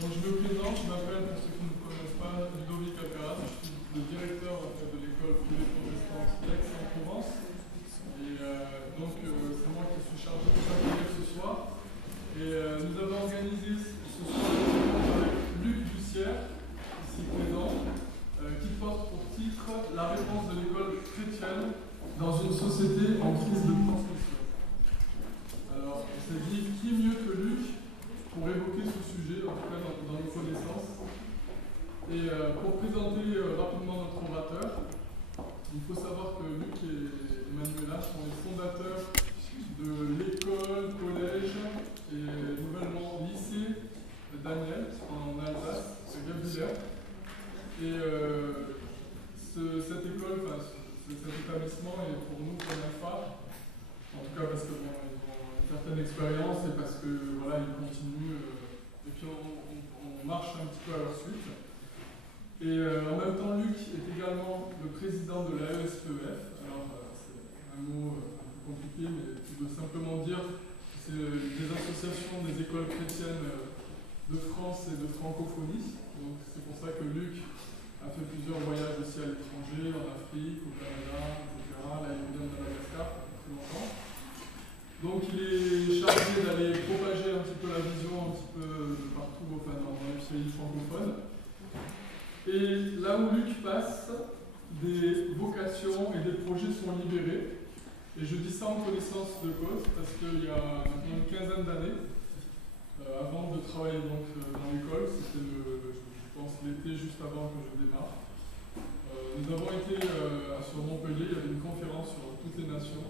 Donc je me présente, je m'appelle, pour ceux qui ne me connaissent pas, Ludovic Alcaraz, je suis le directeur en fait, de l'école privée protestante d'Aix-en-Provence. Et c'est moi qui suis chargé de s'accueillir ce soir. Et nous avons organisé ce soir une rencontre avec Luc Bussière, ici présent, qui porte pour titre La réponse de l'école chrétienne dans une société en crise de transmission. Alors, on s'est dit, qui mieux que Luc pour évoquer ce sujet, en tout cas dans nos connaissances. Et pour présenter rapidement notre orateur, il faut savoir que Luc et Emmanuela sont les fondateurs de l'école, collège et nouvellement lycée Daniel en Alsace, à Gabillère. Et cette école, cet établissement est pour nous comme un phare, en tout cas parce qu'ils ont une certaine expérience et parce que voilà, ils continuent et puis on marche un petit peu à leur suite. Et en même temps, Luc est également le président de l'AESPEF. Alors c'est un mot un peu compliqué, mais qui veut simplement dire que c'est des associations des écoles chrétiennes de France et de francophonie. Donc c'est pour ça que Luc a fait plusieurs voyages aussi à l'étranger, en Afrique, au Canada, etc. Là, il vient de Madagascar depuis longtemps. Donc il est chargé d'aller propager un petit peu la vision un petit peu de partout, enfin dans les pays francophones. Et là où Luc passe, des vocations et des projets sont libérés. Et je dis ça en connaissance de cause parce qu'il y a maintenant une quinzaine d'années, avant de travailler donc, dans l'école, c'était je pense l'été juste avant que je démarre, nous avons été sur Montpellier, il y avait une conférence sur toutes les nations.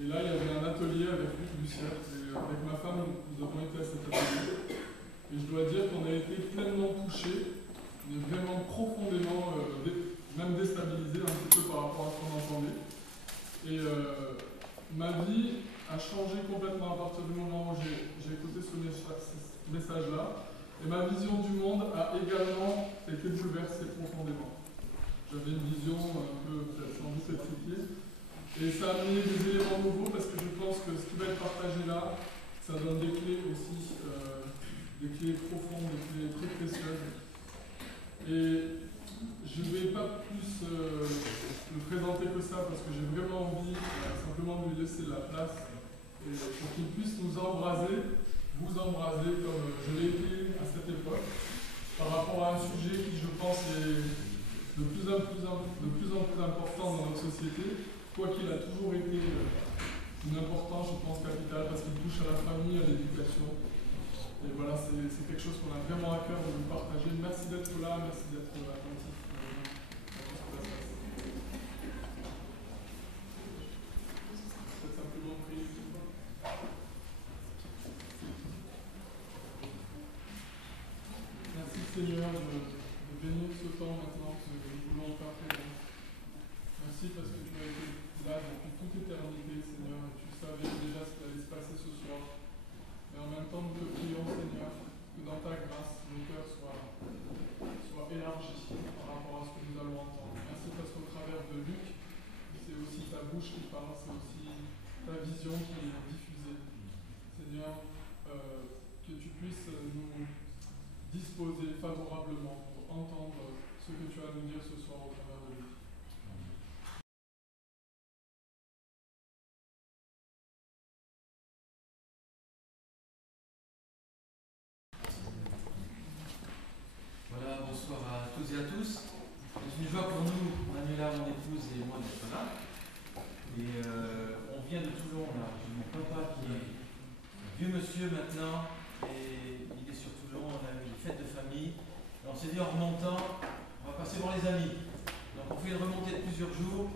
Et là, il y avait un atelier avec Luc Bussière. Et avec ma femme, nous avons été à cet atelier. Et je dois dire qu'on a été pleinement touchés, mais vraiment profondément, même déstabilisés un petit peu par rapport à ce qu'on entendait. Et ma vie a changé complètement à partir du moment où j'ai écouté ce message-là. Et ma vision du monde a également été bouleversée profondément. J'avais une vision un peu, sans doute étriquée. Et ça a amené des éléments nouveaux parce que je pense que ce qui va être partagé là, ça donne des clés aussi, des clés profondes, des clés très précieuses. Et je ne vais pas plus le présenter que ça parce que j'ai vraiment envie simplement de lui laisser la place et pour qu'il puisse nous embraser, vous embraser comme je l'ai été à cette époque, par rapport à un sujet qui je pense est de plus en plus important dans notre société. Quoi qu'il a toujours été une importance, je pense, capitale, parce qu'il touche à la famille, à l'éducation. Et voilà, c'est quelque chose qu'on a vraiment à cœur de vous partager. Merci d'être là, merci d'être attentif. Peut-être simplement prier. Merci Seigneur de bénir ce temps maintenant que nous voulons partager. Merci parce que tu as été là depuis toute éternité, Seigneur, et tu savais déjà ce qui allait se passer ce soir. Et en même temps, nous te prions, Seigneur, que dans ta grâce, nos cœurs soient élargis par rapport à ce que nous allons entendre. Merci parce qu'au travers de Luc, c'est aussi ta bouche qui parle, c'est aussi ta vision qui est diffusée. Seigneur, que tu puisses nous disposer favorablement pour entendre ce que tu as à nous dire ce soir au travers de Luc. Bonsoir à toutes et à tous. C'est une joie pour nous, Manuela, mon épouse et moi d'être là. Et on vient de Toulon, là. J'ai mon papa qui est un vieux monsieur maintenant, et il est sur Toulon, on a eu une fête de famille. Et on s'est dit en remontant, on va passer voir les amis. Donc on fait une remontée de plusieurs jours,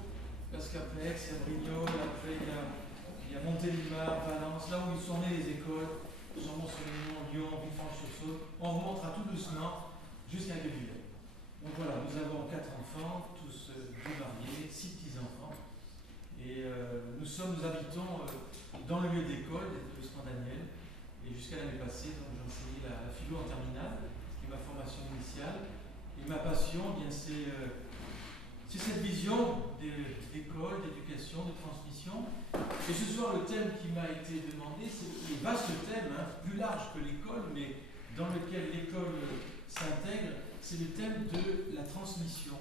parce qu'après Aix, il y a Brignoles, après il y a Montélimar, Valence, là où ils sont nés les écoles, Chambon-sur-Lignon, Lyon, Villefranche-sur-Saône. On remontera tout doucement jusqu'à Guebwiller. Donc voilà, nous avons 4 enfants, tous deux mariés, 6 petits-enfants. Et nous habitons dans le lieu d'école d'établissement Daniel. Et jusqu'à l'année passée, j'ai enseigné la philo en terminale, qui est ma formation initiale. Et ma passion, bien, c'est cette vision d'école, d'éducation, de transmission. Et ce soir, le thème qui m'a été demandé, c'est le vaste thème, plus large que l'école, mais dans lequel l'école c'est le thème de la transmission.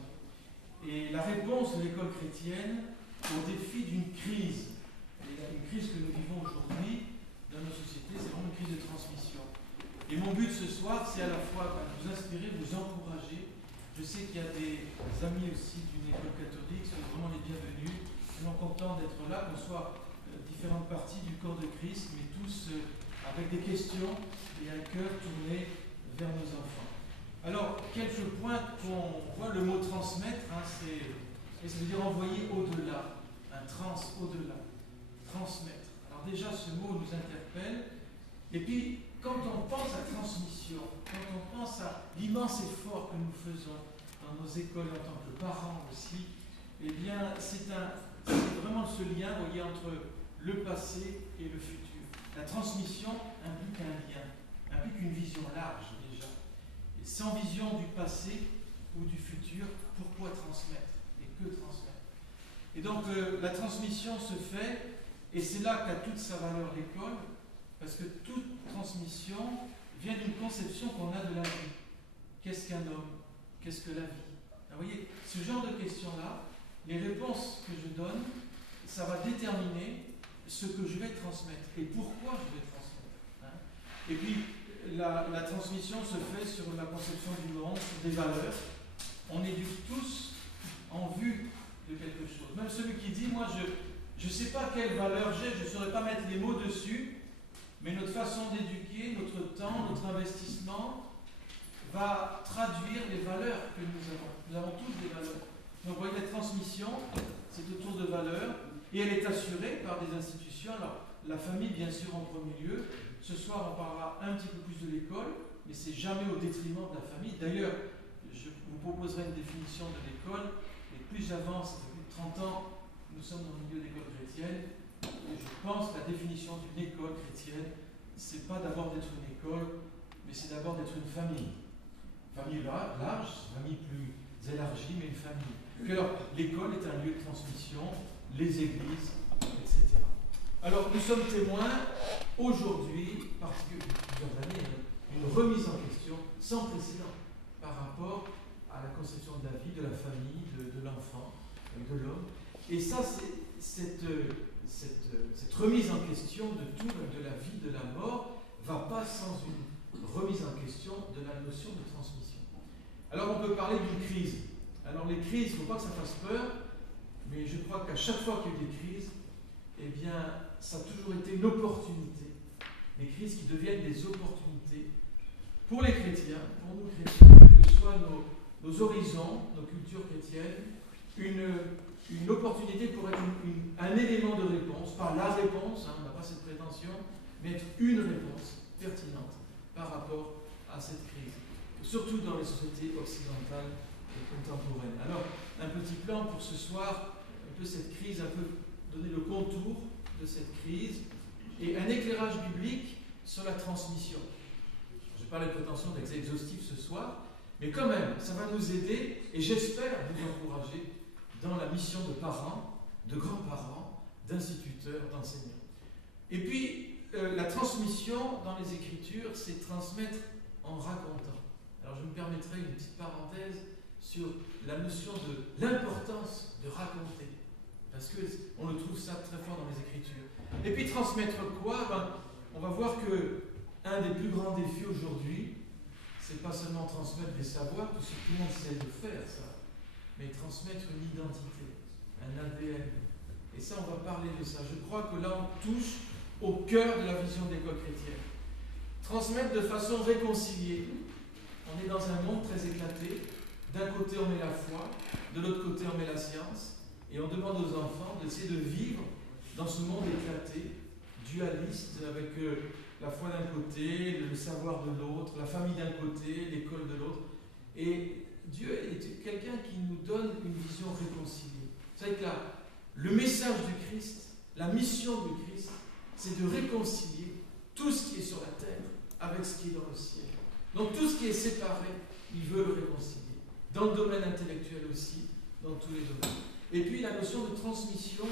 Et la réponse de l'école chrétienne au défi d'une crise, une crise que nous vivons aujourd'hui dans nos sociétés, c'est vraiment une crise de transmission. Et mon but ce soir, c'est à la fois vous inspirer, vous encourager. Je sais qu'il y a des amis aussi d'une école catholique, sont vraiment les bienvenus. Vraiment contents d'être là, qu'on soit différentes parties du corps de Christ, mais tous avec des questions et un cœur tourné vers nos enfants. Alors, quelques points qu'on voit, le mot transmettre, ça veut dire envoyer au-delà, un trans, au-delà, transmettre. Alors déjà, ce mot nous interpelle, et puis, quand on pense à transmission, quand on pense à l'immense effort que nous faisons dans nos écoles en tant que parents aussi, eh bien, c'est vraiment ce lien, vous voyez, entre le passé et le futur. La transmission implique un lien, implique une vision large déjà. Et sans vision du passé ou du futur, pourquoi transmettre et que transmettre? Et donc la transmission se fait, et c'est là qu'a toute sa valeur l'école, parce que toute transmission vient d'une conception qu'on a de la vie. Qu'est-ce qu'un homme? Qu'est-ce que la vie? Alors, vous voyez, ce genre de questions-là, les réponses que je donne, ça va déterminer ce que je vais transmettre et pourquoi je vais transmettre. Et puis, la transmission se fait sur la conception du monde, sur des valeurs. On éduque tous en vue de quelque chose. Même celui qui dit, moi, je ne sais pas quelle valeur j'ai, je ne saurais pas mettre les mots dessus, mais notre façon d'éduquer, notre temps, notre investissement va traduire les valeurs que nous avons. Nous avons tous des valeurs. Donc, vous voyez, la transmission, c'est autour de valeurs, et elle est assurée par des institutions. Alors, la famille, bien sûr, en premier lieu. Ce soir, on parlera un petit peu plus de l'école, mais c'est jamais au détriment de la famille. D'ailleurs, je vous proposerai une définition de l'école, et plus j'avance, ça fait plus de 30 ans, nous sommes dans le milieu d'école chrétienne, et je pense que la définition d'une école chrétienne, c'est pas d'abord d'être une école, mais c'est d'abord d'être une famille. Famille large, famille plus élargie, mais une famille. Puis alors, l'école est un lieu de transmission, les églises, etc. Alors, nous sommes témoins aujourd'hui, parce que depuis plusieurs années, une remise en question sans précédent par rapport à la conception de la vie, de la famille, de l'enfant, de l'homme. Et ça, cette remise en question de tout, de la vie, de la mort, va pas sans une remise en question de la notion de transmission. Alors, on peut parler d'une crise. Alors, les crises, il ne faut pas que ça fasse peur, mais je crois qu'à chaque fois qu'il y a eu des crises, eh bien, ça a toujours été une opportunité. Les crises qui deviennent des opportunités pour les chrétiens, pour nous chrétiens, quels que soient nos horizons, nos cultures chrétiennes, une opportunité pour être un élément de réponse, pas la réponse, on n'a pas cette prétention, mais être une réponse pertinente par rapport à cette crise, surtout dans les sociétés occidentales et contemporaines. Alors, un petit plan pour ce soir, un peu cette crise, un peu donner le contour de cette crise, et un éclairage biblique sur la transmission. Je n'ai pas la prétention d'être exhaustif ce soir, mais quand même, ça va nous aider, et j'espère vous encourager dans la mission de parents, de grands-parents, d'instituteurs, d'enseignants. Et puis, la transmission dans les Écritures, c'est transmettre en racontant. Alors, je me permettrai une petite parenthèse sur la notion de l'importance de raconter, parce qu'on le trouve ça très fort dans les Écritures. Et puis, transmettre quoi? On va voir que un des plus grands défis aujourd'hui, c'est pas seulement transmettre des savoirs, tout le monde sait le faire, ça, mais transmettre une identité, un ADN. Et ça, on va parler de ça. Je crois que là, on touche au cœur de la vision de l'école chrétienne. Transmettre de façon réconciliée. On est dans un monde très éclaté. D'un côté, on met la foi, de l'autre côté, on met la science, et on demande aux enfants d'essayer de vivre dans ce monde éclaté, dualiste, avec la foi d'un côté, le savoir de l'autre, la famille d'un côté, l'école de l'autre. Et Dieu est quelqu'un qui nous donne une vision réconciliée. Vous savez que là, le message du Christ, la mission du Christ, c'est de réconcilier tout ce qui est sur la terre avec ce qui est dans le ciel. Donc tout ce qui est séparé, il veut le réconcilier. Dans le domaine intellectuel aussi, dans tous les domaines. Et puis la notion de transmission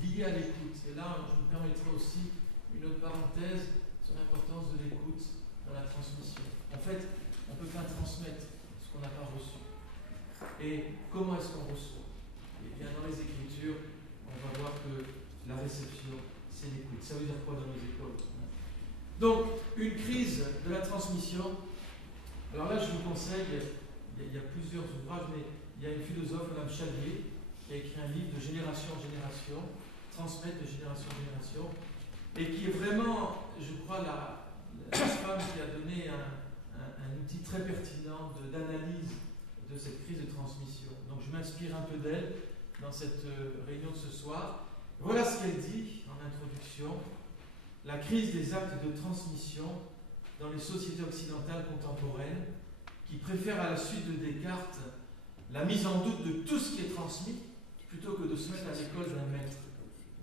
liée à l'écoute. Et là, je me permettrai aussi une autre parenthèse sur l'importance de l'écoute dans la transmission. En fait, on ne peut pas transmettre ce qu'on n'a pas est-ce qu'on reçoit? Et bien dans les Écritures, on va voir que la réception, c'est l'écoute. Ça veut dire quoi dans nos écoles? Donc, une crise de la transmission. Alors là, je vous conseille, il y a plusieurs ouvrages, mais il y a une philosophe, Mme Chalier, qui a écrit un livre de génération en génération, transmettre de génération en génération, et qui est vraiment, je crois, la femme qui a donné un outil très pertinent d'analyse de cette crise de transmission. Donc je m'inspire un peu d'elle dans cette réunion de ce soir. Voilà ce qu'elle dit en introduction. La crise des actes de transmission dans les sociétés occidentales contemporaines qui préfèrent à la suite de Descartes la mise en doute de tout ce qui est transmis plutôt que de se mettre à l'école d'un maître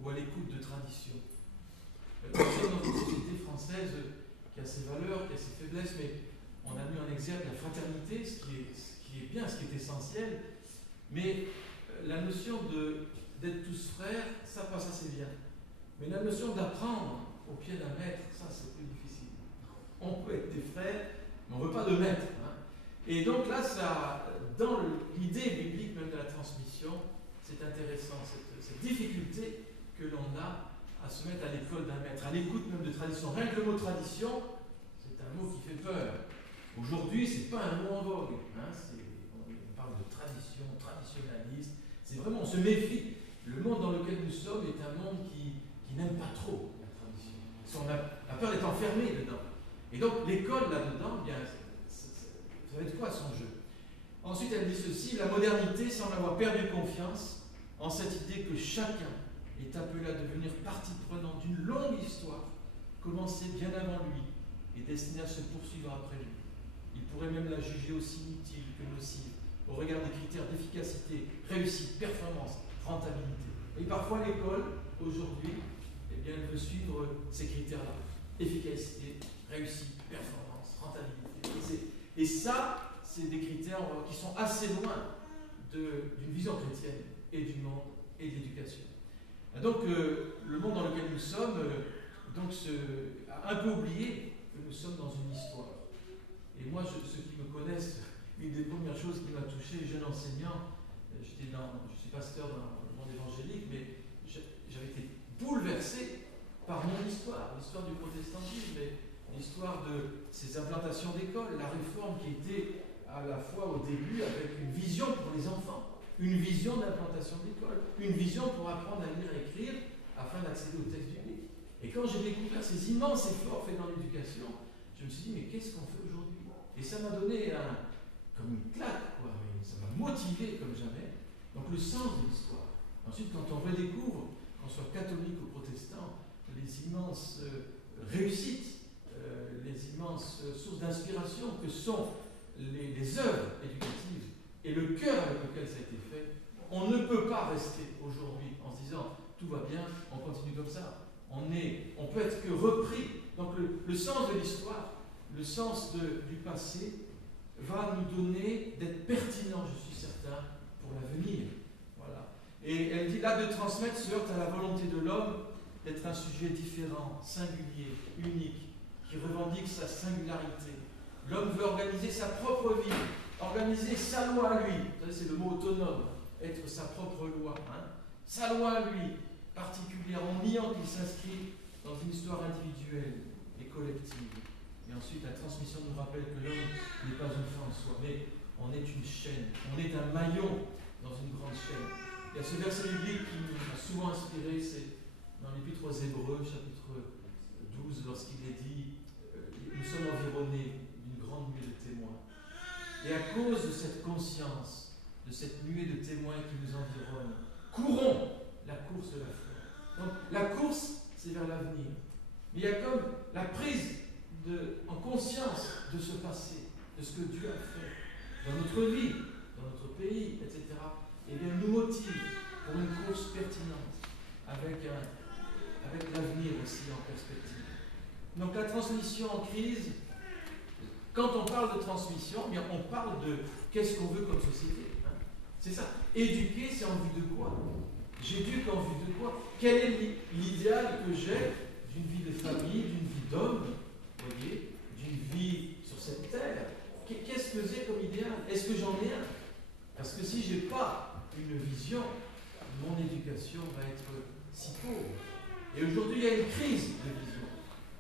ou à l'écoute de traditions. Nous sommes dans une société française qui a ses valeurs, qui a ses faiblesses, mais on a mis en exergue la fraternité, ce qui est bien, ce qui est essentiel, mais la notion d'être tous frères, ça passe assez bien. Mais la notion d'apprendre au pied d'un maître, ça c'est plus difficile. On peut être des frères, mais on ne veut pas de maître. Hein. Et donc là, ça, dans l'idée biblique même de la transmission, c'est intéressant, cette difficulté que l'on a à se mettre à l'école d'un maître, à l'écoute même de tradition. Rien que le mot tradition, c'est un mot qui fait peur. Aujourd'hui, ce n'est pas un mot en vogue. Hein, on parle de tradition, traditionnaliste. C'est vraiment, on se méfie. Le monde dans lequel nous sommes est un monde qui n'aime pas trop la tradition. On a peur d'être enfermé dedans. Et donc, l'école là-dedans, bien, ça va être quoi son jeu? Ensuite, elle dit ceci: la modernité semble avoir perdu confiance en cette idée que chacun est appelé à devenir partie prenante d'une longue histoire, commencée bien avant lui et destinée à se poursuivre après lui. Il pourrait même la juger aussi inutile que nocive, au regard des critères d'efficacité, réussite, performance, rentabilité. Et parfois l'école, aujourd'hui, eh bien, elle veut suivre ces critères-là. Efficacité, réussite, performance, rentabilité. Et ça, c'est des critères qui sont assez loin d'une vision chrétienne et du monde et de l'éducation. Donc, le monde dans lequel nous sommes a un peu oublié que nous sommes dans une histoire. Et moi, ceux qui me connaissent, une des premières choses qui m'a touché, jeune enseignant, je suis pasteur dans le monde évangélique, mais j'avais été bouleversé par mon histoire, l'histoire du protestantisme, l'histoire de ces implantations d'écoles, la réforme qui était à la fois au début avec une vision pour les enfants, une vision d'implantation d'école, une vision pour apprendre à lire et écrire afin d'accéder au texte biblique. Et quand j'ai découvert ces immenses efforts faits dans l'éducation, je me suis dit, mais qu'est-ce qu'on fait aujourd'hui? Et ça m'a donné comme une claque, quoi. Ça m'a motivé comme jamais. Donc le sens de l'histoire. Ensuite, quand on redécouvre, qu'on soit catholique ou protestant, les immenses réussites, les immenses sources d'inspiration que sont les œuvres éducatives et le cœur avec lequel ça a été fait, on ne peut pas rester aujourd'hui en se disant tout va bien, on continue comme ça. On peut être que repris. Donc le sens de l'histoire, le sens du passé va nous donner d'être pertinent, je suis certain, pour l'avenir. Voilà. Et elle dit là, de transmettre se heurte à la volonté de l'homme d'être un sujet différent, singulier, unique, qui revendique sa singularité. L'homme veut organiser sa propre vie, organiser sa loi à lui. C'est le mot autonome, être sa propre loi. Hein. Sa loi à lui, particulière, en niant qu'il s'inscrit dans une histoire individuelle et collective. Et ensuite, la transmission nous rappelle que l'homme n'est pas une fin en soi, mais on est une chaîne, on est un maillon dans une grande chaîne. Il y a ce verset biblique qui nous a souvent inspiré, c'est dans l'Épître aux Hébreux, chapitre 12, lorsqu'il est dit nous sommes environnés d'une grande nuée de témoins. Et à cause de cette conscience, de cette nuée de témoins qui nous environne, courons la course de la foi. Donc la course, c'est vers l'avenir. Mais il y a comme la prise en conscience de ce passé, de ce que Dieu a fait dans notre vie, dans notre pays, etc. Et bien nous motive pour une course pertinente, avec l'avenir aussi en perspective. Donc la transmission en crise, quand on parle de transmission, eh bien on parle de qu'est-ce qu'on veut comme société. Hein. C'est ça. Éduquer, c'est en vue de quoi? J'éduque en vue de quoi? Quel est l'idéal que j'ai d'une vie de famille, d'une vie d'homme, voyez, d'une vie sur cette terre? Qu'est-ce que j'ai comme idéal? Est-ce que j'en ai un? Parce que si je n'ai pas crise de vision.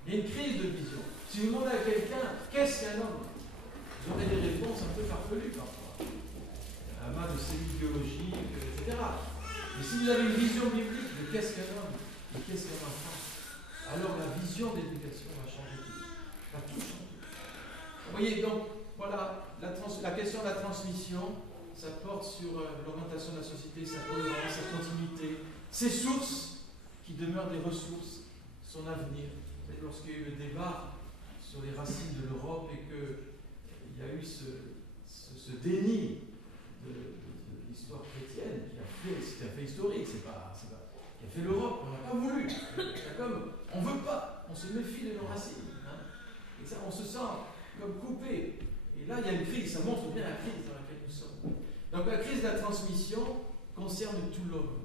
Il y a une crise de vision. Si vous demandez à quelqu'un, qu'est-ce qu'un homme? Vous aurez des réponses un peu farfelues parfois. Un amas de cellules biologiques, etc. Mais si vous avez une vision biblique de qu'est-ce qu'un homme et qu'est-ce qu'un enfant, alors la vision d'éducation va changer tout. Va tout changer. Vous voyez, donc, voilà, la question de la transmission, ça porte sur l'orientation de la société, sa cohérence, sa continuité, ses sources qui demeurent des ressources, son avenir. Lorsqu'il y a eu le débat sur les racines de l'Europe et qu'il y a eu ce déni de l'histoire chrétienne c'est un fait historique, qui a fait l'Europe, on n'a pas voulu. C'est comme, on ne veut pas, on se méfie de nos racines. Hein. Et ça, on se sent comme coupé. Et là, il y a une crise, ça montre bien la crise dans laquelle nous sommes. Donc la crise de la transmission concerne tout l'homme.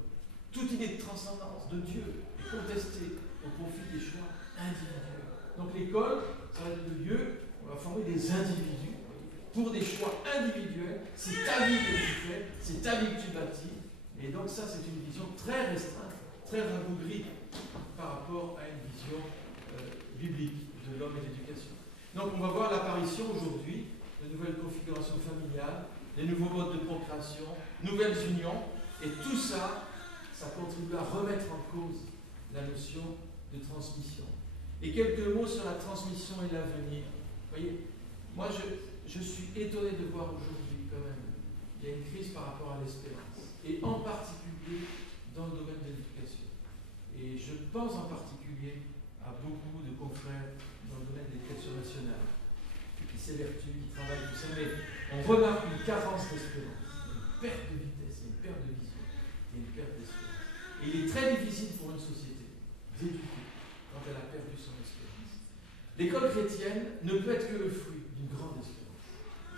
Toute idée de transcendance de Dieu est contestée au profit des choix individuels. Donc l'école, ça va être le lieu où on va former des individus pour des choix individuels. C'est ta vie que tu fais, c'est ta vie que tu bâtis. Et donc ça, c'est une vision très restreinte, très rabougrie par rapport à une vision biblique de l'homme et de l'éducation. Donc on va voir l'apparition aujourd'hui de nouvelles configurations familiales, des nouveaux modes de procréation, nouvelles unions, et tout ça, ça contribue à remettre en cause la notion de transmission. Et quelques mots sur la transmission et l'avenir. Vous voyez, moi je suis étonné de voir aujourd'hui quand même, il y a une crise par rapport à l'espérance, et en particulier dans le domaine de l'éducation. Et je pense en particulier à beaucoup de confrères dans le domaine de l'éducation nationale, qui s'évertuent, qui travaillent, tout ça, mais on remarque une carence d'espérance, une perte de vitesse, une perte de vision, et une perte d'espérance. Et il est très difficile pour une société d'éduquer quand elle a perdu son espérance. L'école chrétienne ne peut être que le fruit d'une grande espérance.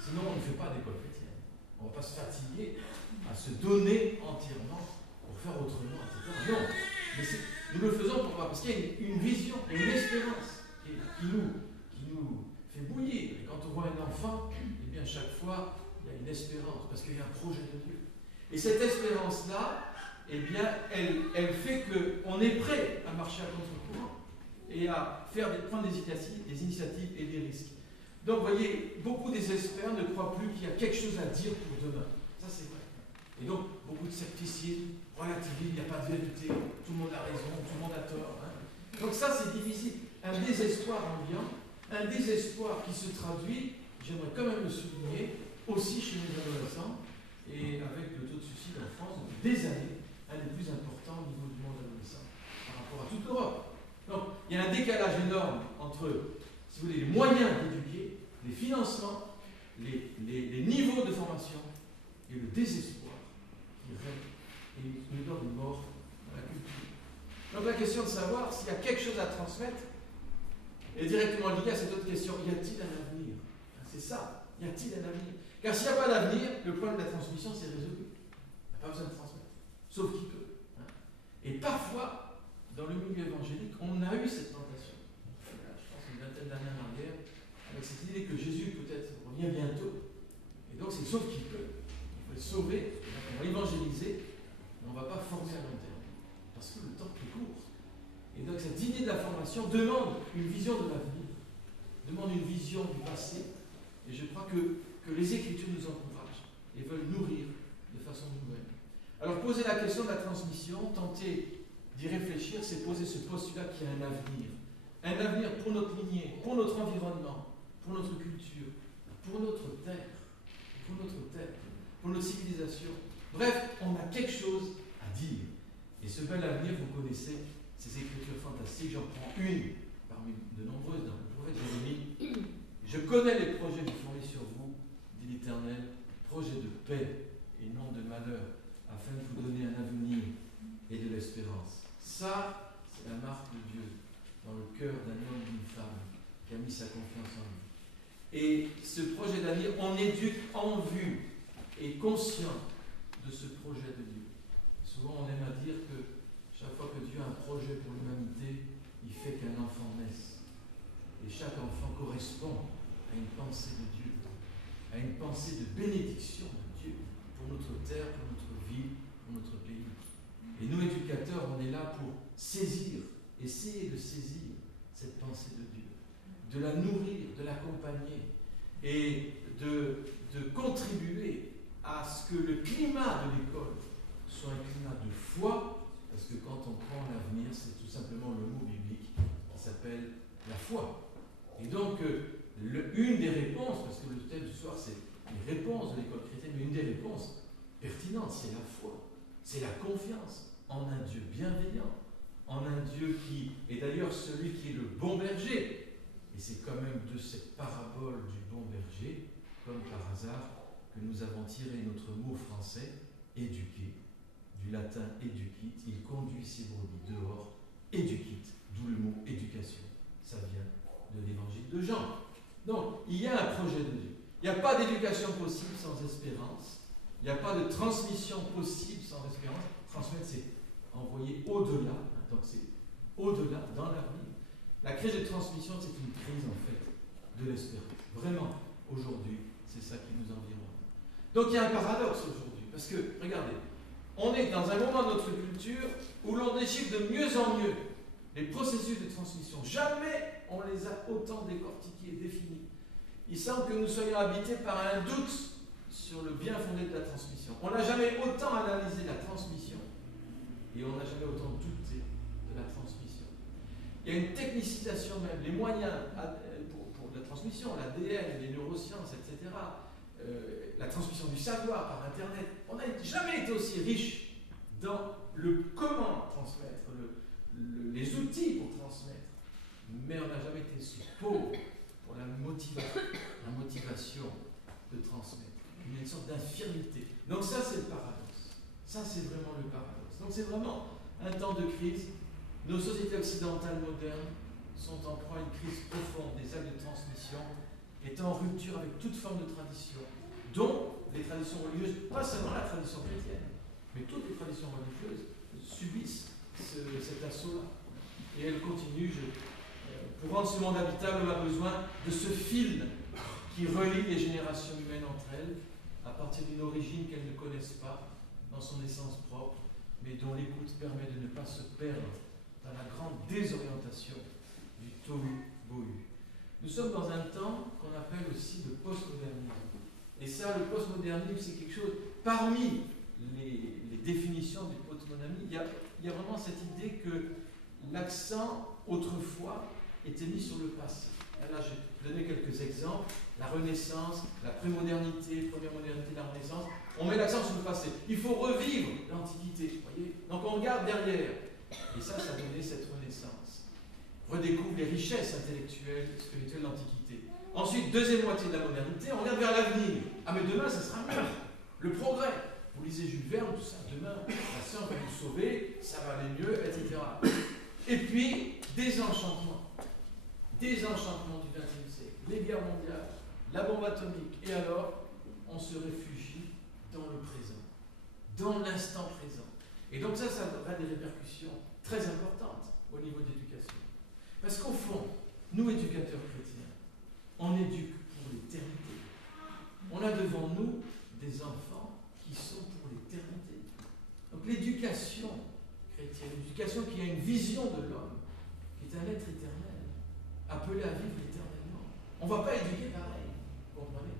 Sinon, on ne fait pas d'école chrétienne. On ne va pas se fatiguer à se donner entièrement pour faire autrement, etc. Non, mais nous le faisons pourquoi? Parce qu'il y a une vision, une espérance qui nous fait bouillir. Et quand on voit un enfant, eh bien chaque fois, il y a une espérance, parce qu'il y a un projet de Dieu. Et cette espérance-là, eh bien, elle fait qu'on est prêt à marcher à contre-courant et à prendre des initiatives et des risques. Donc, vous voyez, beaucoup désespèrent, ne croient plus qu'il y a quelque chose à dire pour demain. Ça, c'est vrai. Et donc, beaucoup de scepticisme, relativisme, il n'y a pas de vérité, tout le monde a raison, tout le monde a tort. Hein. Donc ça, c'est difficile. Un désespoir ambiant, un désespoir qui se traduit, j'aimerais quand même le souligner, aussi chez les adolescents, et avec le taux de suicide en France depuis des années, un des plus importants au niveau du monde adolescent par rapport à toute l'Europe. Donc, il y a un décalage énorme entre, si vous voulez, les moyens d'éduquer, les financements, les niveaux de formation et le désespoir qui règne et une odeur de mort dans la culture. Donc, la question de savoir s'il y a quelque chose à transmettre est directement liée à cette autre question. Y a-t-il un avenir? C'est ça. Y a-t-il un avenir? Car s'il n'y a pas d'avenir, le problème de la transmission, c'est résolu. Il n'y a pas besoin de transmettre. Sauf qui peut. Hein. Et parfois, dans le milieu évangélique, on a eu cette tentation. Je pense une vingtaine d'années en arrière, avec cette idée que Jésus peut-être revient bientôt. Et donc c'est sauf qui peut. Il faut le sauver, on va évangéliser, mais on ne va pas former à long terme. Parce que le temps est court. Et donc cette idée de la formation demande une vision de l'avenir, demande une vision du passé. Et je crois que les Écritures nous encouragent et veulent nourrir de façon nouvelle. Alors poser la question de la transmission, tenter d'y réfléchir, c'est poser ce postulat qu'il y a un avenir. Un avenir pour notre lignée, pour notre environnement, pour notre culture, pour notre terre, pour notre civilisation. Bref, on a quelque chose à dire. Et ce bel avenir, vous connaissez ces écritures fantastiques. J'en prends une parmi de nombreuses dans le prophète Jérémie. Je connais les projets que je formés sur vous, dit l'Éternel, projets de paix et non de malheur, afin de vous donner un avenir et de l'espérance. Ça, c'est la marque de Dieu dans le cœur d'un homme ou d'une femme qui a mis sa confiance en lui. Et ce projet d'avenir, on éduque en vue et conscient de ce projet de Dieu. Souvent, on aime à dire que chaque fois que Dieu a un projet pour l'humanité, il fait qu'un enfant naisse. Et chaque enfant correspond à une pensée de Dieu, à une pensée de bénédiction de Dieu pour notre terre, pour notre ville, pour notre pays. Et nous, éducateurs, on est là pour saisir essayer de saisir cette pensée de Dieu, de la nourrir, de l'accompagner et de contribuer à ce que le climat de l'école soit un climat de foi, parce que quand on prend l'avenir, c'est tout simplement le mot biblique qui s'appelle la foi. Et donc, une des réponses, parce que le thème du soir, c'est les réponses de l'école chrétienne, mais une des réponses pertinentes, c'est la foi, c'est la confiance en un Dieu bienveillant, en un Dieu qui est d'ailleurs celui qui est le bon berger. Et c'est quand même de cette parabole du bon berger, comme par hasard, que nous avons tiré notre mot français, éduquer, du latin éduquit, il conduit ses brebis dehors, éduquit, d'où le mot éducation. Ça vient de l'évangile de Jean. Donc, il y a un projet de Dieu. Il n'y a pas d'éducation possible sans espérance. Il n'y a pas de transmission possible sans espérance. Transmettre, c'est envoyer au-delà. Donc, c'est au-delà, dans l'avenir. La crise de transmission, c'est une crise, en fait, de l'espérance. Vraiment, aujourd'hui, c'est ça qui nous environne. Donc, il y a un paradoxe aujourd'hui. Parce que, regardez, on est dans un moment de notre culture où l'on déchiffre de mieux en mieux les processus de transmission. Jamais on les a autant décortiqués et définis. Il semble que nous soyons habités par un doute sur le bien fondé de la transmission. On n'a jamais autant analysé la transmission et on n'a jamais autant douté de la transmission. Il y a une technicisation même, les moyens pour la transmission, l'ADN, les neurosciences, etc., la transmission du savoir par Internet. On n'a jamais été aussi riche dans le comment transmettre, les outils pour transmettre, mais on n'a jamais été aussi pauvre pour la motivation de transmettre. Il y a une sorte d'infirmité. Donc ça, c'est le paradoxe. Ça, c'est vraiment le paradoxe. Donc c'est vraiment un temps de crise. Nos sociétés occidentales modernes sont en proie à une crise profonde des actes de transmission, étant en rupture avec toute forme de tradition, dont les traditions religieuses, pas seulement la tradition chrétienne, mais toutes les traditions religieuses subissent cet assaut-là. Et elles continuent. Pour rendre ce monde habitable, on a besoin de ce fil qui relie les générations humaines entre elles, à partir d'une origine qu'elles ne connaissent pas, dans son essence propre, mais dont l'écoute permet de ne pas se perdre dans la grande désorientation du tohu-bohu. Nous sommes dans un temps qu'on appelle aussi le postmodernisme. Et ça, le postmodernisme, c'est quelque chose, parmi les définitions du postmodernisme, il y a vraiment cette idée que l'accent, autrefois, était mis sur le passé. Et là, je vais donner quelques exemples. La Renaissance, la prémodernité, première modernité, la Renaissance, on met l'accent sur le passé. Il faut revivre l'Antiquité, voyez. Donc on regarde derrière. Et ça donnait cette Renaissance. Redécouvre les richesses intellectuelles, spirituelles de l'Antiquité. Ensuite, deuxième moitié de la modernité, on regarde vers l'avenir. Ah mais demain, ça sera mieux. Le progrès. Vous lisez Jules Verne, tout ça. Demain, la science va nous sauver, ça va aller mieux, etc. Et puis, désenchantement. Désenchantement du XXe siècle. Les guerres mondiales, la bombe atomique. Et alors, on se réfugie dans le présent. Dans l'instant présent. Et donc ça aura des répercussions très importantes au niveau de l'éducation. Parce qu'au fond, nous, éducateurs chrétiens, on éduque pour l'éternité. On a devant nous des enfants qui sont pour l'éternité. Donc l'éducation chrétienne, l'éducation qui a une vision de l'homme, qui est un être éternel, appelé à vivre éternellement. On ne va pas éduquer pareil, vous comprenez?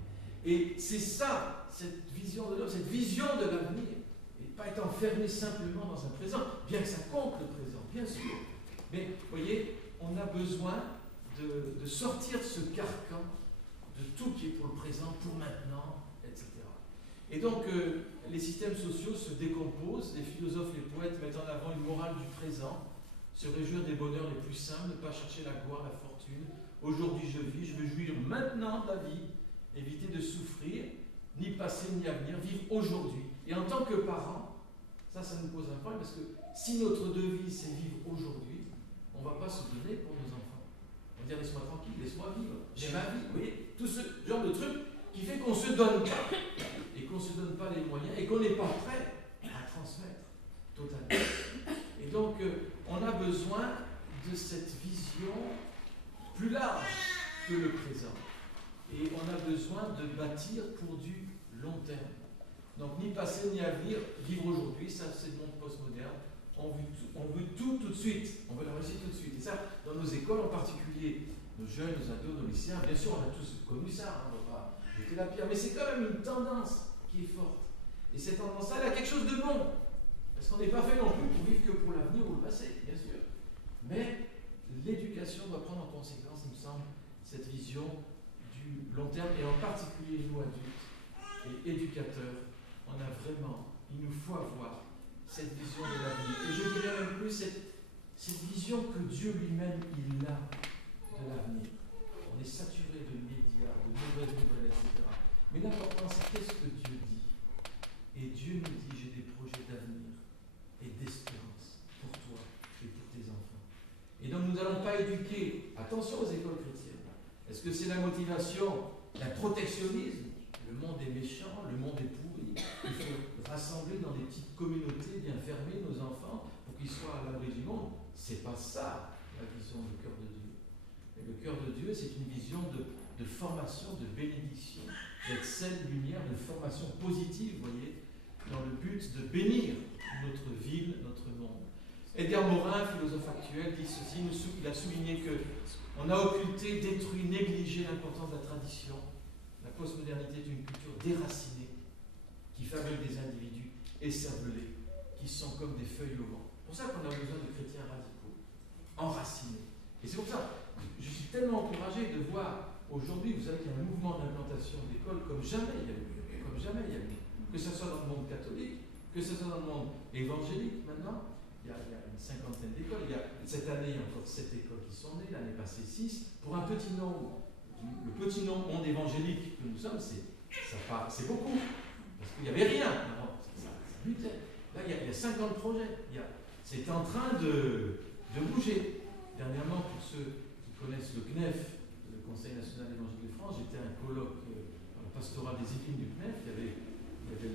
Et c'est ça, cette vision de l'homme, cette vision de l'avenir, et pas être enfermé simplement dans un présent, bien que ça compte le présent, bien sûr. Mais, vous voyez, on a besoin de sortir de ce carcan de tout qui est pour le présent, pour maintenant, etc. Et donc, les systèmes sociaux se décomposent, les philosophes, les poètes mettent en avant une morale du présent, se réjouir des bonheurs les plus simples, ne pas chercher la gloire, la fortune. Aujourd'hui je vis, je veux jouir maintenant de la vie, éviter de souffrir, ni passé ni avenir, vivre aujourd'hui. Et en tant que parents, ça nous pose un problème, parce que si notre devise c'est vivre aujourd'hui, on ne va pas se donner pour nos enfants. On va dire laisse-moi tranquille, laisse-moi vivre, j'ai ma vie, vous voyez, tout ce genre de truc qui fait qu'on ne se donne pas, et qu'on ne se donne pas les moyens, et qu'on n'est pas prêt à transmettre totalement. Et donc, on a besoin de cette vision plus large que le présent. Et on a besoin de bâtir pour du long terme. Donc, ni passé ni avenir, vivre aujourd'hui, ça c'est le monde postmoderne. on veut tout de suite. On veut la réussite tout de suite. Et ça, dans nos écoles en particulier, nos jeunes, nos ados, nos lycéens, bien sûr, on a tous connu ça, on ne va pas jeter la pierre, mais c'est quand même une tendance qui est forte. Et cette tendance-là, elle a quelque chose de bon. Parce qu'on n'est pas fait non plus pour vivre que pour l'avenir ou le passé, bien sûr. Mais l'éducation doit prendre en conséquence, il me semble, cette vision du long terme, et en particulier nous adultes et éducateurs, on a vraiment, il nous faut avoir cette vision de l'avenir. Et je dirais même plus cette vision que Dieu lui-même, il a de l'avenir. On est saturé de médias, de mauvaises nouvelles, etc. Mais l'important, c'est qu'est-ce que Dieu dit. Et Dieu nous dit, j'ai des projets d'avenir et d'espérance pour toi et pour tes enfants. Et donc nous n'allons pas éduquer, attention aux écoles chrétiennes. Est-ce que c'est la motivation d'un protectionnisme? Le monde est méchant, le monde est pourri. Il faut rassembler dans des petites communautés bien fermées nos enfants pour qu'ils soient à l'abri du monde. C'est pas ça la vision du cœur de Dieu. Et le cœur de Dieu, c'est une vision de formation, de bénédiction, d'être celle lumière, de formation positive, vous voyez, dans le but de bénir notre ville, notre monde. Edgar Morin, philosophe actuel, dit ceci, il a souligné qu'on a occulté, détruit, négligé l'importance de la tradition. La postmodernité est une culture déracinée qui fabrique des individus écervelés, qui sont comme des feuilles au vent. C'est pour ça qu'on a besoin de chrétiens radicaux, enracinés. Et c'est pour ça, je suis tellement encouragé de voir aujourd'hui, vous savez qu'il y a un mouvement d'implantation d'écoles comme jamais il y a eu. Comme jamais il y a eu. Que ce soit dans le monde catholique, que ce soit dans le monde évangélique maintenant, il y a une cinquantaine d'écoles. Cette année, il y a encore 7 écoles qui sont nées, l'année passée 6. Pour un petit nombre, le petit nombre monde évangélique que nous sommes, c'est beaucoup. Parce qu'il n'y avait rien avant. Ça butait. Là, il y a 50 projets. C'est en train de bouger. Dernièrement, pour ceux qui connaissent le CNEF, le Conseil national évangélique de France, j'étais à un colloque pastoral des Yvelines du CNEF. Il y avait M.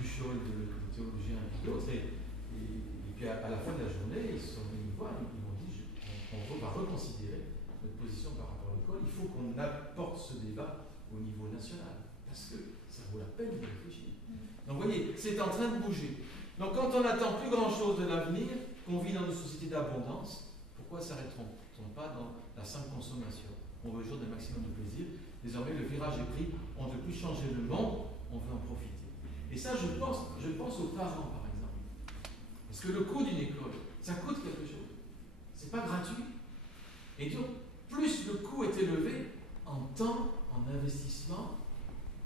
Buchol, le théologien, et d'autres. Et puis à la fin de la journée, ils sont venus me voir et ils m'ont dit on va reconsidérer notre position par rapport à l'école. Il faut qu'on apporte ce débat au niveau national. Parce que ça vaut la peine de réfléchir. Donc vous voyez, c'est en train de bouger. Donc quand on n'attend plus grand-chose de l'avenir, qu'on vit dans une société d'abondance, pourquoi s'arrêteront-on pas dans la simple consommation? On veut toujours un maximum de plaisir. Désormais, le virage est pris. On ne veut plus changer le monde, on veut en profiter. Et ça, je pense aux parents, par exemple. Parce que le coût d'une école, ça coûte quelque chose. C'est pas gratuit. Et donc, plus le coût est élevé en temps, en investissement,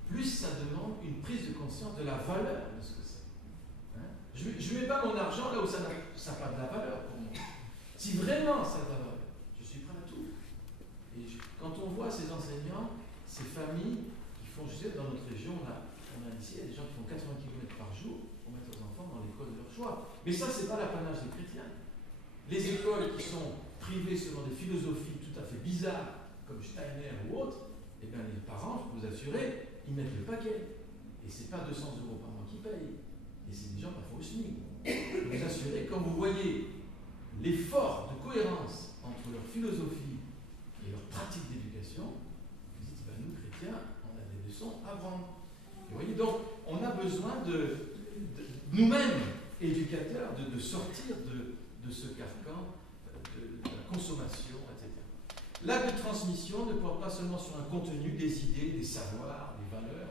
plus ça demande une prise de conscience de la valeur de ce que c'est. Hein? Je ne mets pas mon argent là où ça n'a pas de la valeur pour moi. Si vraiment ça a de la valeur, je suis prêt à tout. Et quand on voit ces enseignants, ces familles qui font, je sais, dans notre région, on a ici, il y a des gens qui font 80 km par jour pour mettre leurs enfants dans l'école de leur choix. Mais ça, ce n'est pas l'apanage des chrétiens. Les écoles qui sont privées selon des philosophies tout à fait bizarres, comme Steiner ou autres, eh bien les parents, je peux vous assurer, ils mettent le paquet. Et ce n'est pas 200 € par mois qu'ils payent. Et c'est des gens parfois au SMIC. Je peux vous assurer, quand vous voyez l'effort de cohérence entre leur philosophie et leur pratique d'éducation, vous dites, ben, nous, chrétiens, on a des leçons à apprendre. Vous voyez, donc, on a besoin de nous-mêmes, éducateurs, de sortir de ce carcan de la consommation, etc. L'acte de transmission ne porte pas seulement sur un contenu, des idées, des savoirs, des valeurs,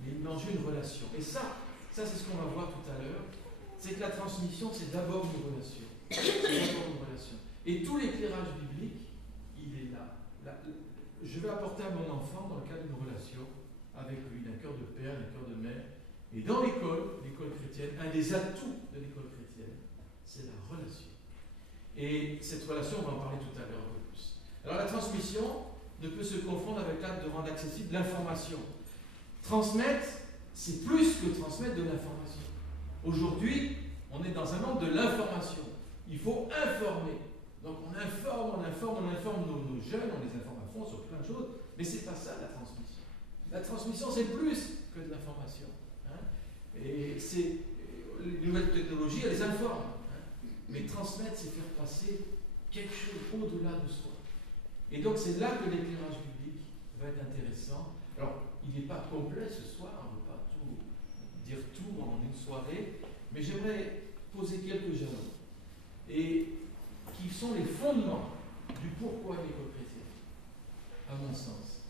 mais il mange une relation. Et ça c'est ce qu'on va voir tout à l'heure, c'est que la transmission, c'est d'abord une relation. Et tout l'éclairage biblique, il est là. Je vais apporter à mon enfant, dans le cadre d'une relation, avec lui, d'un cœur de père, d'un cœur de mère. Et dans l'école chrétienne, un des atouts de l'école chrétienne, c'est la relation. Et cette relation, on va en parler tout à l'heure un peu plus. Alors la transmission ne peut se confondre avec l'acte de rendre accessible l'information. Transmettre, c'est plus que transmettre de l'information. Aujourd'hui, on est dans un monde de l'information. Il faut informer. Donc on informe nos jeunes, on les informe à fond sur plein de choses, mais ce n'est pas ça la transmission. La transmission, c'est plus que de l'information. Hein? Et les nouvelles technologies, elles les informent. Hein? Mais transmettre, c'est faire passer quelque chose au-delà de soi. Et donc c'est là que l'éclairage biblique va être intéressant. Alors, il n'est pas complet ce soir, on ne peut pas dire tout en une soirée, mais j'aimerais poser quelques jalons et qui sont les fondements du pourquoi de l'école chrétienne, à mon sens.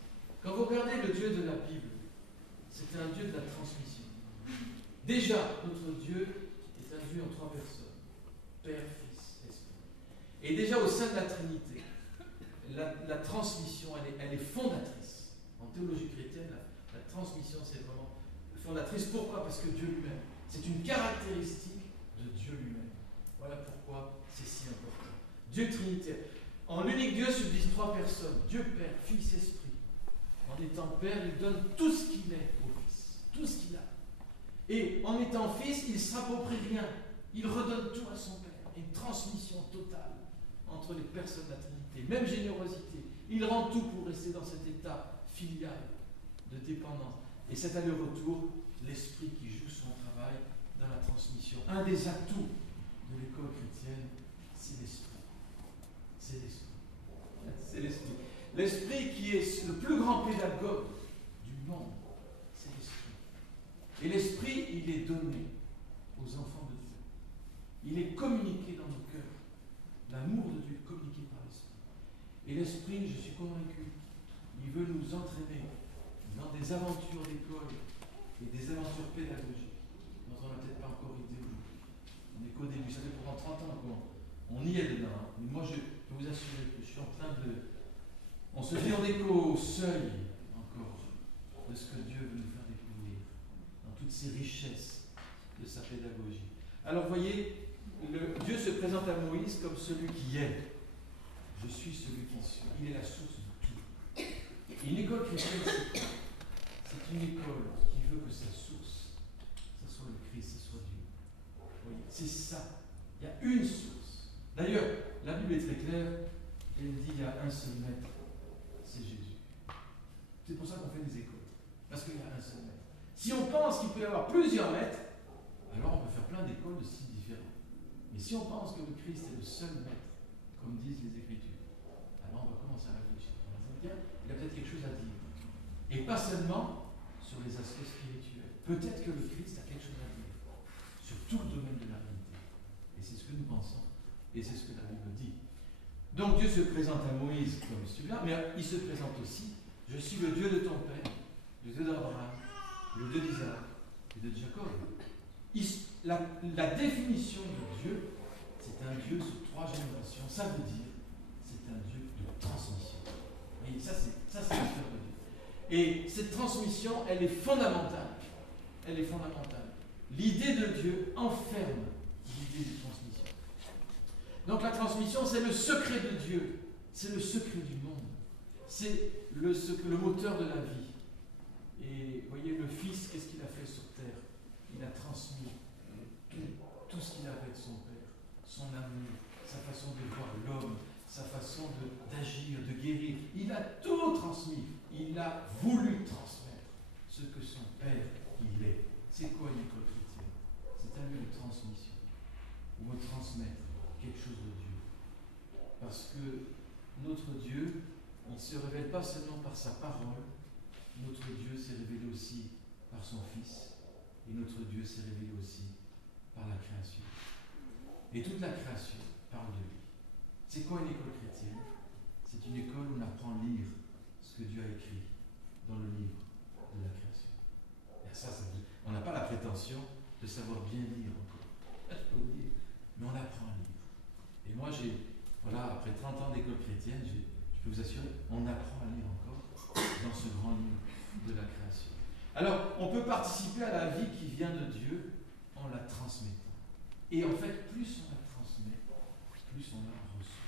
Quand vous regardez le Dieu de la Bible, c'est un Dieu de la transmission. Déjà, notre Dieu est un Dieu en trois personnes, Père, Fils, Esprit. Et déjà au sein de la Trinité, la transmission, elle est fondatrice. En théologie chrétienne, la transmission, c'est vraiment fondatrice. Pourquoi? Parce que Dieu lui-même, c'est une caractéristique de Dieu lui-même. Voilà pourquoi c'est si important. Dieu trinitaire. En l'unique Dieu subsistent trois personnes, Dieu Père, Fils, Esprit. En étant Père, il donne tout ce qu'il est au Fils, tout ce qu'il a. Et en étant Fils, il ne s'approprie rien. Il redonne tout à son Père. Une transmission totale entre les personnes de la Trinité, même générosité. Il rend tout pour rester dans cet état filial de dépendance. Et cet aller-retour, l'Esprit qui joue son travail dans la transmission. Un des atouts de l'école chrétienne, c'est l'Esprit. C'est l'Esprit. C'est l'Esprit. L'Esprit qui est le plus grand pédagogue du monde, c'est l'Esprit. Et l'Esprit, il est donné aux enfants de Dieu. Il est communiqué dans nos cœurs. L'amour de Dieu est communiqué par l'Esprit. Et l'Esprit, je suis convaincu, il veut nous entraîner dans des aventures d'école et des aventures pédagogiques dont on n'a peut-être pas encore idée aujourd'hui. On n'est qu'au début, ça fait pendant 30 ans qu'on y est dedans. Hein. Mais moi, je peux vous assurer que je suis en train de... On se fait en écho au seuil encore de ce que Dieu veut nous faire découvrir dans toutes ces richesses de sa pédagogie. Alors, voyez, Dieu se présente à Moïse comme celui qui est. Je suis celui qui suis. Il est la source de tout. Une école chrétienne, c'est une école qui veut que sa source, ce soit le Christ, ce soit Dieu. Voyez, c'est ça. Il y a une source. D'ailleurs, la Bible est très claire. Elle dit qu'il y a un seul maître. C'est Jésus. C'est pour ça qu'on fait des écoles. Parce qu'il y a un seul maître. Si on pense qu'il peut y avoir plusieurs maîtres, alors on peut faire plein d'écoles de styles différents. Mais si on pense que le Christ est le seul maître, comme disent les Écritures, alors on va commencer à réfléchir. On va se dire, il y a peut-être quelque chose à dire. Et pas seulement sur les aspects spirituels. Peut-être que le Christ a quelque chose à dire sur tout le domaine de la réalité. Et c'est ce que nous pensons. Et c'est ce que la Bible dit. Donc Dieu se présente à Moïse comme celui-là, mais il se présente aussi. Je suis le Dieu de ton père, le Dieu d'Abraham, le Dieu d'Isaac et de Jacob. La définition de Dieu, c'est un Dieu sous 3 générations. Ça veut dire, c'est un Dieu de transmission. Et ça, c'est le cœur de Dieu. Et cette transmission, elle est fondamentale. Elle est fondamentale. L'idée de Dieu enferme l'idée de transmission. Donc la transmission, c'est le secret de Dieu. C'est le secret du monde. C'est le moteur de la vie. Et vous voyez, le Fils, qu'est-ce qu'il a fait sur terre? Il a transmis tout ce qu'il avait de son Père, son amour, sa façon de voir l'homme, sa façon d'agir, de guérir. Il a tout transmis. Il a voulu transmettre ce que son Père, il est. C'est quoi une école chrétienne? C'est un lieu de transmission, où on transmettre quelque chose de Dieu. Parce que notre Dieu, il ne se révèle pas seulement par sa parole, notre Dieu s'est révélé aussi par son Fils, et notre Dieu s'est révélé aussi par la création. Et toute la création parle de lui. C'est quoi une école chrétienne? C'est une école où on apprend à lire ce que Dieu a écrit dans le livre de la création. Et ça, on n'a pas la prétention de savoir bien lire encore. Je peux vous dire, mais on apprend à lire. Et moi, après 30 ans d'école chrétienne, je peux vous assurer, on apprend à lire encore dans ce grand livre de la création. Alors, on peut participer à la vie qui vient de Dieu en la transmettant. Et en fait, plus on la transmet, plus on la reçoit.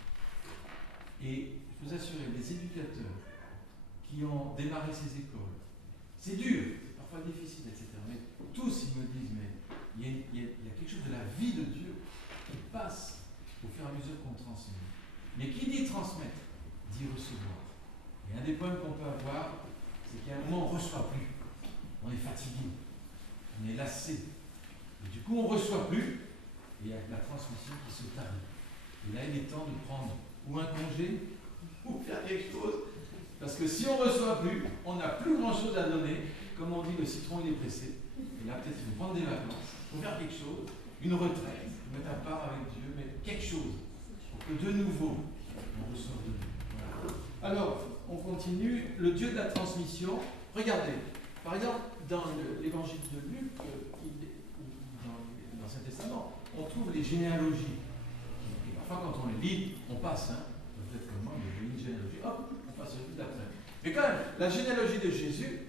Et je peux vous assurer, les éducateurs qui ont démarré ces écoles, c'est dur, c'est parfois difficile, etc. Mais tous, ils me disent, mais il y a quelque chose de la vie de Dieu qui passe au fur et à mesure qu'on transmet. Mais qui dit transmettre, dit recevoir. Et un des problèmes qu'on peut avoir, c'est qu'à un moment, on ne reçoit plus. On est fatigué, on est lassé. Et du coup, on ne reçoit plus, et il y a la transmission qui se tarit. Et là, il est temps de prendre ou un congé, ou faire quelque chose. Parce que si on ne reçoit plus, on n'a plus grand-chose à donner. Comme on dit, le citron, il est pressé. Et là, peut-être qu'il faut prendre des vacances, il faut faire quelque chose. une retraite, mettre à part avec Dieu, mais quelque chose pour que de nouveau on reçoive de lui. Voilà. Alors, on continue. Le Dieu de la transmission. Regardez, par exemple, dans l'évangile de Luc, dans l'Ancien Testament, on trouve les généalogies. Et parfois, quand on les lit, on passe. Peut-être comme moi, mais j'ai une généalogie. Hop, on passe au but d'après. Mais quand même, la généalogie de Jésus,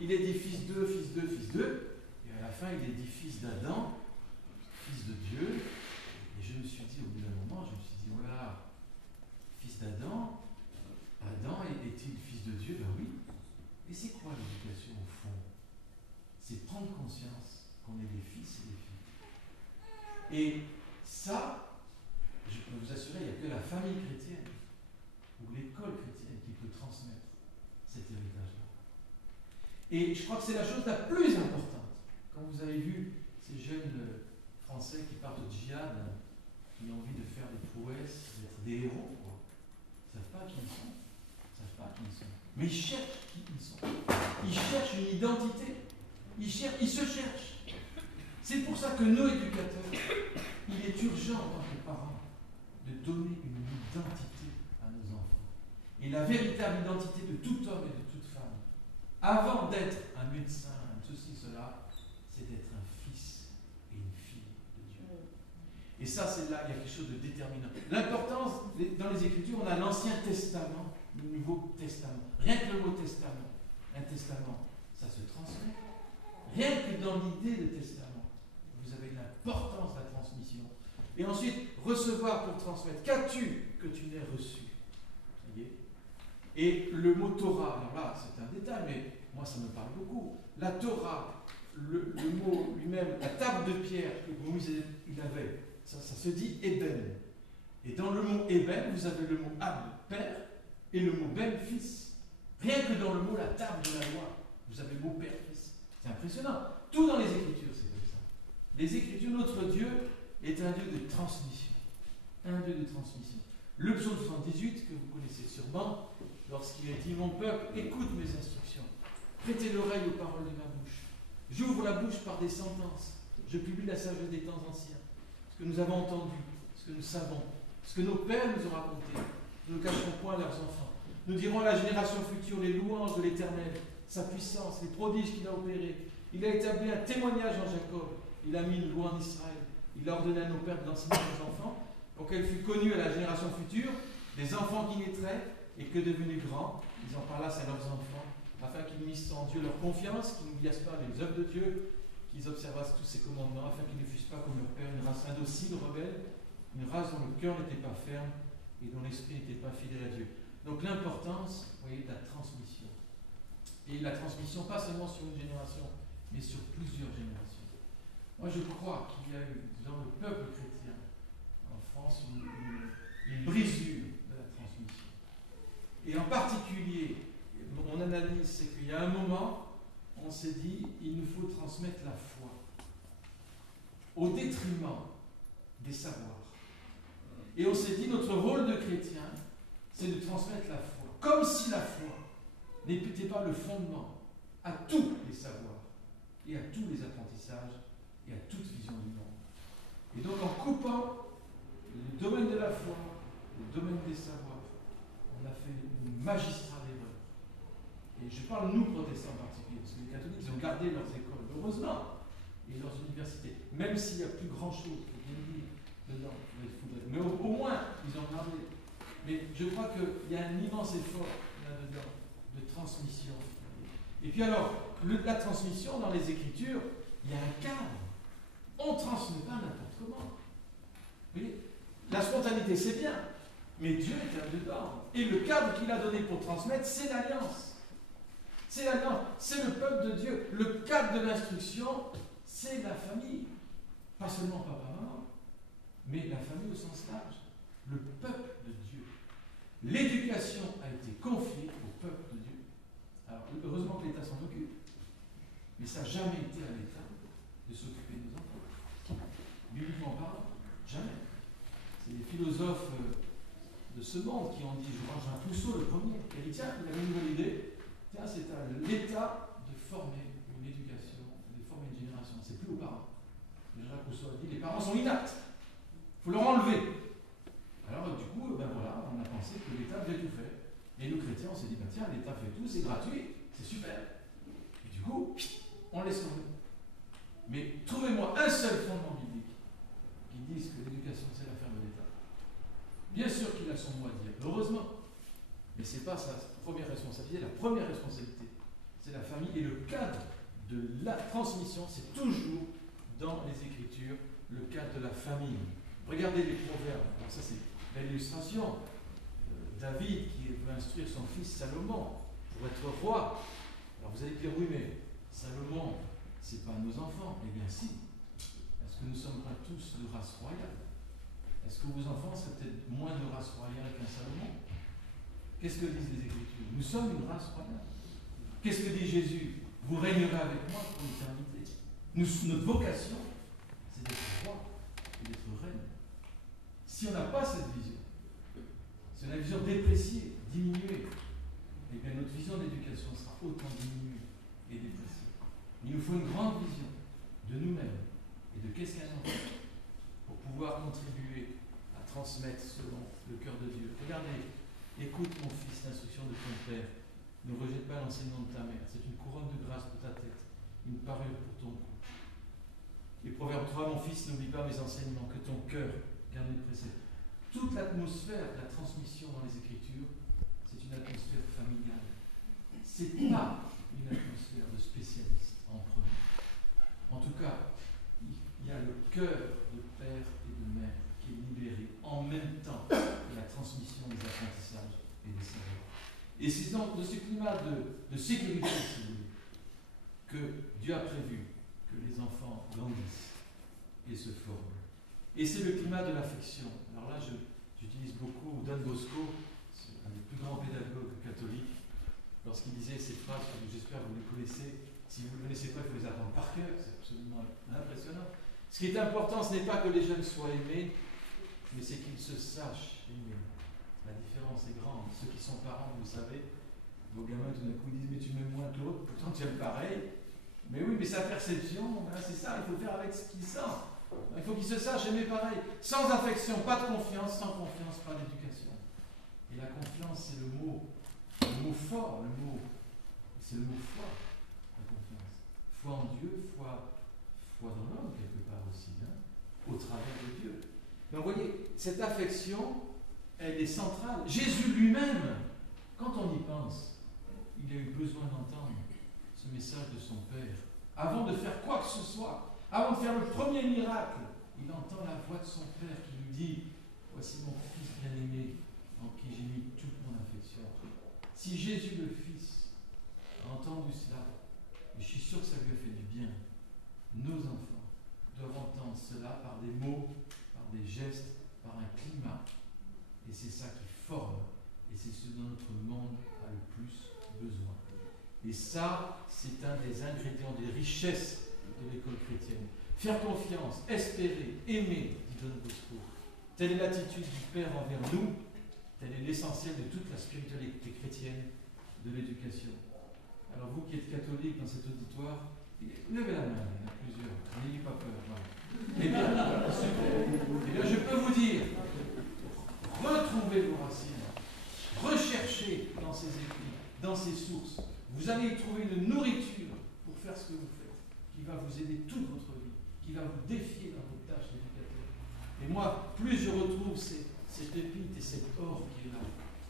il est dit fils d'eux, fils d'eux, fils d'eux. Et à la fin, il est dit fils d'Adam, fils de Dieu. Et je me suis dit, au bout d'un moment, voilà, fils d'Adam, Adam est-il fils de Dieu? Ben oui. Et c'est quoi l'éducation au fond? C'est prendre conscience qu'on est des fils et des filles. Et ça, je peux vous assurer, il n'y a que la famille chrétienne ou l'école chrétienne qui peut transmettre cet héritage-là. Et je crois que c'est la chose la plus importante. Quand vous avez vu ces jeunes Français qui partent au djihad, qui ont envie de faire des prouesses, d'être des héros, quoi. Ils ne savent pas qui ils sont. Mais ils cherchent qui ils sont. Ils cherchent une identité. Ils se cherchent. C'est pour ça que nos éducateurs, il est urgent en tant que parents de donner une identité à nos enfants. Et la véritable identité de tout homme et de toute femme, avant d'être un médecin, ceci, cela, c'est d'être un fils et une fille de Dieu. Et ça, c'est là, il y a quelque chose de déterminant. L'importance, dans les Écritures, on a l'Ancien Testament, le Nouveau Testament. Rien que le mot testament, un testament, ça se transmet. Rien que dans l'idée de testament, vous avez l'importance de la transmission. Et ensuite, recevoir pour transmettre. Qu'as-tu que tu n'aies reçu? Voyez. Et le mot Torah, alors là, c'est un détail, mais moi, ça me parle beaucoup. La Torah, le mot lui-même, la table de pierre que Moïse il avait, ça se dit Eben. Et dans le mot Eben, vous avez le mot Ab, père, et le mot Ben, fils. Rien que dans le mot la table de la loi, vous avez le mot père, fils. C'est impressionnant. Tout dans les Écritures, c'est comme ça. Les Écritures, notre Dieu est un Dieu de transmission. Un Dieu de transmission. Le psaume 78, que vous connaissez sûrement, lorsqu'il est dit « Mon peuple, écoute mes instructions. Prêtez l'oreille aux paroles de ma bouche. J'ouvre la bouche par des sentences. Je publie la sagesse des temps anciens. Ce que nous avons entendu, ce que nous savons, ce que nos pères nous ont raconté. Nous ne cacherons point à leurs enfants. Nous dirons à la génération future les louanges de l'Éternel, sa puissance, les prodiges qu'il a opérés. Il a établi un témoignage en Jacob. Il a mis une loi en Israël. Il a ordonné à nos pères de l'enseigner aux enfants, pour qu'elle fût connue à la génération future, des enfants qui naîtraient, et que devenus grands, ils en parlassent à leurs enfants, afin qu'ils missent en Dieu leur confiance, qu'ils n'oubliassent pas les œuvres de Dieu, qu'ils observassent tous ses commandements, afin qu'ils ne fussent pas comme leur père, une race indocile, rebelle, une race dont le cœur n'était pas ferme et dont l'esprit n'était pas fidèle à Dieu. Donc l'importance, vous voyez, de la transmission. Et la transmission, pas seulement sur une génération, mais sur plusieurs générations. Moi, je crois qu'il y a eu, dans le peuple chrétien, en France, une brisure de la transmission. Et en particulier, mon analyse, c'est qu'il y a un moment, on s'est dit, il nous faut transmettre la foi, au détriment des savoirs. Et on s'est dit, notre rôle de chrétien, c'est de transmettre la foi, comme si la foi n'était pas le fondement à tous les savoirs et à tous les apprentissages et à toute vision du monde. Et donc en coupant le domaine de la foi, le domaine des savoirs, on a fait une magistrale erreur. Et je parle nous protestants en particulier, parce que les catholiques, ils ont gardé leurs écoles, heureusement, et leurs universités, même s'il n'y a plus grand-chose, faut bien dire, dedans, mais au moins, ils ont gardé. Mais je crois qu'il y a un immense effort là-dedans de transmission. Et puis alors, la transmission dans les Écritures, il y a un cadre. On ne transmet pas n'importe comment. Vous voyez, la spontanéité, c'est bien, mais Dieu est un Dieu d'ordre. Et le cadre qu'il a donné pour transmettre, c'est l'alliance. C'est l'alliance, c'est le peuple de Dieu. Le cadre de l'instruction, c'est la famille. Pas seulement papa-maman, mais la famille au sens large. Le peuple de Dieu. L'éducation a été confiée au peuple de Dieu. Alors, heureusement que l'État s'en occupe. Mais ça n'a jamais été à l'État de s'occuper de nos enfants. Bibliquement parlant, jamais. C'est les philosophes de ce monde qui ont dit, je range un Rousseau le premier, qui a dit, tiens, il avait une nouvelle idée, tiens, c'est à l'État de former une éducation, de former une génération, c'est plus aux parents. Jean-Jacques Rousseau a dit les parents sont inaptes. Il faut leur enlever. Alors, du coup, ben voilà, on a pensé que l'État devait tout faire. Et nous, chrétiens, on s'est dit, ben tiens, l'État fait tout, c'est gratuit, c'est super. Et du coup, on laisse tomber. Mais trouvez-moi un seul fondement biblique qui dise que l'éducation, c'est l'affaire de l'État. Bien sûr qu'il a son mot à dire, heureusement. Mais ce n'est pas sa première responsabilité. La première responsabilité, c'est la famille. Et le cadre de la transmission, c'est toujours dans les Écritures, le cadre de la famille. Regardez les proverbes. Alors ça, c'est l'illustration. David qui veut instruire son fils Salomon pour être roi. Alors vous allez dire, oui, mais Salomon, c'est pas nos enfants. Eh bien si. Est-ce que nous ne sommes pas tous de race royale? Est-ce que vos enfants seraient peut-être moins de race royale qu'un Salomon? Qu'est-ce que disent les Écritures? Nous sommes une race royale. Qu'est-ce que dit Jésus? Vous régnerez avec moi pour l'éternité. Notre vocation, c'est d'être roi et d'être reine. Si on n'a pas cette vision, si on a une vision dépréciée, diminuée, eh bien notre vision d'éducation sera autant diminuée et dépréciée. Il nous faut une grande vision de nous-mêmes et de qu'est-ce qu'un enfant pour pouvoir contribuer à transmettre selon le cœur de Dieu. Regardez, écoute mon fils l'instruction de ton père, ne rejette pas l'enseignement de ta mère, c'est une couronne de grâce pour ta tête, une parure pour ton cou. Et Proverbe 3, mon fils, n'oublie pas mes enseignements, que ton cœur garde mes préceptes. Toute l'atmosphère de la transmission dans les Écritures, c'est une atmosphère familiale. C'est pas une atmosphère de spécialiste en premier. En tout cas, il y a le cœur de père et de mère qui est libéré en même temps que la transmission des apprentissages et des savoirs. Et c'est dans ce climat de sécurité, si vous voulez, que Dieu a prévu que les enfants grandissent et se forment. Et c'est le climat de l'affection. Alors là, j'utilise beaucoup Don Bosco, c'est un des plus grands pédagogues catholiques, lorsqu'il disait ces phrases, j'espère que vous les connaissez. Si vous ne les connaissez pas, il faut les apprendre par cœur, c'est absolument impressionnant. Ce qui est important, ce n'est pas que les jeunes soient aimés, mais c'est qu'ils se sachent aimer. La différence est grande. Ceux qui sont parents, vous savez, vos gamins tout d'un coup disent mais tu m'aimes moins que l'autre, pourtant tu aimes pareil. Mais oui, mais sa perception, ben c'est ça, il faut faire avec ce qu'il sent. Il faut qu'il se sache aimer pareil. Sans affection, pas de confiance, sans confiance, pas d'éducation. Et la confiance, c'est le mot fort, c'est le mot foi, la confiance. Foi en Dieu, foi dans l'homme, quelque part aussi, hein, au travers de Dieu. Donc vous voyez, cette affection, elle est centrale. Jésus lui-même, quand on y pense, il a eu besoin d'entendre ce message de son Père. Avant de faire quoi que ce soit, avant de faire le premier miracle, il entend la voix de son Père qui lui dit « Voici mon Fils bien-aimé, en qui j'ai mis toute mon affection. » Si Jésus le Fils a entendu cela, et je suis sûr que ça lui a fait du bien, nos enfants doivent entendre cela par des mots, par des gestes, par un climat. Et c'est ça qui forme, et c'est ce dont notre monde a le plus besoin. Et ça, c'est un des ingrédients, des richesses de l'école chrétienne. Faire confiance, espérer, aimer, dit Don Bosco. Telle est l'attitude du Père envers nous, tel est l'essentiel de toute la spiritualité chrétienne de l'éducation. Alors vous qui êtes catholique dans cet auditoire, levez la main, il y en a plusieurs, n'ayez pas peur. Voilà. Eh bien, super. Eh bien, je peux vous dire, retrouvez vos racines, recherchez dans ces écrits, dans ces sources. Vous allez y trouver une nourriture pour faire ce que vous faites, qui va vous aider toute votre vie, qui va vous défier dans vos tâches d'éducateur. Et moi, plus je retrouve cette pépite et cet or qui est là,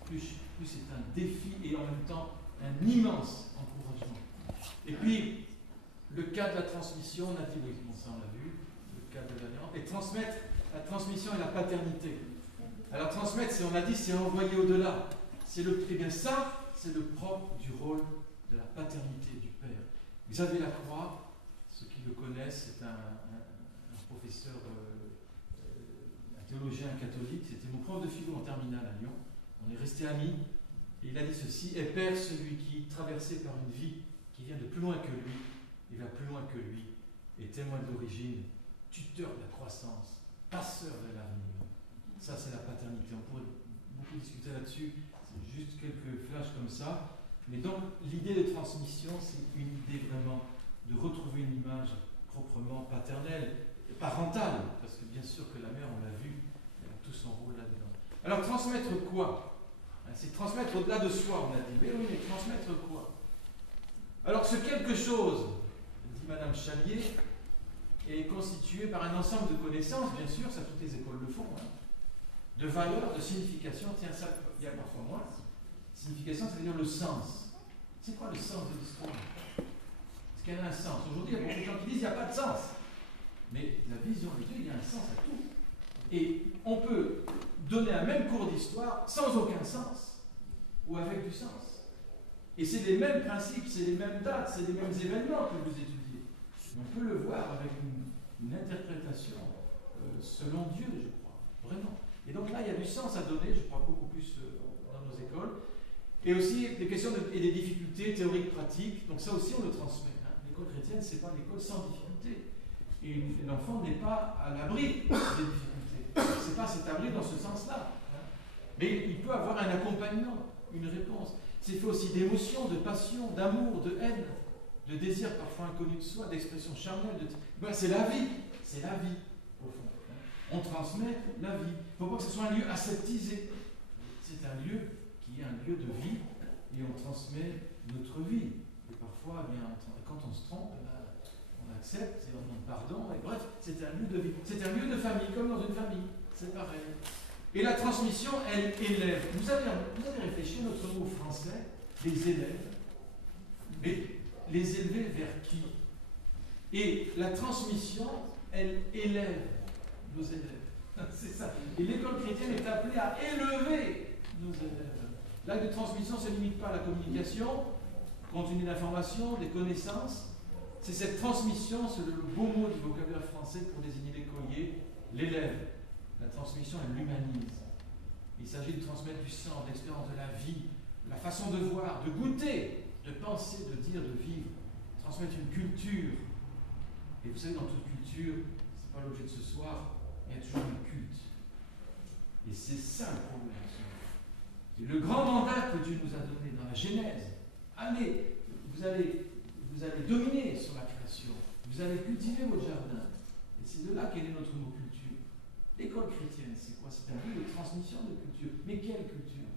plus c'est un défi et en même temps un immense encouragement. Et puis, le cas de la transmission, on a dit, oui, bon, ça on l'a vu, le cas de l'alliance, et transmettre, la transmission et la paternité. Alors transmettre, on a dit, c'est envoyer au-delà. Eh bien ça, c'est le propre du rôle de la paternité du Père. Xavier Lacroix, ceux qui le connaissent, c'est un professeur, un théologien catholique, c'était mon prof de philo en terminale à Lyon. On est restés amis, et il a dit ceci: est Père celui qui, traversé par une vie qui vient de plus loin que lui, et va plus loin que lui, est témoin de l'origine, tuteur de la croissance, passeur de l'avenir. Ça, c'est la paternité. On pourrait beaucoup discuter là-dessus, c'est juste quelques flashs comme ça. Mais donc, l'idée de transmission, c'est une idée vraiment de retrouver une image proprement paternelle. parentale, parce que bien sûr que la mère, on l'a vu, elle a tout son rôle là-dedans. Alors transmettre quoi? C'est transmettre au-delà de soi, on a dit. Mais oui, mais transmettre quoi? Alors ce quelque chose, dit Madame Chalier, est constitué par un ensemble de connaissances, bien sûr, ça toutes les écoles le font, hein, de valeurs, de signification. Tiens, ça, il y a parfois moins. Signification, ça veut dire le sens. C'est quoi le sens de l'histoire? Est-ce qu'elle a un sens? Aujourd'hui, il y a beaucoup de gens qui disent qu'il n'y a pas de sens. Mais la vision de Dieu, il y a un sens à tout. Et on peut donner un même cours d'histoire sans aucun sens, ou avec du sens. Et c'est les mêmes principes, c'est les mêmes dates, c'est les mêmes événements que vous étudiez. Mais on peut le voir avec une interprétation selon Dieu, je crois, vraiment. Et donc là, il y a du sens à donner, je crois, beaucoup plus dans nos écoles. Et aussi des questions et des difficultés théoriques, pratiques. Donc ça aussi, on le transmet. Hein. L'école chrétienne, ce n'est pas l'école sans difficulté. Et l'enfant n'est pas à l'abri des difficultés. C'est pas s'établir dans ce sens-là. Hein. Mais il peut avoir un accompagnement, une réponse. C'est fait aussi d'émotions, de passion, d'amour, de haine, de désir parfois inconnu de soi, d'expression charnelle. Ben, c'est la vie, au fond. On transmet la vie. Il ne faut pas que ce soit un lieu aseptisé. C'est un lieu qui est un lieu de vie et on transmet notre vie. Et parfois, eh bien, quand on se trompe, on accepte et on demande pardon. Et bref, c'est un lieu de vie. C'est un lieu de famille, comme dans une famille. C'est pareil. Et la transmission, elle élève. Vous avez réfléchi à notre mot français, les élèves. Mais les élever vers qui? Et la transmission, elle élève nos élèves. C'est ça. Et l'école chrétienne est appelée à élever nos élèves. L'acte de transmission ne se limite pas à la communication, contenu d'informations, des connaissances. C'est cette transmission, c'est le beau mot du vocabulaire français pour désigner l'écolier, l'élève. La transmission, elle l'humanise. Il s'agit de transmettre du sang, de l'expérience de la vie, la façon de voir, de goûter, de penser, de dire, de vivre. Transmettre une culture. Et vous savez, dans toute culture, ce n'est pas l'objet de ce soir, il y a toujours un culte. Et c'est ça le problème. Et le grand mandat que Dieu nous a donné dans la Genèse, allez, vous allez dominer sur la création, vous allez cultiver votre jardin. Et c'est de là qu'est née notre mot culture. L'école chrétienne, c'est quoi? C'est un lieu de transmission de culture. Mais quelle culture?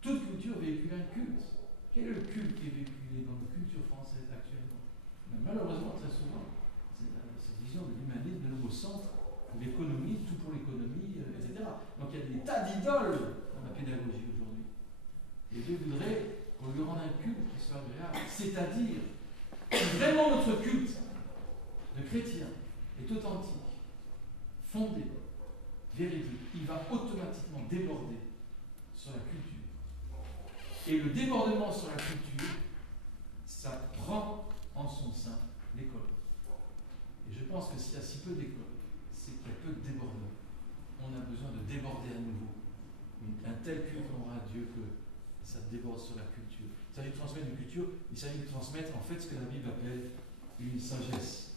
Toute culture véhicule un culte. Quel est le culte qui est véhiculé dans nos cultures françaises actuellement? Mais malheureusement, très souvent, c'est cette vision de l'humanisme, de l'homocentre, de l'économie, tout pour l'économie, etc. Donc il y a des tas d'idoles dans la pédagogie aujourd'hui. Et Dieu voudrait qu'on lui rende un culte qui soit agréable. C'est-à-dire, vraiment notre culte de chrétien est authentique, fondé, véridique. Il va automatiquement déborder sur la culture. Et le débordement sur la culture, ça prend en son sein l'école. Et je pense que s'il y a si peu d'écoles, c'est qu'il y a peu de débordement. On a besoin de déborder à nouveau. Un tel culte aura Dieu que ça déborde sur la culture. Il s'agit de transmettre une culture, il s'agit de transmettre en fait ce que la Bible appelle une sagesse.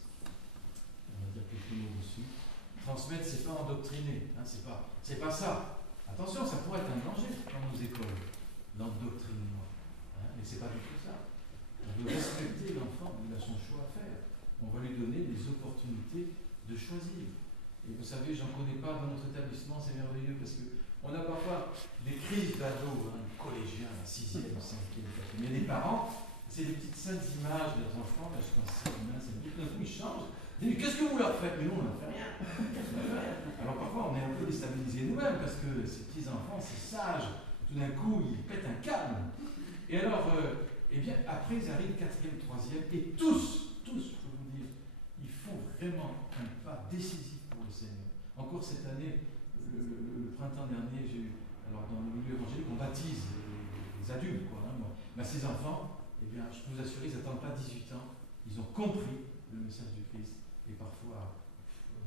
On va dire quelques mots dessus. Transmettre, c'est pas endoctriner, hein, c'est pas ça. Attention, ça pourrait être un danger dans nos écoles, l'endoctrinement. Hein, mais c'est pas du tout ça. On veut respecter l'enfant, il a son choix à faire. On va lui donner des opportunités de choisir. Et vous savez, j'en connais pas dans notre établissement, c'est merveilleux parce qu'on a parfois des crises d'ados, hein, collégiens, 6e, 5e, 4e. Mais les parents, c'est des petites saintes images de leurs enfants, là, je pense que c'est tout d'un coup, ils changent. Ils disent, qu'est-ce que vous leur faites? Mais nous, on ne leur fait rien. Alors parfois, on est un peu déstabilisés nous-mêmes parce que ces petits-enfants, c'est sage. Tout d'un coup, ils pètent un câble. Et alors, eh bien, après, ils arrivent 4e, 3e, et tous, je peux vous dire, ils font vraiment un pas décisif pour le Seigneur. Encore cette année, le printemps dernier, j'ai eu, alors dans le milieu évangélique, on baptise les adultes, quoi. Hein, mais ces enfants, eh bien, je peux vous assurer, ils n'attendent pas 18 ans, ils ont compris le message du Christ, et parfois,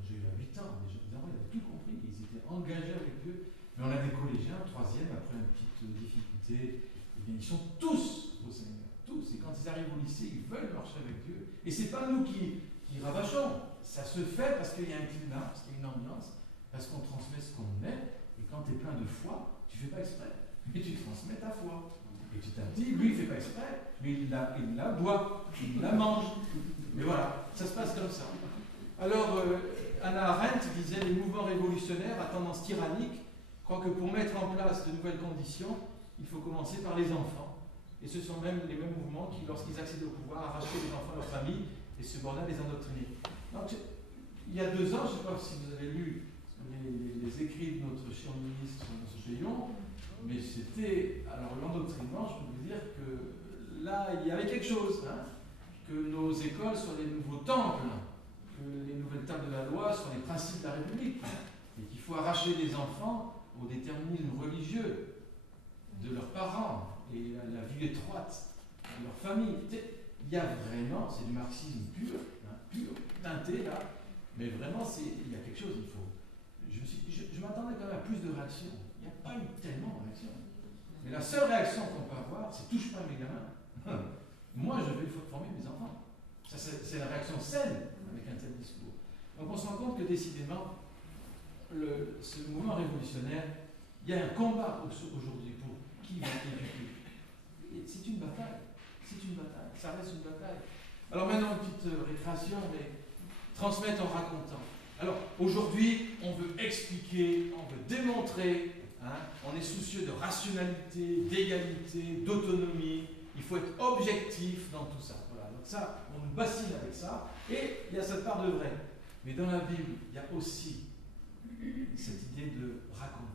j'ai eu à 8 ans, les enfants, ils avaient tout compris, ils étaient engagés avec Dieu, mais on a des collégiens, 3e, après une petite difficulté, eh bien, ils sont tous au Seigneur, tous, et quand ils arrivent au lycée, ils veulent marcher avec Dieu, et c'est pas nous qui rabâchons, ça se fait parce qu'il y a un climat, parce qu'il y a une ambiance, parce qu'on transmet ce qu'on est, et quand tu es plein de foi, tu ne fais pas exprès, mais tu transmets ta foi. Et petit à petit, lui, il ne fait pas exprès, mais il la boit, il la mange. Mais voilà, ça se passe comme ça. Alors, Hannah Arendt disait les mouvements révolutionnaires à tendance tyrannique croient que pour mettre en place de nouvelles conditions, il faut commencer par les enfants. Et ce sont même les mêmes mouvements qui, lorsqu'ils accèdent au pouvoir, arrachaient les enfants à leur famille et se bornaient à les endoctriner. Donc, il y a 2 ans, je ne sais pas si vous avez lu les écrits de notre cher ministre M. Géillon, mais c'était, alors l'endoctrinement, je peux vous dire que là, il y avait quelque chose, hein, que nos écoles soient les nouveaux temples, que les nouvelles tables de la loi soient les principes de la République, et qu'il faut arracher les enfants au déterminisme religieux de leurs parents et à la vie étroite de leur famille. Il y a vraiment, c'est du marxisme pur, hein, pur, teinté là, mais vraiment, il y a quelque chose, il faut. Je m'attendais quand même à plus de réactions. Il n'y a pas eu tellement de réactions. Mais la seule réaction qu'on peut avoir, c'est touche pas à mes gamins. Moi, je vais former mes enfants. Ça, c'est la réaction saine avec un tel discours. Donc on se rend compte que décidément, ce mouvement révolutionnaire, il y a un combat aujourd'hui pour qui va éduquer. C'est une bataille. C'est une bataille. Ça reste une bataille. Alors maintenant, une petite récréation, mais transmettre en racontant. Alors aujourd'hui, on veut expliquer, on veut démontrer, hein, on est soucieux de rationalité, d'égalité, d'autonomie. Il faut être objectif dans tout ça. Voilà. Donc ça, on nous bassine avec ça. Et il y a cette part de vrai. Mais dans la Bible, il y a aussi cette idée de raconter.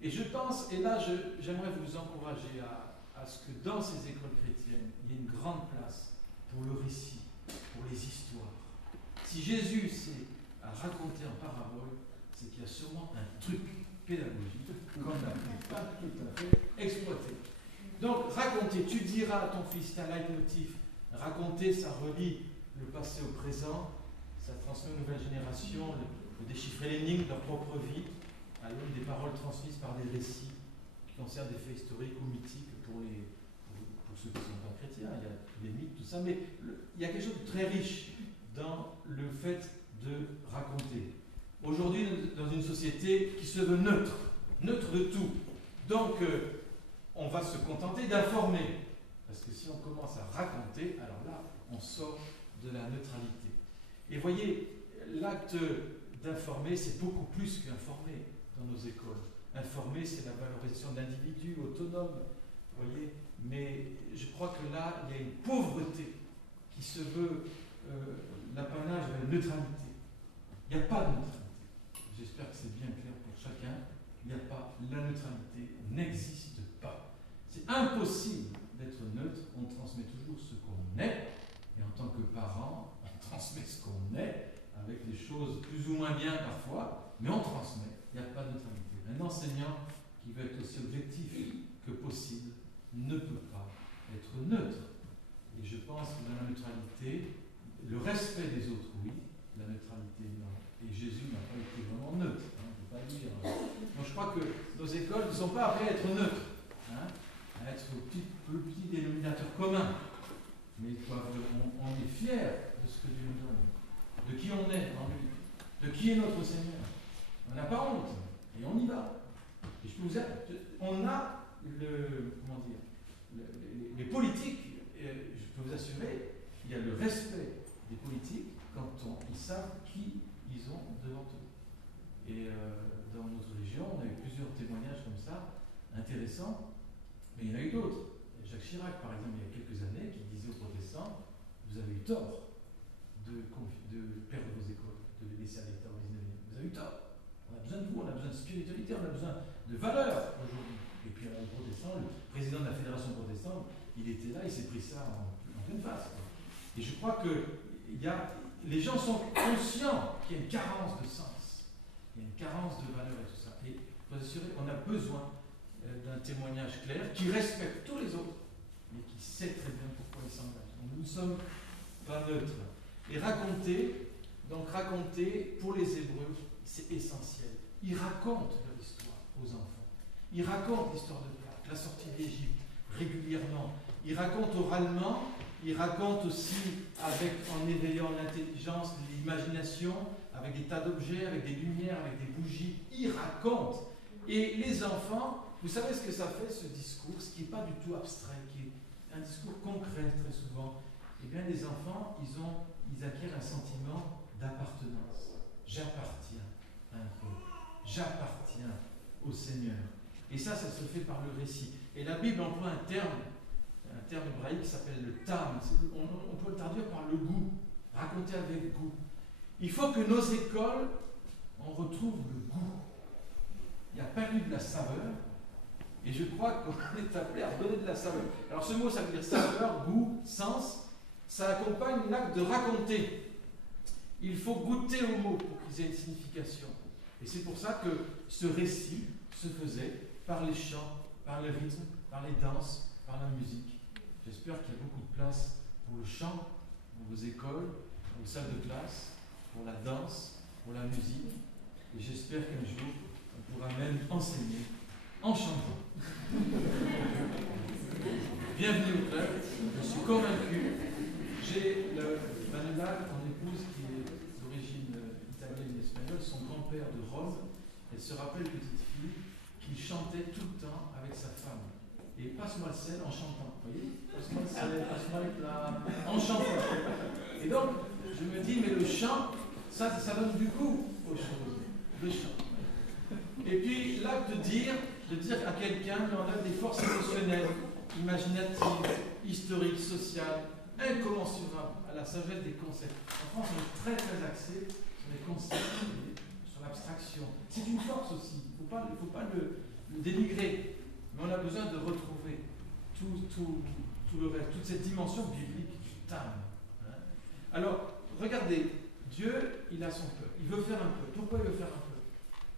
Et je pense, et là j'aimerais vous encourager à ce que dans ces écoles chrétiennes, il y ait une grande place pour le récit, pour les histoires. Si Jésus sait raconter en parabole, c'est qu'il y a sûrement un truc pédagogique qu'on n'a pas tout à fait exploité. Donc raconter, tu diras à ton fils, c'est un leitmotiv. Raconter, ça relie le passé au présent, ça transmet aux nouvelles générations de déchiffrer l'énigme de leur propre vie, à l'aune des paroles transmises par des récits qui concernent des faits historiques ou mythiques pour ceux qui ne sont pas chrétiens. Il y a les mythes, tout ça, mais il y a quelque chose de très riche dans le fait de raconter. Aujourd'hui, dans une société qui se veut neutre de tout. Donc, on va se contenter d'informer. Parce que si on commence à raconter, alors là, on sort de la neutralité. Et voyez, l'acte d'informer, c'est beaucoup plus qu'informer dans nos écoles. Informer, c'est la valorisation de l'individu autonome, voyez. Mais je crois que là, il y a une pauvreté qui se veut l'apanage de la neutralité. Il n'y a pas de neutralité. J'espère que c'est bien clair pour chacun. Il n'y a pas, la neutralité n'existe pas. C'est impossible d'être neutre. On transmet toujours ce qu'on est. Et en tant que parent, on transmet ce qu'on est, avec des choses plus ou moins bien parfois, mais on transmet. Il n'y a pas de neutralité. Un enseignant qui veut être aussi objectif que possible ne peut pas être neutre. Et je pense que dans la neutralité, le respect des autres, oui, la neutralité, non. Et Jésus n'a pas été vraiment neutre, hein, on ne peut pas dire. Donc je crois que nos écoles ne sont pas appelées à être neutres, hein, à être le petit dénominateur commun. Mais on est fiers de ce que Dieu nous donne, de qui on est en lui, de qui est notre Seigneur. On n'a pas honte, et on y va. Et je peux vous dire, on a les politiques, je peux vous assurer, il y a le respect des politiques quand ils savent qui ils ont devant eux. Et dans notre région, on a eu plusieurs témoignages comme ça, intéressants, mais il y en a eu d'autres. Jacques Chirac, par exemple, il y a quelques années, qui disait aux protestants, vous avez eu tort de perdre vos écoles, de les laisser à l'État au 19e. Vous avez eu tort. On a besoin de vous, on a besoin de spiritualité, on a besoin de valeurs aujourd'hui. Et puis les protestants, le président de la fédération protestante, il était là, il s'est pris ça en pleine face. Et je crois que les gens sont conscients qu'il y a une carence de sens, il y a une carence de valeurs et tout ça. Et vous assurer, on a besoin d'un témoignage clair qui respecte tous les autres, mais qui sait très bien pourquoi ils s'engagent. Donc nous ne sommes pas neutres. Et raconter pour les Hébreux, c'est essentiel. Ils racontent leur histoire aux enfants. Ils racontent l'histoire de Pâques, la sortie d'Égypte, régulièrement. Ils racontent oralement, ils racontent aussi en éveillant l'intelligence, l'imagination, avec des tas d'objets, avec des lumières, avec des bougies. Ils racontent. Et les enfants, vous savez ce que ça fait, ce discours, ce qui n'est pas du tout abstrait, qui est un discours concret très souvent. Eh bien, les enfants, ils acquièrent un sentiment d'appartenance. J'appartiens à un peuple. J'appartiens au Seigneur. Et ça se fait par le récit. Et la Bible emploie un terme hébraïque qui s'appelle le tam. On peut le traduire par le goût, raconter avec goût. Il faut que nos écoles en retrouvent le goût. Il n'y a pas eu de la saveur, et je crois qu'on est appelé à redonner de la saveur. Alors ce mot, ça veut dire saveur, goût, sens. Ça accompagne l'acte de raconter. Il faut goûter aux mots pour qu'ils aient une signification. Et c'est pour ça que ce récit se faisait par les chants, par le rythme, par les danses, par la musique. J'espère qu'il y a beaucoup de place pour le chant, dans vos écoles, dans vos salles de classe, pour la danse, pour la musique. Et j'espère qu'un jour, on pourra même enseigner en chantant. Bienvenue au club, je suis convaincu. J'ai Manuela, mon épouse, qui est d'origine italienne et espagnole, son grand-père de Rome. Elle se rappelle, petite fille, qu'il chantait tout le temps avec sa femme. Et passe-moi le sel en chantant. Vous voyez? Passe-moi le sel, passe-moi le plat, en chantant. Et donc, je me dis, mais le chant, ça donne du goût aux choses. Le chant. Et puis, l'acte de dire à quelqu'un, mais on a des forces émotionnelles, imaginatives, historiques, sociales, incommensurables à la sagesse des concepts. En France, on est très très axé sur les concepts, sur l'abstraction. C'est une force aussi, il ne faut pas le dénigrer. Mais on a besoin de retrouver tout le reste, toute cette dimension biblique du tam. Hein. Alors, regardez, Dieu, il a son peuple. Il veut faire un peuple. Pourquoi il veut faire un peuple?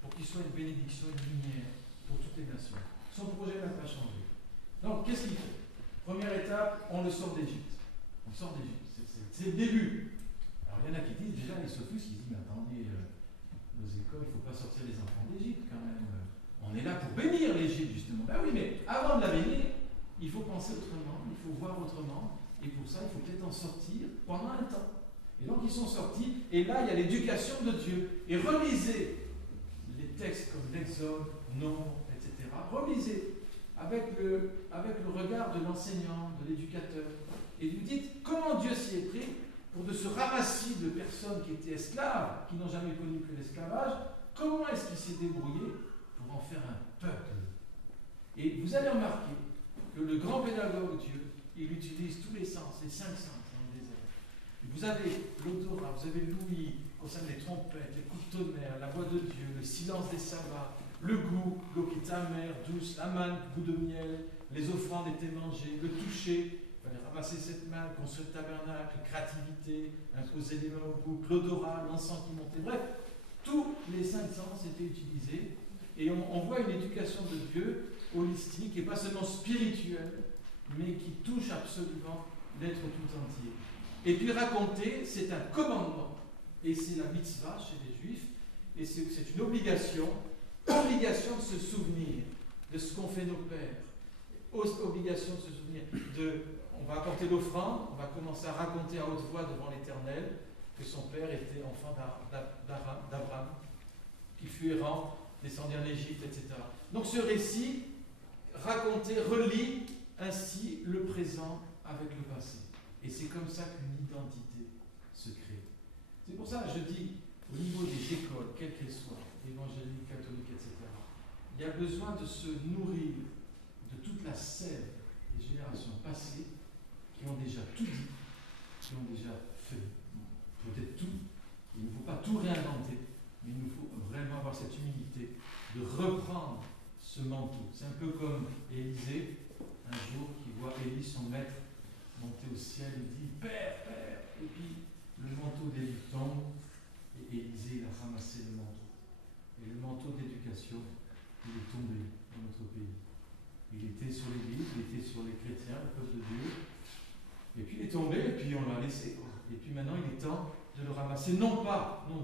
Pour qu'il soit une bénédiction, une lumière pour toutes les nations. Son projet n'a pas changé. Donc, qu'est-ce qu'il fait? Première étape, on le sort d'Égypte. On sort d'Égypte. C'est le début. Alors, il y en a qui disent, déjà, les sophistes, ils disent, mais attendez, nos écoles, il ne faut pas sortir les enfants d'Égypte quand même. On est là pour bénir l'Égypte, justement. Ben oui, mais avant de la bénir, il faut penser autrement, il faut voir autrement, et pour ça, il faut peut-être en sortir pendant un temps. Et donc, ils sont sortis, et là, il y a l'éducation de Dieu. Et relisez les textes comme l'Exode, Nombre, etc. Relisez avec le regard de l'enseignant, de l'éducateur, et vous dites comment Dieu s'y est pris pour de ce ramassis de personnes qui étaient esclaves, qui n'ont jamais connu que l'esclavage, comment est-ce qu'il s'est débrouillé pour en faire un peuple. Et vous allez remarquer que le grand pédagogue Dieu, il utilise tous les sens, les 5 sens dans le désert. Vous avez l'odorat, vous avez l'ouïe, concerne les trompettes, les coups de tonnerre, la voix de Dieu, le silence des sabbats, le goût, l'eau qui est amère, douce, la manne, goût de miel, les offrandes étaient mangées, le toucher, il fallait ramasser cette main, construire le tabernacle, créativité, imposer les mains au bouc, l'odorat, l'encens qui montait, bref, tous les 5 sens étaient utilisés. Et on voit une éducation de Dieu holistique, et pas seulement spirituelle, mais qui touche absolument l'être tout entier. Et puis raconter, c'est un commandement, et c'est la mitzvah chez les Juifs, et c'est une obligation de se souvenir de ce qu'ont fait nos pères, obligation de se souvenir on va apporter l'offrande, on va commencer à raconter à haute voix devant l'Éternel que son père était enfant d'Abraham, qui fut errant, descendu en Égypte, etc. Donc ce récit, raconté, relie ainsi le présent avec le passé. Et c'est comme ça qu'une identité se crée. C'est pour ça que je dis, au niveau des écoles, quelles qu'elles soient, évangéliques, catholiques, etc., il y a besoin de se nourrir de toute la sève des générations passées qui ont déjà tout dit, qui ont déjà fait peut-être tout. Il ne faut pas tout réinventer, mais il nous faut vraiment avoir cette humilité de reprendre ce manteau. C'est un peu comme Élisée, un jour, qui voit Élie, son maître, monter au ciel et dit « Père, Père !» Et puis le manteau d'Élie tombe, et Élisée, il a ramassé le manteau. Et le manteau d'éducation, il est tombé dans notre pays. Il était sur l'Église, il était sur les chrétiens, le peuple de Dieu. Et puis il est tombé, et puis on l'a laissé. Et puis maintenant, il est temps de le ramasser, non pas pour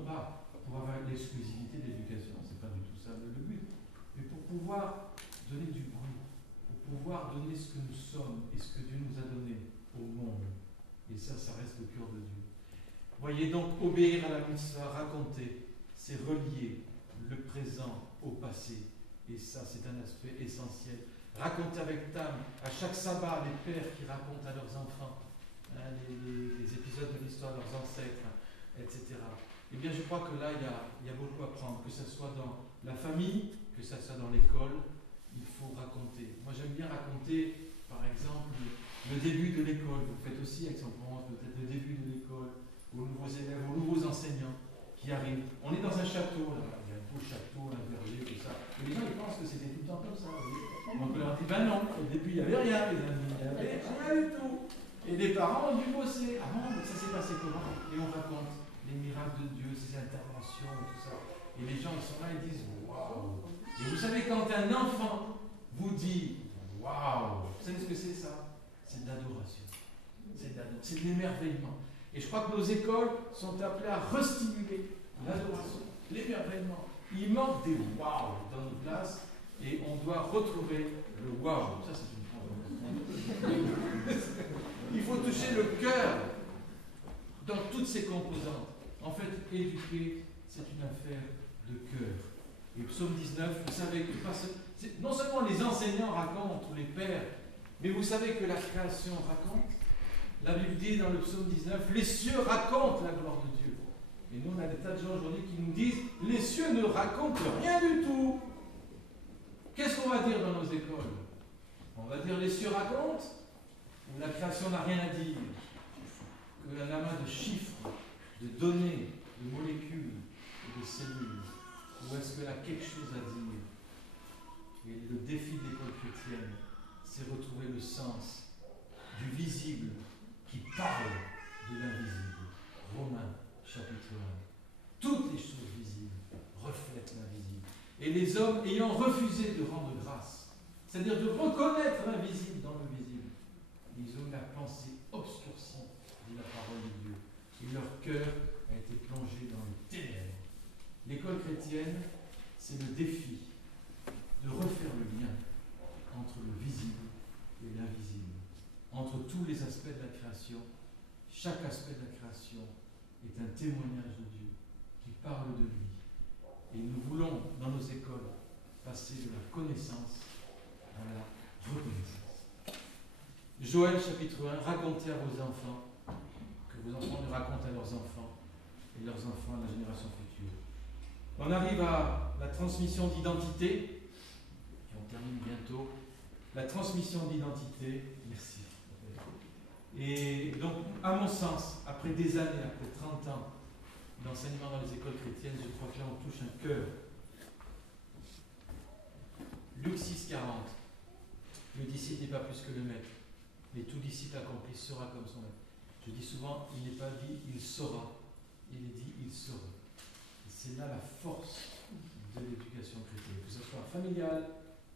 avoir l'exclusivité de l'éducation, c'est pas du tout ça le but, mais pour pouvoir donner du bruit, pour pouvoir donner ce que nous sommes et ce que Dieu nous a donné au monde. Et ça reste au cœur de Dieu. Voyez donc, obéir à la mitzvah, raconter, c'est relier le présent au passé. Et ça, c'est un aspect essentiel. Raconter avec Tam, à chaque sabbat, les pères qui racontent à leurs enfants les épisodes de l'histoire de leurs ancêtres. etc. Eh bien, je crois que là, il y a beaucoup à prendre, que ce soit dans la famille, que ce soit dans l'école, il faut raconter. Moi, j'aime bien raconter, par exemple, le début de l'école. Vous faites aussi, Aix-en-Provence, peut-être le début de l'école, aux nouveaux élèves, aux nouveaux enseignants qui arrivent. On est dans un château, là. Il y a un beau château, un verger, tout ça. Et les gens, ils pensent que c'était tout le temps comme ça. On leur dit, ben non, au début, il n'y avait rien, les amis, il n'y avait rien du tout. Et les parents ont dû bosser. Ah bon, ça s'est passé comment? Et on raconte les miracles de Dieu, ses interventions, tout ça. Et les gens, ils sont là, ils disent, waouh. Et vous savez, quand un enfant vous dit, waouh, vous savez ce que c'est ça? C'est de l'adoration. C'est de l'émerveillement. Et je crois que nos écoles sont appelées à restimuler l'adoration, l'émerveillement. Il manque des waouh dans nos classes et on doit retrouver le waouh. Ça, c'est une phrase. Il faut toucher le cœur dans toutes ses composantes. En fait, éduquer, c'est une affaire de cœur. Et psaume 19, vous savez que non seulement les enseignants racontent, ou les pères, mais vous savez que la création raconte. La Bible dit dans le psaume 19, les cieux racontent la gloire de Dieu. Et nous, on a des tas de gens aujourd'hui qui nous disent, les cieux ne racontent rien du tout. Qu'est-ce qu'on va dire dans nos écoles? On va dire les cieux racontent, ou la création n'a rien à dire. Que un amas de chiffres, de données, de molécules, de cellules. Ou est-ce qu'elle a quelque chose à dire? Et le défi de l'école chrétienne, c'est retrouver le sens du visible qui parle de l'invisible. Romains, chapitre 1. Toutes les choses visibles reflètent l'invisible. Et les hommes ayant refusé de rendre grâce, c'est-à-dire de reconnaître l'invisible dans le visible, ils ont eu la pensée obscurcie de la parole de Dieu. Et leur cœur a été plongé dans les ténèbres. L'école chrétienne, c'est le défi de refaire le lien entre le visible et l'invisible, entre tous les aspects de la création. Chaque aspect de la création est un témoignage de Dieu qui parle de lui. Et nous voulons, dans nos écoles, passer de la connaissance à la reconnaissance. Joël chapitre 1, racontez à vos enfants, que vos enfants le racontent à leurs enfants, et leurs enfants à la génération future. On arrive à la transmission d'identité, et on termine bientôt. La transmission d'identité, merci. Et donc, à mon sens, après des années, après 30 ans d'enseignement dans les écoles chrétiennes, je crois que là on touche un cœur. Luc 6,40. Le disciple n'est pas plus que le maître, mais tout disciple accompli sera comme son maître. Je dis souvent, il n'est pas dit il saura, il est dit il sera. C'est là la force de l'éducation chrétienne, que ce soit familiale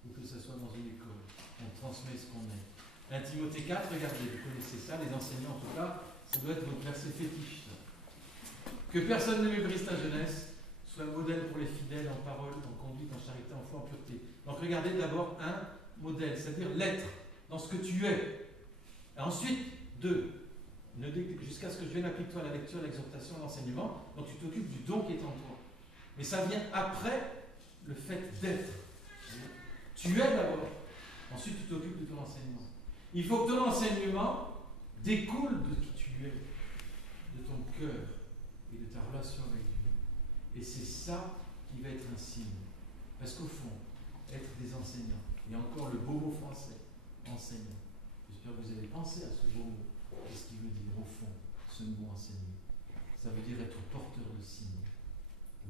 ou que ce soit dans une école. On transmet ce qu'on est. 1 Timothée 4, regardez, vous connaissez ça, les enseignants en tout cas, ça doit être votre verset fétiche. Ça. Que personne ne méprise ta jeunesse, soit un modèle pour les fidèles en parole, en conduite, en charité, en foi, en pureté. Donc regardez d'abord un modèle, c'est-à-dire l'être, dans ce que tu es. Et ensuite, 2. Jusqu'à ce que je vienne appliquer à la lecture, l'exhortation, l'enseignement, donc tu t'occupes du don qui est en toi. Mais ça vient après le fait d'être. Tu es d'abord. Ensuite, tu t'occupes de ton enseignement. Il faut que ton enseignement découle de qui tu es, de ton cœur et de ta relation avec Dieu. Et c'est ça qui va être un signe. Parce qu'au fond, être des enseignants, et encore le beau mot français, enseignant. J'espère que vous avez pensé à ce beau mot. Qu'est-ce qu'il veut dire au fond, ce mot enseigner? Ça veut dire être porteur de signes.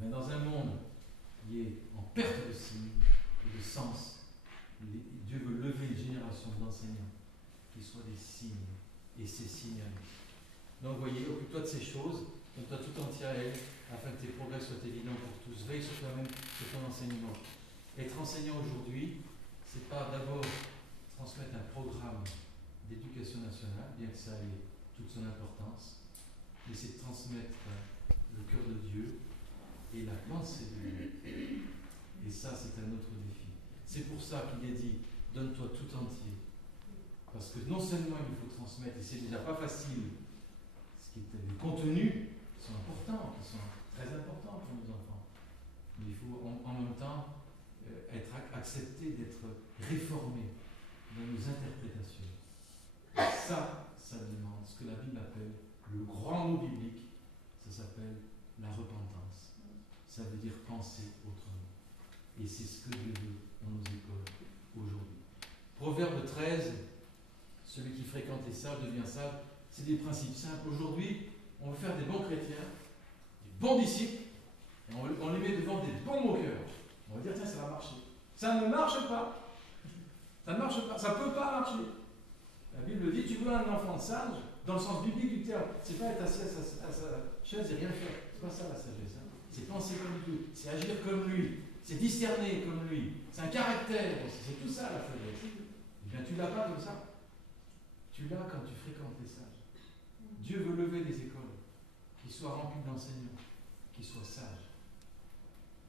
Mais dans un monde qui est en perte de signes et de sens, Dieu veut lever une génération d'enseignants qui soient des signes, et ces signes à lui. Donc, voyez, occupe-toi de ces choses, donne-toi tout entier à elles, afin que tes progrès soient évidents pour tous. Veille sur toi-même, sur ton enseignement. Être enseignant aujourd'hui, c'est pas d'abord transmettre un programme d'éducation nationale, bien que ça ait toute son importance, mais c'est de transmettre le cœur de Dieu et la pensée de Dieu. Et ça, c'est un autre défi. C'est pour ça qu'il est dit, donne-toi tout entier. Parce que non seulement il faut transmettre, et c'est déjà pas facile, les contenus qui sont importants, qui sont très importants pour nos enfants, mais il faut en même temps être accepté d'être réformé dans nos interprétations. Et ça demande ce que la Bible appelle le grand mot biblique, ça s'appelle la repentance. Ça veut dire penser autrement. Et c'est ce que Dieu veut dans nos écoles aujourd'hui. Proverbe 13, celui qui fréquente les sages devient sage. C'est des principes simples. Aujourd'hui, on veut faire des bons chrétiens, des bons disciples, et on les met devant des bons moqueurs. On va dire, tiens, ça va marcher. Ça ne marche pas. Ça ne marche pas. Ça ne peut pas marcher. La Bible dit, tu veux un enfant sage, dans le sens biblique du terme. C'est pas être assis à sa chaise et rien faire. C'est pas ça la sagesse. Hein. C'est penser comme lui. C'est agir comme lui. C'est discerner comme lui. C'est un caractère. C'est tout ça la sagesse. Eh bien, tu l'as pas comme ça. Tu l'as quand tu fréquentes les sages. Dieu veut lever des écoles qui soient remplies d'enseignants, qui soient sages.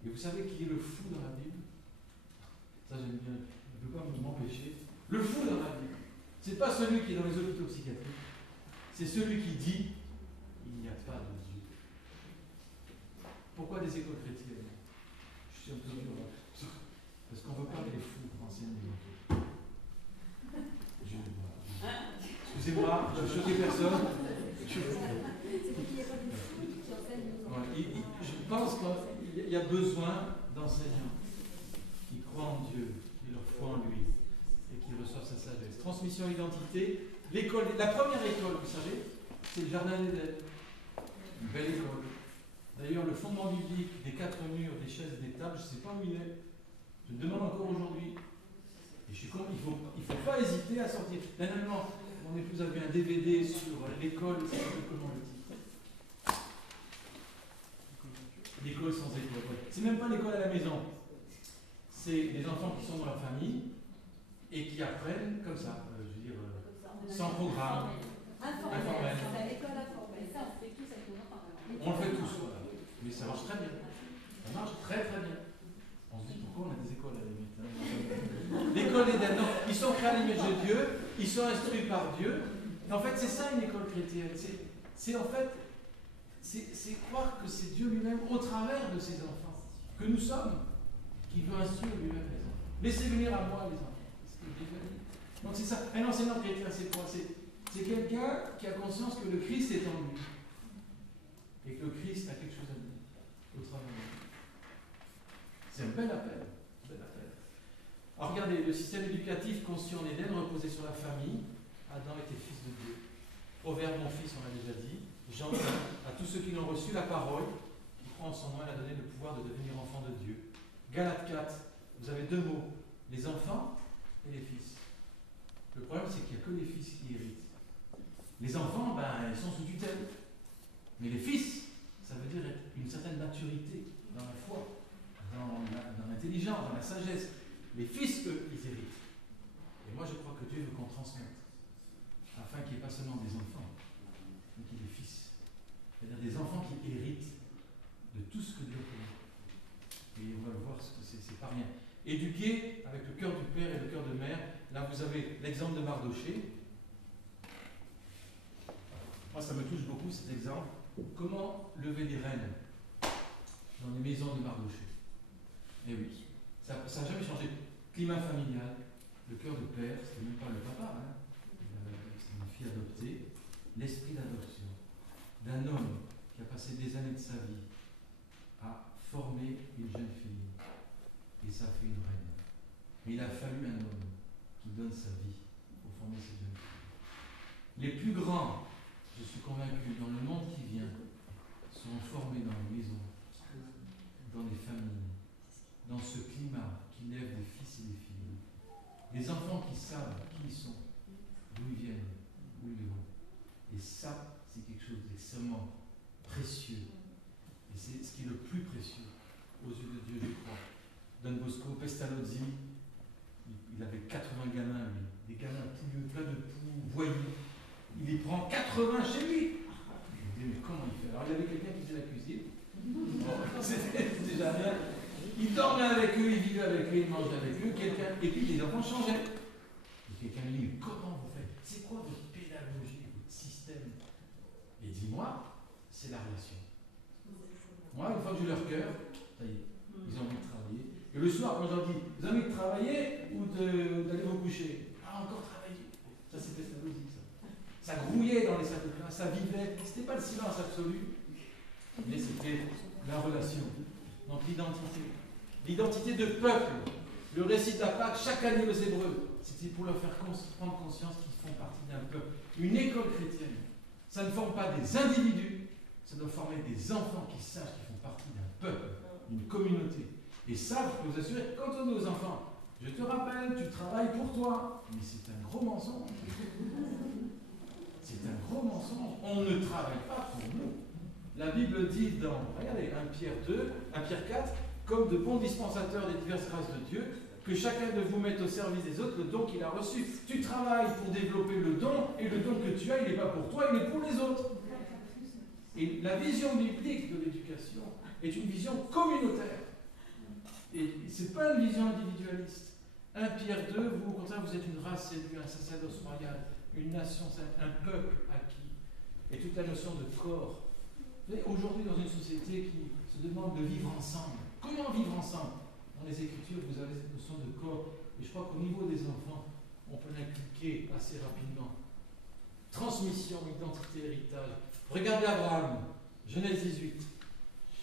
Et vous savez qui est le fou dans la Bible? Ça, j'aime bien. Je ne peux pas m'empêcher. Le fou dans la Bible, ce n'est pas celui qui est dans les hôpitaux psychiatriques, c'est celui qui dit il n'y a pas de Dieu. Pourquoi des écoles chrétiennes? Je suis un peu dur là. Parce qu'on ne veut pas que les fous enseignent les autres. Excusez-moi, je ne choquais personne. Je pense qu'il y a besoin d'enseignants qui croient en Dieu, qui leur foi en lui et qui reçoivent sa sagesse. Transmission identité. L'école, la première école, vous savez, c'est le jardin d'Éden. Une belle école. D'ailleurs, le fondement biblique des 4 murs, des chaises et des tables, je ne sais pas où il est. Je me demande encore aujourd'hui. Et je suis convaincu, il ne faut pas hésiter à sortir. Dernièrement, mon épouse avait un DVD sur l'école, c'est comment le titre? L'école sans école. C'est même pas l'école à la maison. C'est des enfants qui sont dans leur famille et qui apprennent comme ça, je veux dire, sans programme, informel. C'est l'école informelle. Ça, on fait tous avec nos enfants. On le fait tous, voilà. Mais ça marche très bien. Ça marche très très bien. On se dit pourquoi on a des écoles à la limite. Hein. L'école d'Éden, non, ils sont créés à l'image de Dieu, ils sont instruits par Dieu. Et en fait, c'est ça une école chrétienne. C'est en fait, c'est croire que c'est Dieu lui-même au travers de ses enfants, que nous sommes, qui veut instruire lui-même les enfants. Laissez venir à moi les enfants. C'est ce que Jésus a dit. Donc c'est ça. Un enseignant chrétien, c'est quoi? C'est quelqu'un qui a conscience que le Christ est en lui. Et que le Christ a quelque chose à dire au travers de lui. C'est un bel appel. Alors regardez, le système éducatif conçu en Éden reposait sur la famille. Adam était fils de Dieu. Proverbe, mon fils, on l'a déjà dit. Jean, à tous ceux qui l'ont reçu, la parole, qui croient en son nom, elle a donné le pouvoir de devenir enfant de Dieu. Galates 4, vous avez 2 mots, les enfants et les fils. Le problème, c'est qu'il n'y a que les fils qui héritent. Les enfants, ils sont sous tutelle. Mais les fils, ça veut dire une certaine maturité dans la foi, dans l'intelligence, dans la sagesse. Les fils, eux, ils héritent. Et moi, je crois que Dieu veut qu'on transmette, afin qu'il n'y ait pas seulement des enfants, mais qu'il y ait des fils. C'est-à-dire des enfants qui héritent de tout ce que Dieu a fait. Et on va le voir, c'est pas rien. Éduquer avec le cœur du père et le cœur de mère. Là, vous avez l'exemple de Mardoché. Moi, ça me touche beaucoup cet exemple. Comment lever des reines dans les maisons de Mardoché? Eh oui, ça n'a jamais changé. Climat familial, le cœur de père, c'était même pas le papa, hein. C'était une fille adoptée. L'esprit d'adoption d'un homme qui a passé des années de sa vie à former une jeune fille. Et ça fait une reine. Mais il a fallu un homme qui donne sa vie pour former cette jeune fille. Les plus grands, je suis convaincu, dans le monde qui vient, sont formés dans les maisons, dans les familles, dans ce climat qui lève des fils et des filles. Des enfants qui savent qui ils sont, d'où ils viennent, où ils vont. Et ça, c'est quelque chose d'extrêmement précieux. Et c'est ce qui est le plus précieux aux yeux de Dieu, je crois. Don Bosco Pestalozzi, il avait 80 gamins, lui. Des gamins pouilleux, plein de poux, voyous. Il les prend 80 chez lui. Je me dis, mais comment il fait? Alors, il y avait quelqu'un qui faisait la cuisine. Bon, c'était déjà bien. Il dormait avec eux, il vivait avec eux, il mangeait avec eux. Et puis, les enfants changeaient. Et quelqu'un lui dit, mais comment vous faites? C'est quoi votre pédagogie, votre système? Et dis-moi, c'est la relation. Moi, une fois que j'ai leur cœur, ça y est, ils ont envie de travailler. Et le soir, quand je leur dis, vous avez envie de travailler ou d'aller vous coucher? Ah, encore travailler. Ça, c'était sa logique, ça. Ça grouillait dans les salles de classe, ça vivait. C'était pas le silence absolu, Mais c'était la relation. Donc l'identité. L'identité de peuple. Le récit de la Pâque, chaque année aux Hébreux, c'était pour leur faire prendre conscience qu'ils font partie d'un peuple. Une école chrétienne, ça ne forme pas des individus, ça doit former des enfants qui sachent qu'ils font partie d'un peuple, d'une communauté. Et ça, je peux vous assurer, quand on dit aux enfants, je te rappelle, tu travailles pour toi, mais c'est un gros mensonge. C'est un gros mensonge. On ne travaille pas pour nous. La Bible dit dans, regardez, 1 Pierre 2, 1 Pierre 4, comme de bons dispensateurs des diverses grâces de Dieu, que chacun de vous mette au service des autres le don qu'il a reçu. Tu travailles pour développer le don, et le don que tu as, il n'est pas pour toi, il est pour les autres. Et la vision biblique de l'éducation est une vision communautaire. Et ce n'est pas une vision individualiste. 1 Pierre 2, vous, au contraire, vous êtes une race élue, un sacerdoce royal, une nation, un peuple acquis. Et toute la notion de corps. Vous savez, aujourd'hui, dans une société qui se demande de vivre ensemble, comment vivre ensemble? Dans les Écritures, vous avez cette notion de corps. Et je crois qu'au niveau des enfants, on peut l'inculquer assez rapidement. Transmission, identité, héritage. Regardez Abraham, Genèse 18.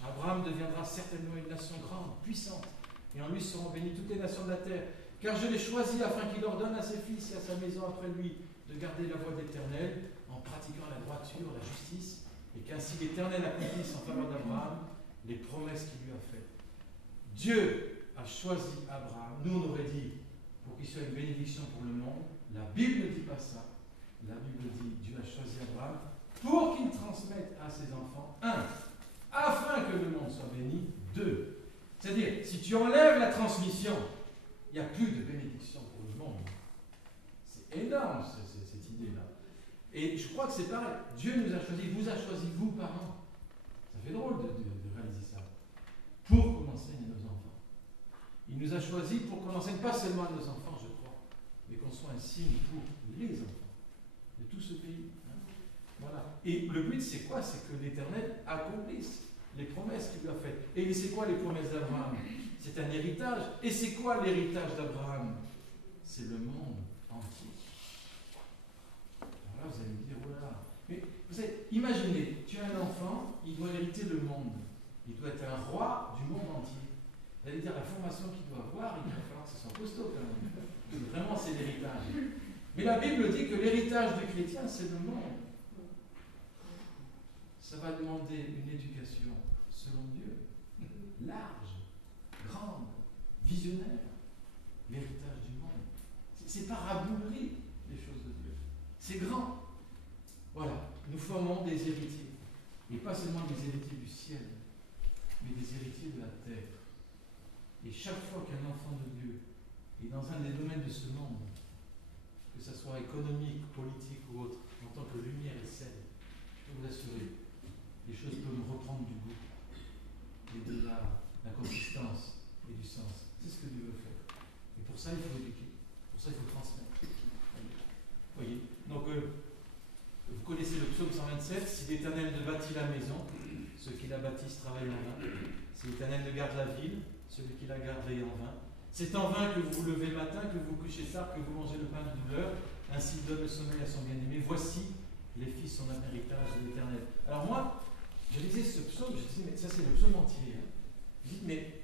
Abraham deviendra certainement une nation grande, puissante, et en lui seront bénies toutes les nations de la terre. Car je l'ai choisi afin qu'il ordonne à ses fils et à sa maison après lui de garder la voie de l'Éternel en pratiquant la droiture, la justice, et qu'ainsi l'Éternel accomplisse en faveur d'Abraham les promesses qu'il lui a faites. Dieu a choisi Abraham. Nous, on aurait dit pour qu'il soit une bénédiction pour le monde. La Bible ne dit pas ça. La Bible dit Dieu a choisi Abraham pour qu'il transmette à ses enfants, 1, afin que le monde soit béni, 2. C'est-à-dire, si tu enlèves la transmission, il n'y a plus de bénédiction pour le monde. C'est énorme, cette idée-là. Et je crois que c'est pareil. Dieu nous a choisi, vous a choisi, vous, parents. Ça fait drôle de réaliser ça. Pour qu'on enseigne à nos enfants. Il nous a choisi pour qu'on enseigne pas seulement à nos enfants, je crois, mais qu'on soit un signe pour les enfants de tout ce pays. Voilà. Et le but, c'est quoi? C'est que l'Éternel accomplisse les promesses qu'il lui a faites. Et c'est quoi les promesses d'Abraham? C'est un héritage. Et c'est quoi l'héritage d'Abraham? C'est le monde entier. Alors là, vous allez me dire, oh là là. Mais vous savez, imaginez, tu as un enfant, il doit hériter le monde. Il doit être un roi du monde entier. Vous allez dire, la formation qu'il doit avoir, il va falloir que ce soit costaud quand même. Vraiment, c'est l'héritage. Mais la Bible dit que l'héritage du chrétien, c'est le monde. Ça va demander une éducation selon Dieu, large, grande, visionnaire, l'héritage du monde. C'est pas raboulerie, les choses de Dieu. C'est grand. Voilà, nous formons des héritiers. Et pas seulement des héritiers du ciel, mais des héritiers de la terre. Et chaque fois qu'un enfant de Dieu est dans un des domaines de ce monde, que ce soit économique, politique ou autre, en tant que lumière et sel, je peux vous assurer, les choses peuvent reprendre du goût et de la consistance et du sens. C'est ce que Dieu veut faire. Et pour ça, il faut éduquer. Pour ça, il faut transmettre. Vous voyez? Donc, vous connaissez le psaume 127. Si l'Éternel ne bâtit la maison, ceux qui la bâtissent travaillent en vain. Si l'Éternel ne garde la ville, celui qui la garde veille en vain. C'est en vain que vous vous levez le matin, que vous couchez tard, que vous mangez le pain de douleur. Ainsi donne le sommeil à son bien-aimé. Voici, les fils sont un héritage de l'Éternel. Alors moi, je lisais ce psaume, je disais, mais ça c'est le psaume entier. Hein. Je dis, mais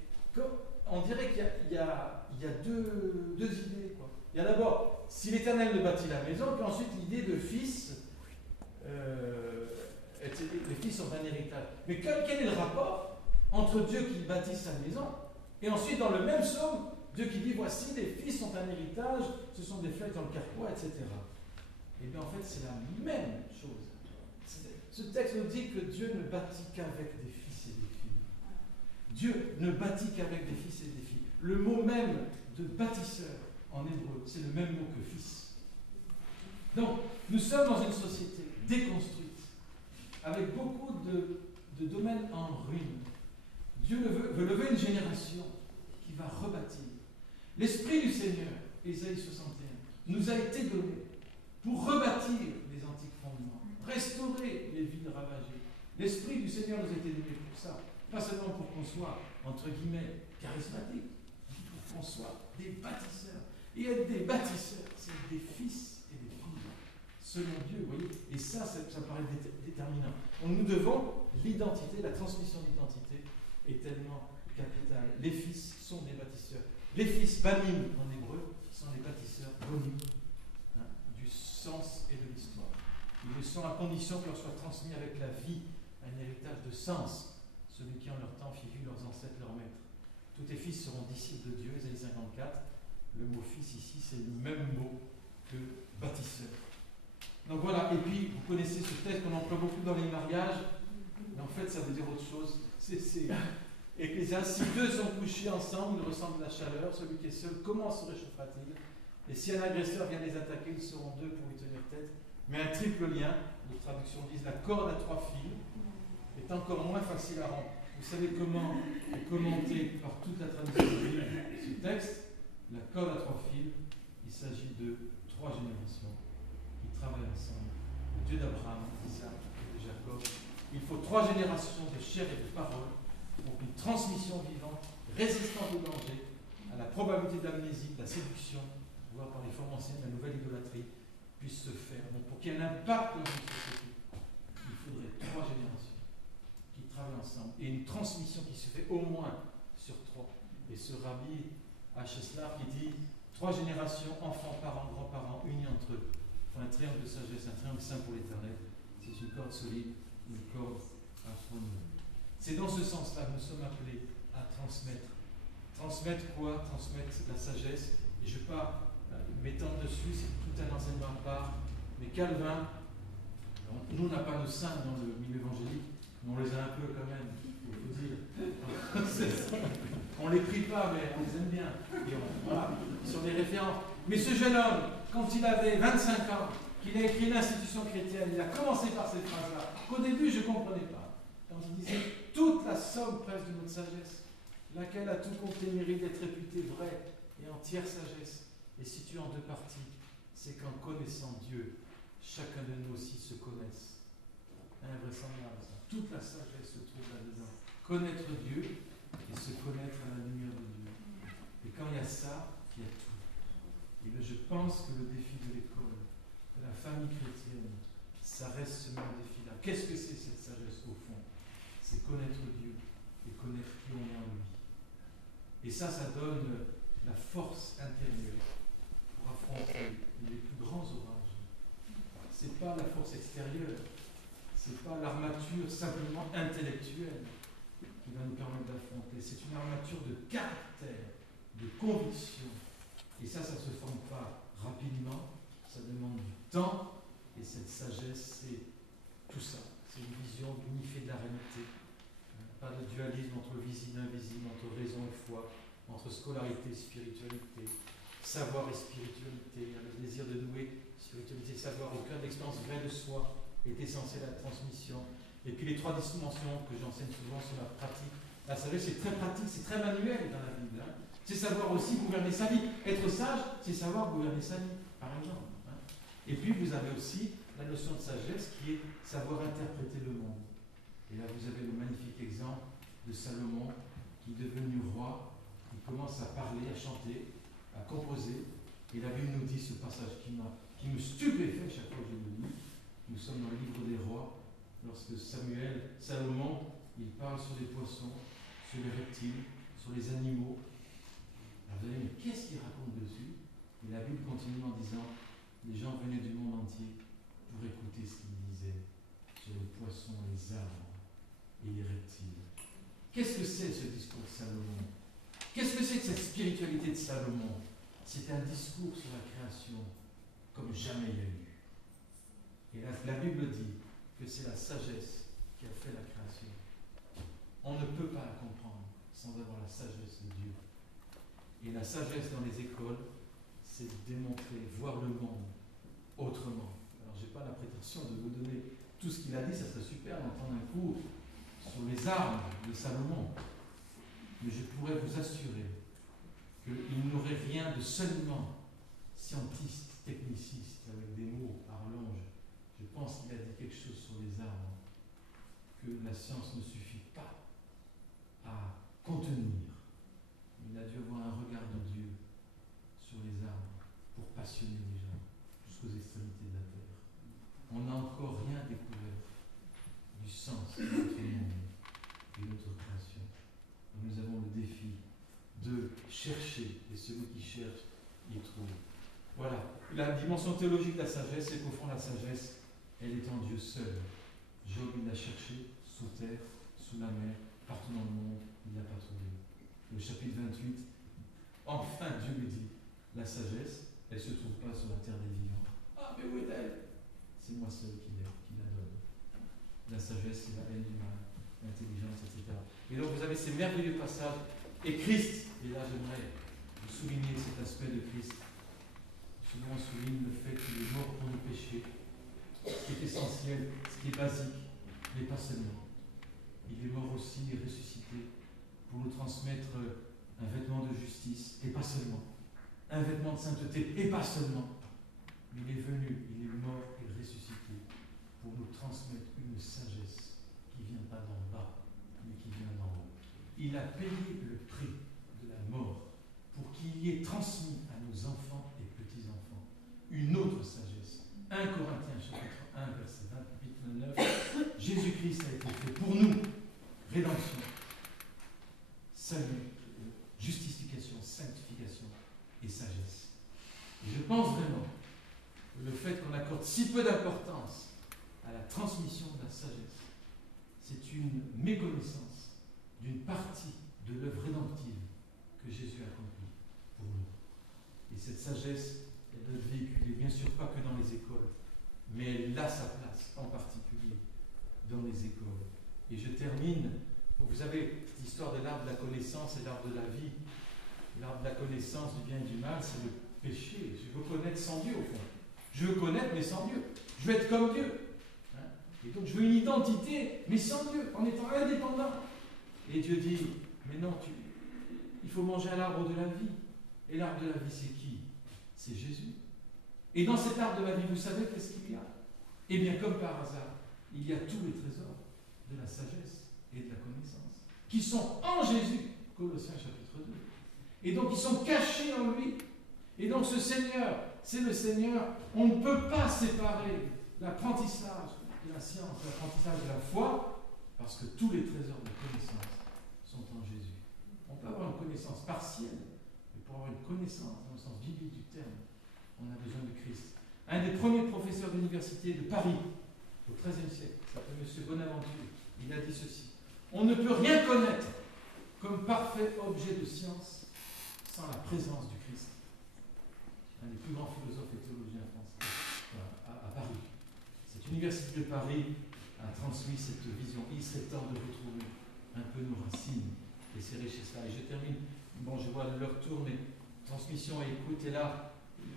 on dirait qu'il y a deux idées. Quoi. Il y a d'abord, si l'Éternel ne bâtit la maison, puis ensuite l'idée de fils, les fils sont un héritage. Mais quel est le rapport entre Dieu qui bâtit sa maison, et ensuite dans le même psaume, Dieu qui dit, voici, les fils sont un héritage, ce sont des flèches dans le carquois, etc. Eh bien en fait c'est la même chose. Ce texte nous dit que Dieu ne bâtit qu'avec des fils et des filles. Dieu ne bâtit qu'avec des fils et des filles. Le mot même de bâtisseur en hébreu, c'est le même mot que fils. Donc, nous sommes dans une société déconstruite, avec beaucoup de domaines en ruine. Dieu veut lever une génération qui va rebâtir. L'Esprit du Seigneur, Ésaïe 61, nous a été donné pour rebâtir les antiques fondements, restaurer les villes ravagées. L'Esprit du Seigneur nous a été donné pour ça. Pas seulement pour qu'on soit, entre guillemets, charismatique, mais pour qu'on soit des bâtisseurs. Et être des bâtisseurs, c'est des fils et des filles selon Dieu, vous voyez. Et ça paraît déterminant. Donc nous devons l'identité, la transmission d'identité est tellement capitale. Les fils sont des bâtisseurs. Les fils, banim en hébreu, sont des bâtisseurs bonim, hein, du sens et de l'histoire. Ils le sont à condition que leur soit transmis avec la vie un héritage de sens, celui qui en leur temps fit vivre leurs ancêtres, leurs maîtres. Tous tes fils seront disciples de Dieu, Ésaïe 54. Le mot fils ici, c'est le même mot que bâtisseur. Donc voilà, et puis vous connaissez ce texte qu'on emploie beaucoup dans les mariages, mais en fait ça veut dire autre chose. Ecclésiaste, si deux sont couchés ensemble, ils ressentent la chaleur, celui qui est seul, comment se réchauffera-t-il? Et si un agresseur vient les attaquer, ils seront deux pour lui tenir tête. Mais un triple lien, les traductions disent la corde à 3 fils, est encore moins facile à rompre. Vous savez comment est commenté par toute la traduction biblique ce texte? La corde à 3 fils, il s'agit de 3 générations qui travaillent ensemble. Le Dieu d'Abraham, d'Isaac et de Jacob. Il faut 3 générations de chair et de parole pour qu'une transmission vivante, résistante au danger, à la probabilité d'amnésie, de la séduction, voire par les formes anciennes, la nouvelle idolâtrie, puisse se faire. Donc pour qu'il y ait un impact dans une société, il faudrait 3 générations qui travaillent ensemble et une transmission qui se fait au moins sur 3. Et ce rabbi Hacheslar qui dit 3 générations, enfants, parents, grands-parents, unis entre eux, font un triangle de sagesse, un triangle saint pour l'éternel. C'est une corde solide, une corde harmonieuse. C'est dans ce sens-là que nous sommes appelés à transmettre. Transmettre quoi? Transmettre la sagesse. Et je ne vais pas m'étendre dessus, c'est tout un enseignement à part. Mais Calvin, nous on n'a pas de saints dans le milieu évangélique, mais on les a un peu quand même, il faut dire. On ne les prie pas, mais on les aime bien. Et voilà, ils sont des références. Mais ce jeune homme, quand il avait 25 ans, qu'il a écrit l'institution chrétienne, il a commencé par cette phrase-là, qu'au début je ne comprenais pas. Quand il disait toute la somme presque de notre sagesse, laquelle a tout compté mérite d'être réputée vraie et entière sagesse, est située en 2 parties. C'est qu'en connaissant Dieu, chacun de nous aussi se connaisse. Invraisemblable ça. Toute la sagesse se trouve là-dedans. Connaître Dieu et se connaître à la lumière de Dieu. Et quand il y a ça, il y a tout. Et bien je pense que le défi de l'école, de la famille chrétienne, ça reste ce même défi-là. Qu'est-ce que c'est cette sagesse au fond? C'est connaître Dieu et connaître qui on est en lui. Et ça donne la force intérieure pour affronter les plus grands orages. Ce n'est pas la force extérieure, ce n'est pas l'armature simplement intellectuelle qui va nous permettre d'affronter. C'est une armature de caractère, de conviction. Et ça ne se forme pas rapidement, ça demande du temps. Et cette sagesse, c'est tout ça. C'est une vision unifiée de la réalité. Pas de dualisme entre visible et invisible, entre raison et foi, entre scolarité et spiritualité, savoir et spiritualité, le désir de nouer spiritualité, savoir au cœur de l'expérience vraie de soi est essentiel à la transmission. Et puis les 3 dimensions que j'enseigne souvent sur la pratique. La sagesse, c'est très pratique, c'est très manuel dans la Bible. Hein. C'est savoir aussi gouverner sa vie. Être sage, c'est savoir gouverner sa vie, par exemple. Hein. Et puis vous avez aussi la notion de sagesse qui est savoir interpréter le monde. Et là, vous avez le magnifique exemple de Salomon qui est devenu roi. Il commence à parler, à chanter, à composer. Et la Bible nous dit ce passage qui me stupéfait chaque fois que je le lis. Nous sommes dans le livre des rois, lorsque Salomon, il parle sur les poissons, sur les reptiles, sur les animaux. Alors vous allez dire, mais qu'est-ce qu'il raconte dessus? Et la Bible continue en disant, les gens venaient du monde entier pour écouter ce qu'il disait sur les poissons, les arbres et les reptiles. Qu'est-ce que c'est ce discours de Salomon? Qu'est-ce que c'est que cette spiritualité de Salomon? C'est un discours sur la création comme jamais il y a eu. Et la Bible dit que c'est la sagesse qui a fait la création. On ne peut pas la comprendre sans avoir la sagesse de Dieu. Et la sagesse dans les écoles, c'est de démontrer, voir le monde autrement. Alors je n'ai pas la prétention de vous donner tout ce qu'il a dit, ça serait super d'entendre un cours sur les armes de Salomon. Mais je pourrais vous assurer qu'il n'aurait rien de seulement scientiste, techniciste, avec des mots à rallonge. Je pense qu'il a dit quelque chose sur les armes que la science ne suffit pas à contenir. Il a dû avoir un regard de Dieu sur les arbres pour passionner les gens jusqu'aux extrémités de la terre. cherchez, et celui qui cherche, il trouve. Voilà. La dimension théologique de la sagesse, c'est qu'au fond, la sagesse, elle est en Dieu seul. Job, il l'a cherché sous terre, sous la mer, partout dans le monde, il ne l'a pas trouvé. Le chapitre 28, enfin Dieu lui dit, la sagesse, elle ne se trouve pas sur la terre des vivants. Ah, mais où est-elle? C'est moi seul qui la donne. La sagesse, c'est la haine du mal, l'intelligence, etc. Et donc vous avez ces merveilleux passages. Et Christ, et là j'aimerais vous souligner cet aspect de Christ. Souvent on souligne le fait qu'il est mort pour nos péchés, ce qui est essentiel, ce qui est basique, mais pas seulement. Il est mort aussi et ressuscité pour nous transmettre un vêtement de justice, et pas seulement. Un vêtement de sainteté, et pas seulement. Il est venu, il est mort et ressuscité pour nous transmettre une sagesse qui vient pas d'en bas, mais qui vient d'en haut. Il a payé le prix de la mort pour qu'il y ait transmis à nos enfants et petits-enfants une autre sagesse. 1 Corinthiens chapitre 1, verset 28-29. Jésus-Christ a été fait pour nous. Rédemption, salut, justification, sanctification et sagesse. Et je pense vraiment que le fait qu'on accorde si peu d'importance à la transmission de la sagesse, c'est une méconnaissance d'une partie de l'œuvre rédemptive que Jésus a accomplie pour nous. Et cette sagesse, elle doit être véhiculée, bien sûr pas que dans les écoles, mais elle a sa place, en particulier dans les écoles. Et je termine, vous avez cette histoire de l'arbre de la connaissance et l'arbre de la vie. L'arbre de la connaissance du bien et du mal, c'est le péché. Je veux connaître sans Dieu, au fond. Je veux connaître, mais sans Dieu. Je veux être comme Dieu. Et donc, je veux une identité, mais sans Dieu, en étant indépendant. Et Dieu dit, mais non, il faut manger à l'arbre de la vie. Et l'arbre de la vie, c'est qui? C'est Jésus. Et dans cet arbre de la vie, vous savez qu'est-ce qu'il y a? Eh bien, comme par hasard, il y a tous les trésors de la sagesse et de la connaissance, qui sont en Jésus, Colossiens chapitre 2. Et donc, ils sont cachés en lui. Et donc, ce Seigneur, c'est le Seigneur. On ne peut pas séparer l'apprentissage de la science, l'apprentissage de la foi, parce que tous les trésors de connaissance sont en Jésus. On peut avoir une connaissance partielle, mais pour avoir une connaissance, dans le sens biblique du terme, on a besoin de Christ. Un des premiers professeurs d'université de Paris, au XIIIe siècle, s'appelle M. Bonaventure, il a dit ceci: on ne peut rien connaître comme parfait objet de science sans la présence du Christ. Un des plus grands philosophes et théologiens français, à Paris. Cette université de Paris a transmis cette vision. Il serait temps de retrouver un peu nos racines et ces richesses-là. Et je termine, bon, je vois l'heure tourne, mais transmission et écoute. Et là,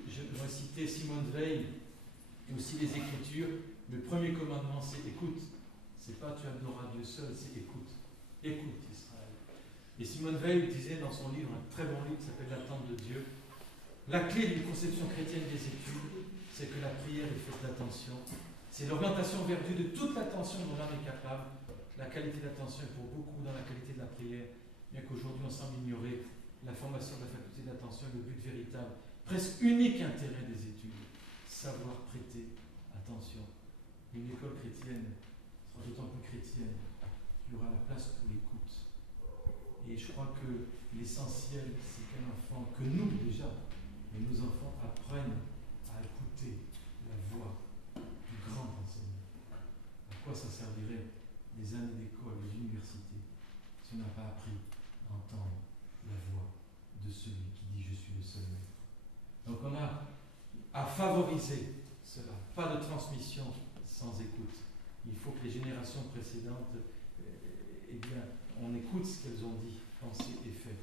je vais citer Simone Veil et aussi les Écritures. Le premier commandement, c'est écoute. C'est pas tu adoreras Dieu seul, c'est écoute. Écoute Israël. Et Simone Veil disait dans son livre, un très bon livre qui s'appelle L'attente de Dieu, la clé d'une conception chrétienne des études, c'est que la prière est faite d'attention. C'est l'orientation vers Dieu de toute l'attention dont l'homme est capable. La qualité d'attention est pour beaucoup dans la qualité de la prière, bien qu'aujourd'hui on semble ignorer la formation de la faculté d'attention, le but véritable, presque unique intérêt des études, savoir prêter attention. Une école chrétienne sera d'autant plus chrétienne qu'il y aura la place pour l'écoute. Et je crois que l'essentiel, c'est qu'un enfant, que nous déjà, et nos enfants apprennent à écouter la voix du grand enseignant. À quoi ça servirait des années d'école, des universités, si on n'a pas appris à entendre la voix de celui qui dit « Je suis le seul maître ». Donc on a à favoriser cela. Pas de transmission sans écoute. Il faut que les générations précédentes, eh bien, on écoute ce qu'elles ont dit, pensé et fait,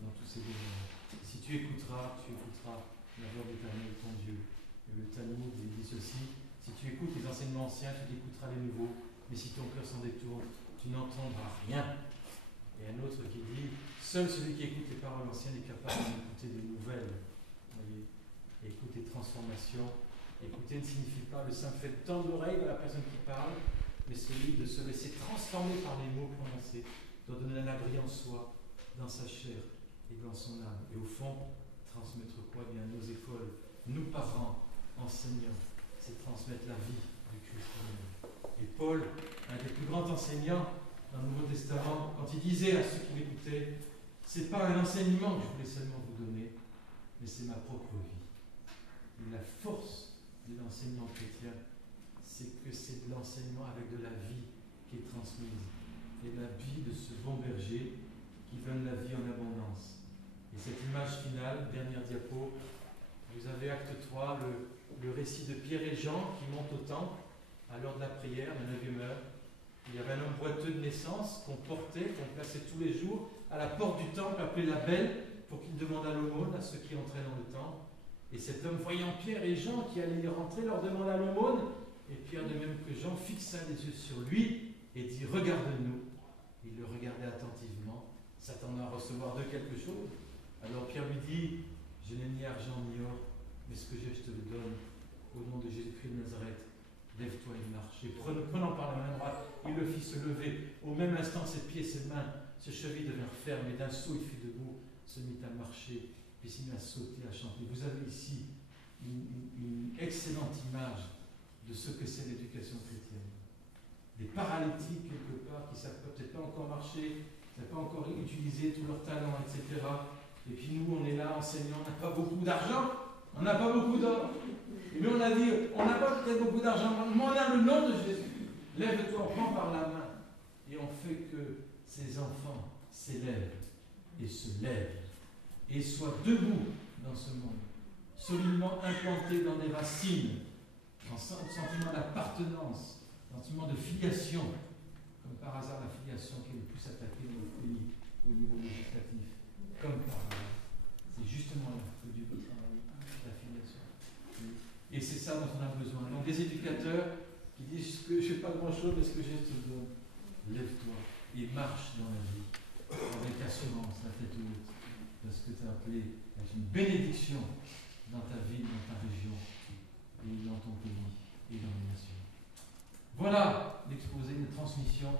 dans tous ces domaines. Si tu écouteras la voix d'Éternel, ton Dieu. Et le Talmud dit ceci: si tu écoutes les enseignements anciens, tu écouteras les nouveaux, mais si ton cœur s'en détourne, tu n'entendras rien. Et un autre qui dit: seul celui qui écoute les paroles anciennes est capable d'écouter des nouvelles. Vous voyez, écouter transformation. Écouter ne signifie pas le simple fait de tendre l'oreille de la personne qui parle, mais celui de se laisser transformer par les mots prononcés, de donner un abri en soi, dans sa chair et dans son âme. Et au fond, transmettre quoi? Bien, nos écoles, nous parents, enseignants, c'est transmettre la vie du Christ lui-même. Et Paul, un des plus grands enseignants dans le Nouveau Testament, quand il disait à ceux qui l'écoutaient: c'est pas un enseignement que je voulais seulement vous donner, mais c'est ma propre vie. Et la force de l'enseignement chrétien, c'est que c'est de l'enseignement avec de la vie qui est transmise. Et la vie de ce bon berger qui donne la vie en abondance. Et cette image finale, dernière diapo, vous avez acte 3, le récit de Pierre et Jean qui montent au temple à l'heure de la prière, la 9e heure. Il y avait un homme boiteux de naissance qu'on portait, qu'on plaçait tous les jours à la porte du temple, appelé la Belle, pour qu'il demande à l'aumône à ceux qui entraient dans le temple. Et cet homme, voyant Pierre et Jean qui allaient y rentrer, leur demanda l'aumône. Et Pierre, de même que Jean, fixa les yeux sur lui et dit « Regarde-nous ». Il le regardait attentivement, s'attendant à recevoir d'eux quelque chose. Alors Pierre lui dit « Je n'ai ni argent ni or, mais ce que j'ai, je te le donne. Au nom de Jésus-Christ de Nazareth, lève-toi et marche. » Et prenant par la main droite, il le fit se lever. Au même instant, ses pieds, ses mains, ses chevilles devinrent fermes, et d'un saut, il fut debout, se mit à marcher, puis s'y mit à sauter, à chanter. Vous avez ici une excellente image de ce que c'est l'éducation chrétienne. Des paralytiques, quelque part, qui ne savent peut-être pas encore marcher, qui ne savent pas encore utiliser tous leurs talents, etc. Et puis nous, on est là, enseignants, on n'a pas beaucoup d'argent, on n'a pas beaucoup d'or. Mais on a dit, on n'a pas peut-être beaucoup d'argent, mais on a le nom de Jésus. Lève-toi, on prend par la main, et on fait que ces enfants s'élèvent et se lèvent, et soient debout dans ce monde, solidement implantés dans des racines, en sentiment d'appartenance, sentiment de filiation, comme par hasard la filiation qui est le plus attaquée dans notre pays au niveau législatif, comme par hasard. C'est justement là que Dieu peut travailler, la filiation. Et c'est ça dont on a besoin. Donc des éducateurs qui disent que je ne fais pas grand-chose, mais ce que j'ai, je te donne. Lève-toi et marche dans la vie, avec assurance, la tête haute, parce que tu es appelé à une bénédiction dans ta ville, dans ta région, et dans ton pays, et dans les nations. Voilà l'exposé de transmission,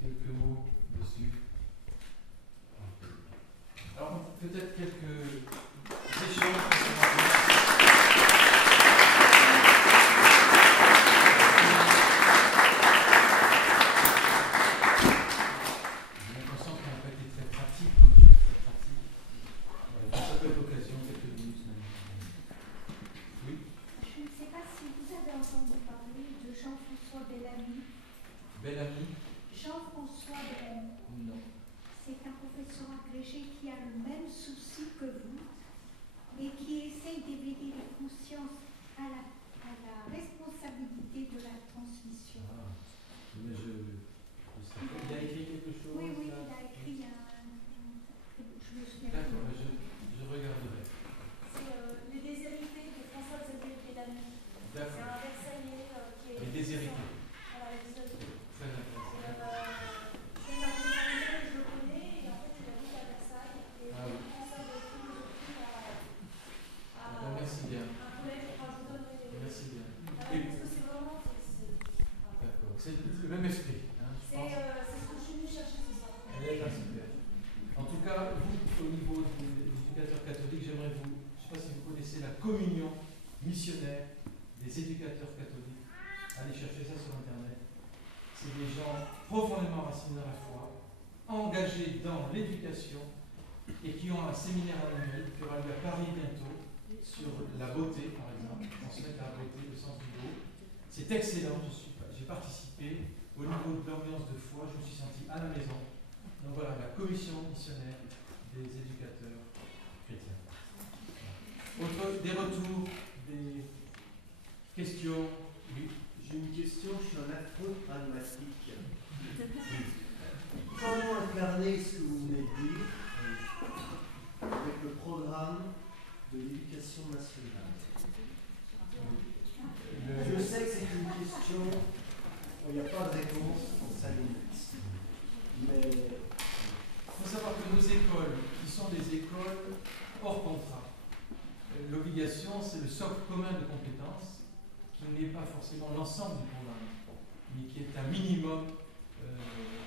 quelques mots dessus. Alors, peut-être quelques échanges. Bellamy. Jean-François Bellamy. Non. C'est un professeur agrégé qui a le même souci que vous et qui essaye d'éveiller les consciences à la responsabilité de la transmission. Ah, mais il a écrit quelque chose? Oui, il a écrit je me souviens. D'accord, je regarderai. C'est Les Déshérités de François-Xavier Bellamy. C'est un Versaillais qui est... Les Déshérités. Voilà, les Déshérités. Très intéressant. C'est une organisatrice, je le connais, et en fait, il habite à Versailles. Et François de philosophie merci bien. un collège, je vous donnerai les... Merci bien. Parce que c'est vraiment... D'accord, c'est le même esprit. Hein, je pense. C'est ce que je suis venu chercher ce soir. Super. En tout cas, vous, au niveau des éducateurs catholiques, j'aimerais vous, je ne sais pas si vous connaissez la communion missionnaire des éducateurs catholiques. Allez chercher ça sur Internet. C'est des gens profondément enracinés dans la foi, engagés dans l'éducation et qui ont un séminaire annuel qui aura lieu à Paris bientôt sur la beauté, par exemple, transmettre la beauté, le sens du beau. C'est excellent, j'ai participé au niveau de l'ambiance de foi, je me suis senti à la maison. Donc voilà, la commission missionnaire des éducateurs chrétiens. Des retours, des questions? Oui. J'ai une question, je suis un affreux pragmatique. Comment incarner ce que vous venez de dire avec le programme de l'éducation nationale? Je sais que c'est une question où il n'y a pas de réponse en 5 minutes. Mais il faut savoir que nos écoles, qui sont des écoles hors contrat, l'obligation, c'est le socle commun de compétences, qui n'est pas forcément l'ensemble du programme, mais qui est un minimum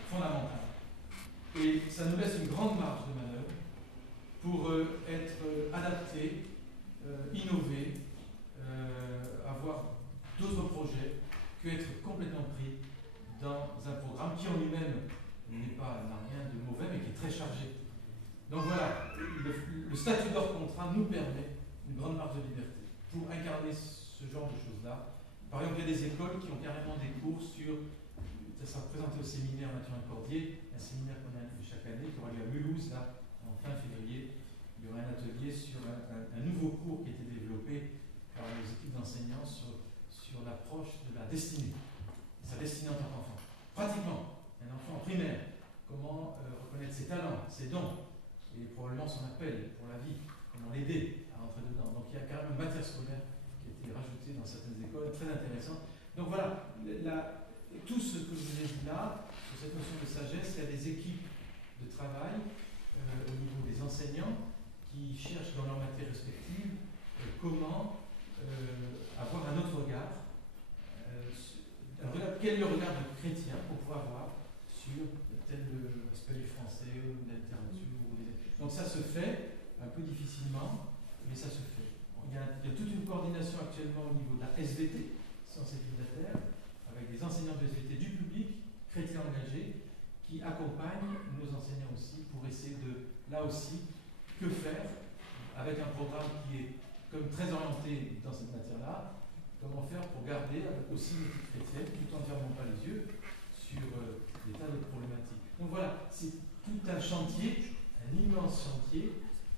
fondamental. Et ça nous laisse une grande marge de manœuvre pour être adaptés, innover, avoir d'autres projets que être complètement pris dans un programme qui en lui-même n'a rien de mauvais, mais qui est très chargé. Donc voilà, le statut d'hors contrat nous permet une grande marge de liberté pour incarner ce genre de choses-là. Par exemple, il y a des écoles qui ont carrément des cours sur, ça sera présenté au séminaire Mathurin-Cordier, un séminaire qu'on a chaque année, qui aura lieu à Mulhouse, là, en fin février. Il y aura un atelier sur un nouveau cours qui a été développé par les équipes d'enseignants sur l'approche de la destinée, sa destinée en tant qu'enfant. Pratiquement, un enfant primaire, comment reconnaître ses talents, ses dons, et probablement son appel pour la vie, comment l'aider à rentrer dedans. Donc il y a quand même une matière scolaire qui a été rajoutée dans certaines écoles, très intéressant. Donc voilà, tout ce que je vous ai dit là, sur cette notion de sagesse, il y a des équipes de travail au niveau des enseignants qui cherchent dans leur matière respective comment avoir un autre regard, quel est le regard du chrétien qu'on pourra avoir sur tel aspect du français ou de la littérature. Donc ça se fait un peu difficilement, mais ça se fait. Il y a toute une coordination actuellement au niveau de la SVT, sciences utilisateurs, avec des enseignants de SVT du public, chrétiens engagés, qui accompagnent nos enseignants aussi pour essayer de, là aussi, que faire avec un programme qui est comme très orienté dans cette matière-là, comment faire pour garder aussi une éthique chrétienne tout en ne fermant pas les yeux sur des tas de problématiques. Donc voilà, c'est tout un chantier, un immense chantier,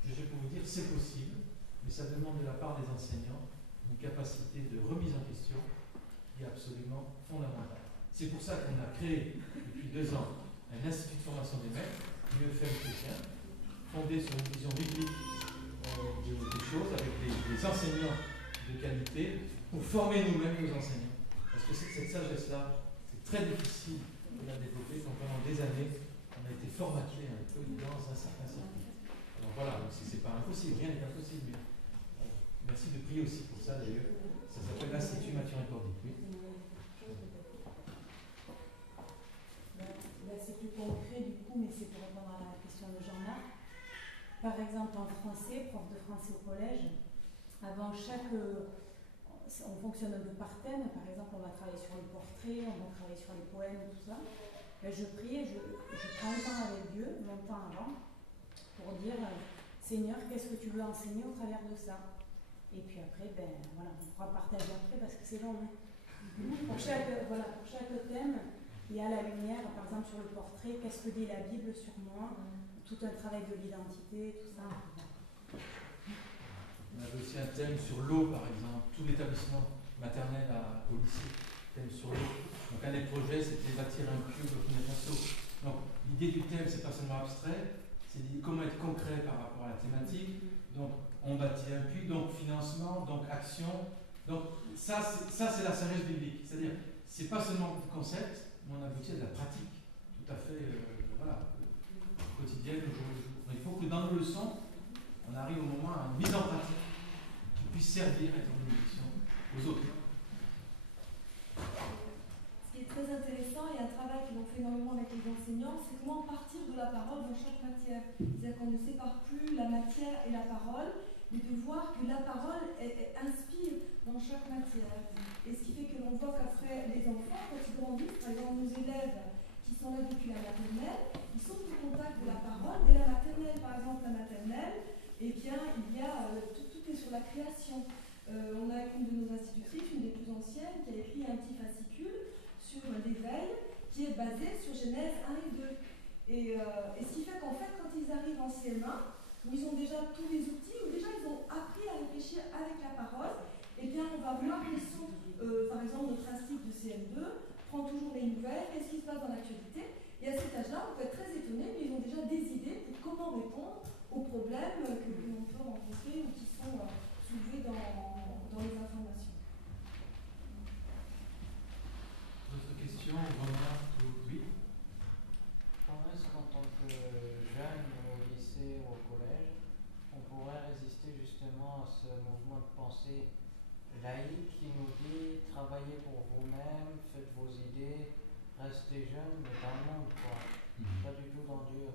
que je peux vous dire c'est possible, mais ça demande de la part des enseignants une capacité de remise en question qui est absolument fondamentale. C'est pour ça qu'on a créé depuis 2 ans un institut de formation des maîtres, l'UFM chrétien, fondé sur une vision biblique des choses, avec des enseignants de qualité, pour former nous-mêmes nos enseignants. Parce que cette sagesse-là, c'est très difficile de la développer, donc pendant des années, on a été formaté un peu dans un certain circuit. Alors voilà, c'est pas impossible, rien n'est impossible, mais merci de prier aussi pour ça d'ailleurs. Ça s'appelle l'Institut Mathurin-Cordier. Là, c'est plus concret du coup, mais c'est pour répondre à la question de Jean-Marc. Par exemple, en français, prof de français au collège, avant chaque. On fonctionne un peu par thème. Par exemple, on va travailler sur le portrait, on va travailler sur les poèmes, tout ça. Ben, je prie, je prends le temps avec Dieu, longtemps avant, pour dire Seigneur, qu'est-ce que tu veux enseigner au travers de ça? Et puis après, ben voilà, on pourra partager après parce que c'est long. Hein. Pour chaque thème, il y a la lumière, par exemple sur le portrait, qu'est-ce que dit la Bible sur moi? Tout un travail de l'identité, tout ça. On avait aussi un thème sur l'eau, par exemple, tout l'établissement maternel au lycée, thème sur l'eau. Donc un des projets, c'était bâtir un cube au Pinatasso. Donc l'idée du thème, c'est pas seulement abstrait, c'est comment être concret par rapport à la thématique. Donc on bâtit un puits, donc financement, donc action. Donc ça c'est la sagesse biblique. C'est-à-dire, c'est pas seulement du concept, mais on aboutit à de la pratique, tout à fait quotidienne, au jour le jour. Il faut que dans nos leçons, on arrive au moment à une mise en pratique qui puisse servir à être une bénédiction aux autres. Ce qui est très intéressant et un travail que l'on fait énormément avec les enseignants, c'est comment partir de la parole dans chaque matière. C'est-à-dire qu'on ne sépare plus la matière et la parole, mais de voir que la parole inspire dans chaque matière. Et ce qui fait que l'on voit qu'après les enfants, quand ils grandissent, par exemple nos élèves qui sont là depuis la maternelle, ils sont au contact de la parole. Dès la maternelle, par exemple, la maternelle, eh bien, il y a tout est sur la création. On a une de nos institutrices, une des plus anciennes, qui a écrit un petit fascicule sur l'éveil qui est basé sur Genèse 1 et 2. Et ce qui fait qu'en fait, quand ils arrivent en CM1, où ils ont déjà tous les outils, où déjà ils ont appris à réfléchir avec la parole, eh bien, on va voir quels sont, par exemple, notre institut de CM2 prend toujours les nouvelles, qu'est-ce qui se passe dans l'actualité. Et à cet âge-là, on peut être très étonné, mais ils ont déjà des idées pour comment répondre aux problèmes que l'on peut rencontrer ou qui sont soulevés dans les informations. D'autres questions, remarques ou oui? Comment est-ce qu'en tant que jeune au lycée ou au collège, on pourrait résister justement à ce mouvement de pensée laïque qui nous dit travaillez pour vous-même, faites vos idées, restez jeunes, mais dans le monde, quoi. Pas du tout dans Dieu.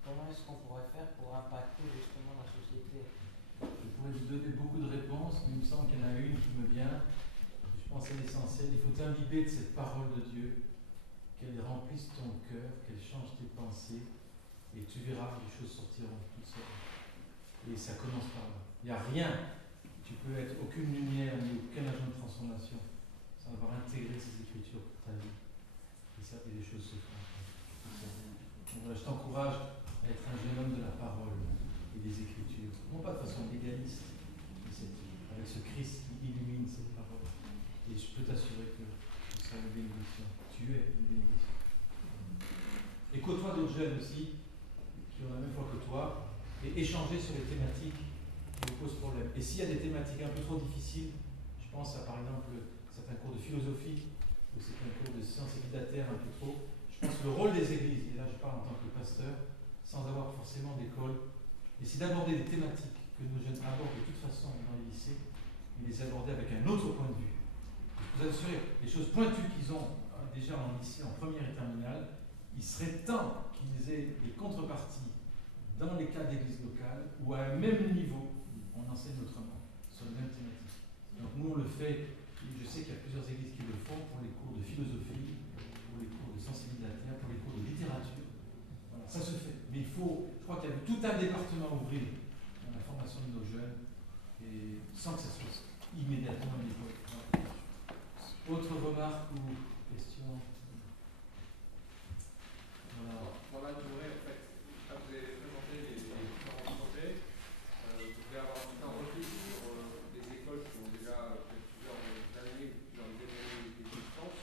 Comment est-ce qu'on pourrait faire pour impacter justement la société? Je pourrais vous donner beaucoup de réponses, mais il me semble qu'il y en a une qui me vient. Je pense que c'est l'essentiel. Il faut t'imbiber de cette parole de Dieu, qu'elle remplisse ton cœur, qu'elle change tes pensées, et tu verras, les choses sortiront toutes seules. Et ça commence par là. Il n'y a rien. Tu peux être aucune lumière ni aucun agent de transformation sans avoir intégré ces écritures pour ta vie. Et ça, et les choses se font. Donc voilà, je t'encourage à être un jeune homme de la parole et des écritures. Non pas de façon légaliste, mais avec ce Christ qui illumine cette parole. Et je peux t'assurer que tu seras une bénédiction. Tu es une bénédiction. Et côtoie d'autres jeunes aussi, qui ont la même foi que toi, et échanger sur les thématiques qui vous posent problème. Et s'il y a des thématiques un peu trop difficiles, je pense à par exemple certains cours de philosophie, ou certains cours de sciences et vidataires un peu trop, je pense que le rôle des églises, et là je parle en tant que pasteur, sans avoir forcément d'école, et c'est d'aborder des thématiques que nos jeunes abordent de toute façon dans les lycées, et les aborder avec un autre point de vue. Je peux vous assurer, les choses pointues qu'ils ont déjà en lycée, en première et terminale, il serait temps qu'ils aient des contreparties dans les cas d'église locale ou à un même niveau, on enseigne autrement sur les mêmes thématiques. Donc nous on le fait, je sais qu'il y a plusieurs églises qui le font pour les cours de philosophie, pour les cours de sensibilité, pour les cours de littérature. Voilà, ça se fait. Mais il faut, je crois qu'il y a tout un département à ouvrir dans la formation de nos jeunes, et sans que ça soit immédiatement à l'école. Voilà. Autre remarque ou question? Voilà, je voudrais, en fait, quand vous avez présenté les différents projets, vous devez avoir tout un recul sur des écoles qui ont déjà plusieurs années, plusieurs années d'existence.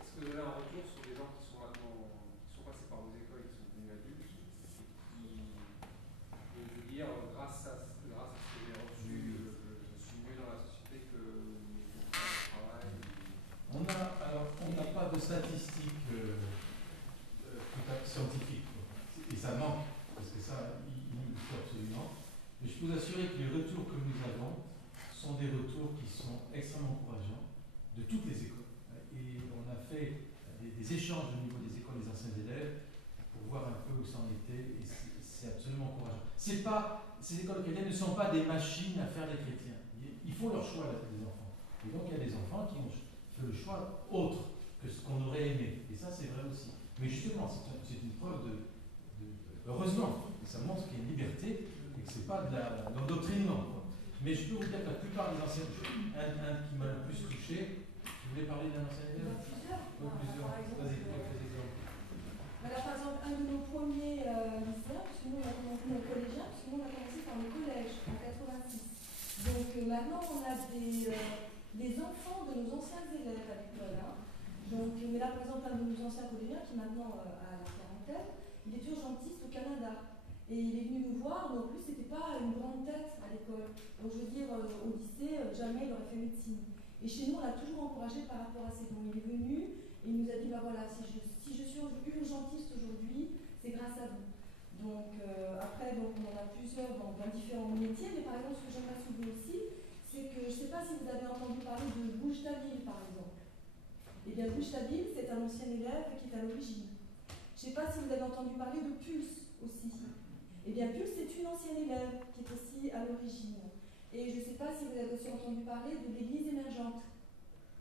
Est-ce que vous avez un retour sur des gens qui sont maintenant, qui sont passés par vos écoles, qui sont devenus adultes, et qui, je veux dire, grâce à ce que j'ai reçu, je suis mieux dans la société que mon travail? On n'a pas de statistiques scientifiques, et ça manque, parce que ça, il nous faut absolument. Mais je peux vous assurer que les retours que nous avons sont des retours qui sont extrêmement encourageants de toutes les écoles. Et on a fait des échanges au niveau des écoles des anciens élèves pour voir un peu où ça en était, et c'est absolument encourageant. Ces écoles chrétiennes ne sont pas des machines à faire des chrétiens. Ils font leur choix, les enfants. Et donc il y a des enfants qui ont fait le choix autre que ce qu'on aurait aimé. Et ça, c'est vrai aussi. Mais justement, c'est une preuve heureusement, ça montre qu'il y a une liberté et que ce n'est pas de l'endoctrinement. Mais je peux vous dire que la plupart des anciens, un qui m'a le plus touché, vous voulez parler d'un ancien élève? Plusieurs. Vas-y, quelques exemples. Alors, par exemple, un de nos premiers lycéens, puisque nous on a commencé nos collégiens, puisque nous on a commencé par le collège en 86. Donc maintenant on a des enfants de nos anciens élèves à l'école. Donc, mais là, par exemple, un de nos anciens collégiens qui maintenant a la quarantaine, il est urgentiste au Canada. Et il est venu nous voir, mais en plus, c'était pas une grande tête à l'école. Donc, je veux dire, au lycée, jamais il aurait fait médecine. Et chez nous, on l'a toujours encouragé par rapport à ses dons. Il est venu et il nous a dit, bah voilà, si je suis urgentiste aujourd'hui, c'est grâce à vous. Donc, après, donc, on en a plusieurs dans différents métiers, mais par exemple, ce que j'aimerais soulever aussi, c'est que je ne sais pas si vous avez entendu parler de Bouche-Daville, par exemple. Eh bien, Bouche-Daville, c'est un ancien élève qui est à l'origine. Je ne sais pas si vous avez entendu parler de Pulse aussi. Eh bien, Pulse, c'est une ancienne élève qui est aussi à l'origine. Et je ne sais pas si vous avez aussi entendu parler de l'Église émergente.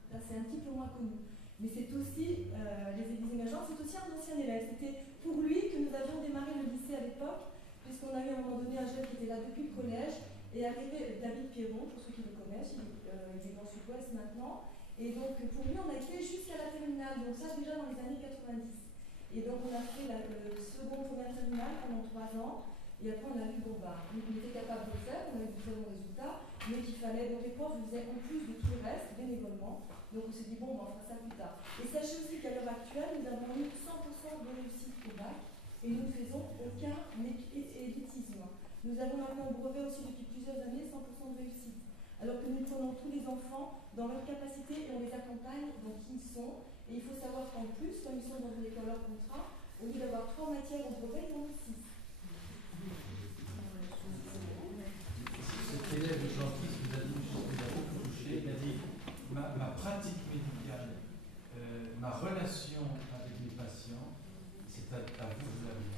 Là, c'est un petit peu moins connu. Mais c'est aussi, les Églises émergentes, c'est aussi un ancien élève. C'était pour lui que nous avions démarré le lycée à l'époque, puisqu'on a eu à un moment donné un jeune qui était là depuis le collège, et arrivé David Pierron, pour ceux qui le connaissent, il est dans le Sud-Ouest maintenant. Et donc, pour lui, on a été jusqu'à la terminale, donc ça déjà dans les années 90. Et donc, on a fait le second première terminale pendant 3 ans, et après, on a vu, bon, bah, on était capable de le faire, on a eu de très bons résultats, mais qu'il fallait, donc les profs faisaient en plus de tout le reste, bénévolement. Donc, on s'est dit, bon, bah, on fera ça plus tard. Et sachez aussi qu'à l'heure actuelle, nous avons eu 100% de réussite au bac, et nous ne faisons aucun élitisme. Nous avons maintenant un brevet aussi depuis plusieurs années, 100% de réussite. Alors que nous prenons tous les enfants dans leur capacité et on les accompagne dans qui ils sont. Et il faut savoir qu'en plus, comme ils sont dans une école hors contrat, au lieu d'avoir 3 matières au brevet, ils en ont 6. Cet élève gentil qui vous a dit une chose qui m'a beaucoup touché, il a dit ma pratique médicale, ma relation avec mes patients, c'est à vous de la vie.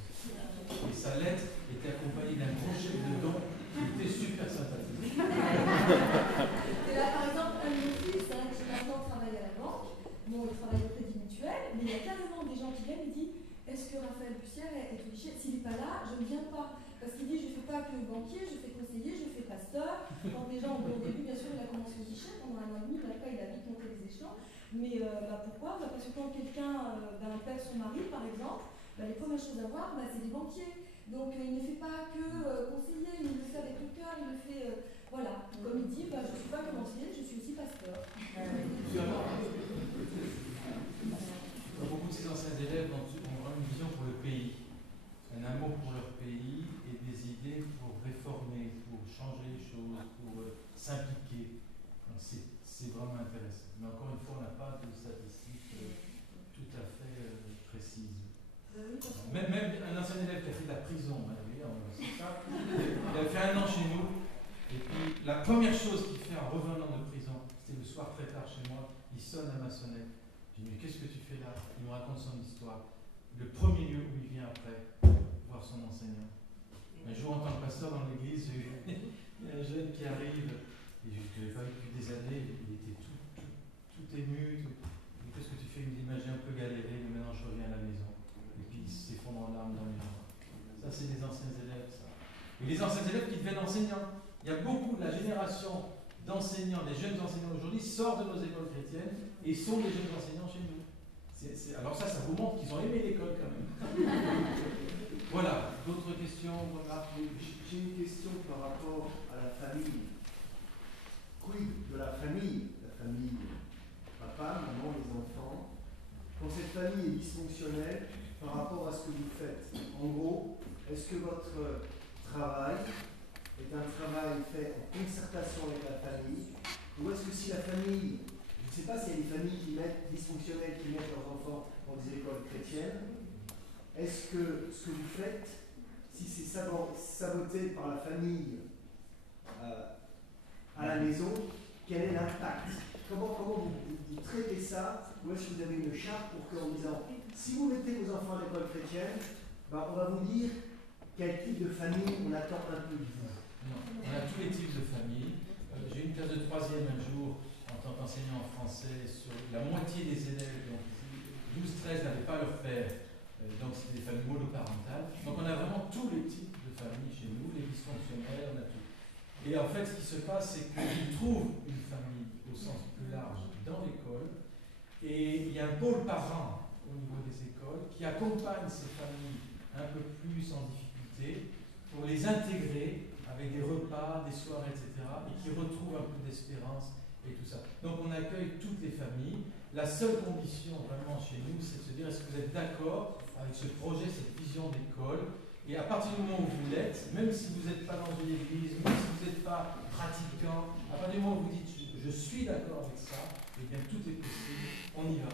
Et sa lettre était accompagnée d'un gros chèque de don qui était super sympathique. Et là, par exemple, un de mes fils, qui maintenant travaille à la banque, bon, il travaille au Crédit Mutuel, mais il y a carrément des gens qui viennent et disent est-ce que Raphaël Bussière est obligé? S'il n'est pas là, je ne viens pas. Parce qu'il dit, je ne fais pas que banquier, je fais conseiller, je fais pasteur. Quand les gens, au début, bien sûr, il a commencé au guichet, pendant 1 an et demi, après, il a vite monté les échelons. Mais pourquoi? Parce que quand quelqu'un perd son mari, par exemple, les premières choses à voir, c'est des banquiers. Donc il ne fait pas que conseiller, il le fait avec le cœur, il le fait, voilà. Comme il dit, je ne suis pas que conseiller, je suis aussi pasteur. Beaucoup de ces anciens élèves ont vraiment une vision pour le pays, un amour pour leur pays et des idées pour réformer, pour changer les choses, pour s'impliquer. C'est vraiment intéressant. Mais encore une fois, on n'a pas de statistiques tout à fait précises. Même un ancien élève qui a fait de la prison, c'est ça. Il a fait 1 an chez nous, et puis la première chose qu'il fait en revenant de prison, c'était le soir très tard chez moi, il sonne à ma sonnette. Je lui dis, mais qu'est-ce que tu fais là? Il me raconte son histoire. Le premier lieu où il vient après, voir son enseignant. Un jour, en tant que pasteur dans l'église, il y a un jeune qui arrive, et je ne l'ai pas vu depuis des années, il était tout ému. Qu'est-ce que tu fais? Il me dit, j'ai un peu galéré, mais maintenant je reviens à la maison. Et puis il s'effondre en larmes dans les jambes. Ça, c'est les anciens élèves, ça. Et les anciens élèves qui deviennent enseignants. Il y a beaucoup de la génération d'enseignants, des jeunes enseignants aujourd'hui, sortent de nos écoles chrétiennes et sont des jeunes enseignants chez nous. Alors ça vous montre qu'ils ont aimé l'école quand même. Voilà, d'autres questions? Voilà. J'ai une question par rapport à la famille. Quid de la famille papa, maman, les enfants, quand cette famille est dysfonctionnelle par rapport à ce que vous faites. En gros, est-ce que votre travail est un travail fait en concertation avec la famille, ou est-ce que si la famille, je ne sais pas s'il y a des familles dysfonctionnelles qui mettent leurs enfants dans des écoles chrétiennes, est-ce que ce que vous faites, si c'est saboté par la famille à la maison, quel est l'impact? Comment vous traitez ça? Ou est-ce que vous avez une charte pour qu'en disant, si vous mettez vos enfants à l'école chrétienne, on va vous dire quel type de famille on attend un peu de vous? Non, on a tous les types de familles. J'ai eu une classe de 3e un jour en tant qu'enseignant en français sur la moitié des élèves, donc 12-13 n'avaient pas leur père, donc c'était des familles monoparentales. Donc on a vraiment tous les types de familles chez nous, les dysfonctionnels, on a tout. Et en fait, ce qui se passe, c'est qu'ils trouvent une famille au sens plus large dans l'école, et il y a un pôle parent au niveau des écoles qui accompagne ces familles un peu plus en difficulté pour les intégrer avec des repas, des soirées, etc., et qui retrouvent un peu d'espérance et tout ça. Donc on accueille toutes les familles. La seule condition vraiment chez nous, c'est de se dire, est-ce que vous êtes d'accord avec ce projet, cette vision d'école? Et à partir du moment où vous l'êtes, même si vous n'êtes pas dans une église, même si vous n'êtes pas pratiquant, à partir du moment où vous dites je suis d'accord avec ça, eh bien tout est possible, on y va.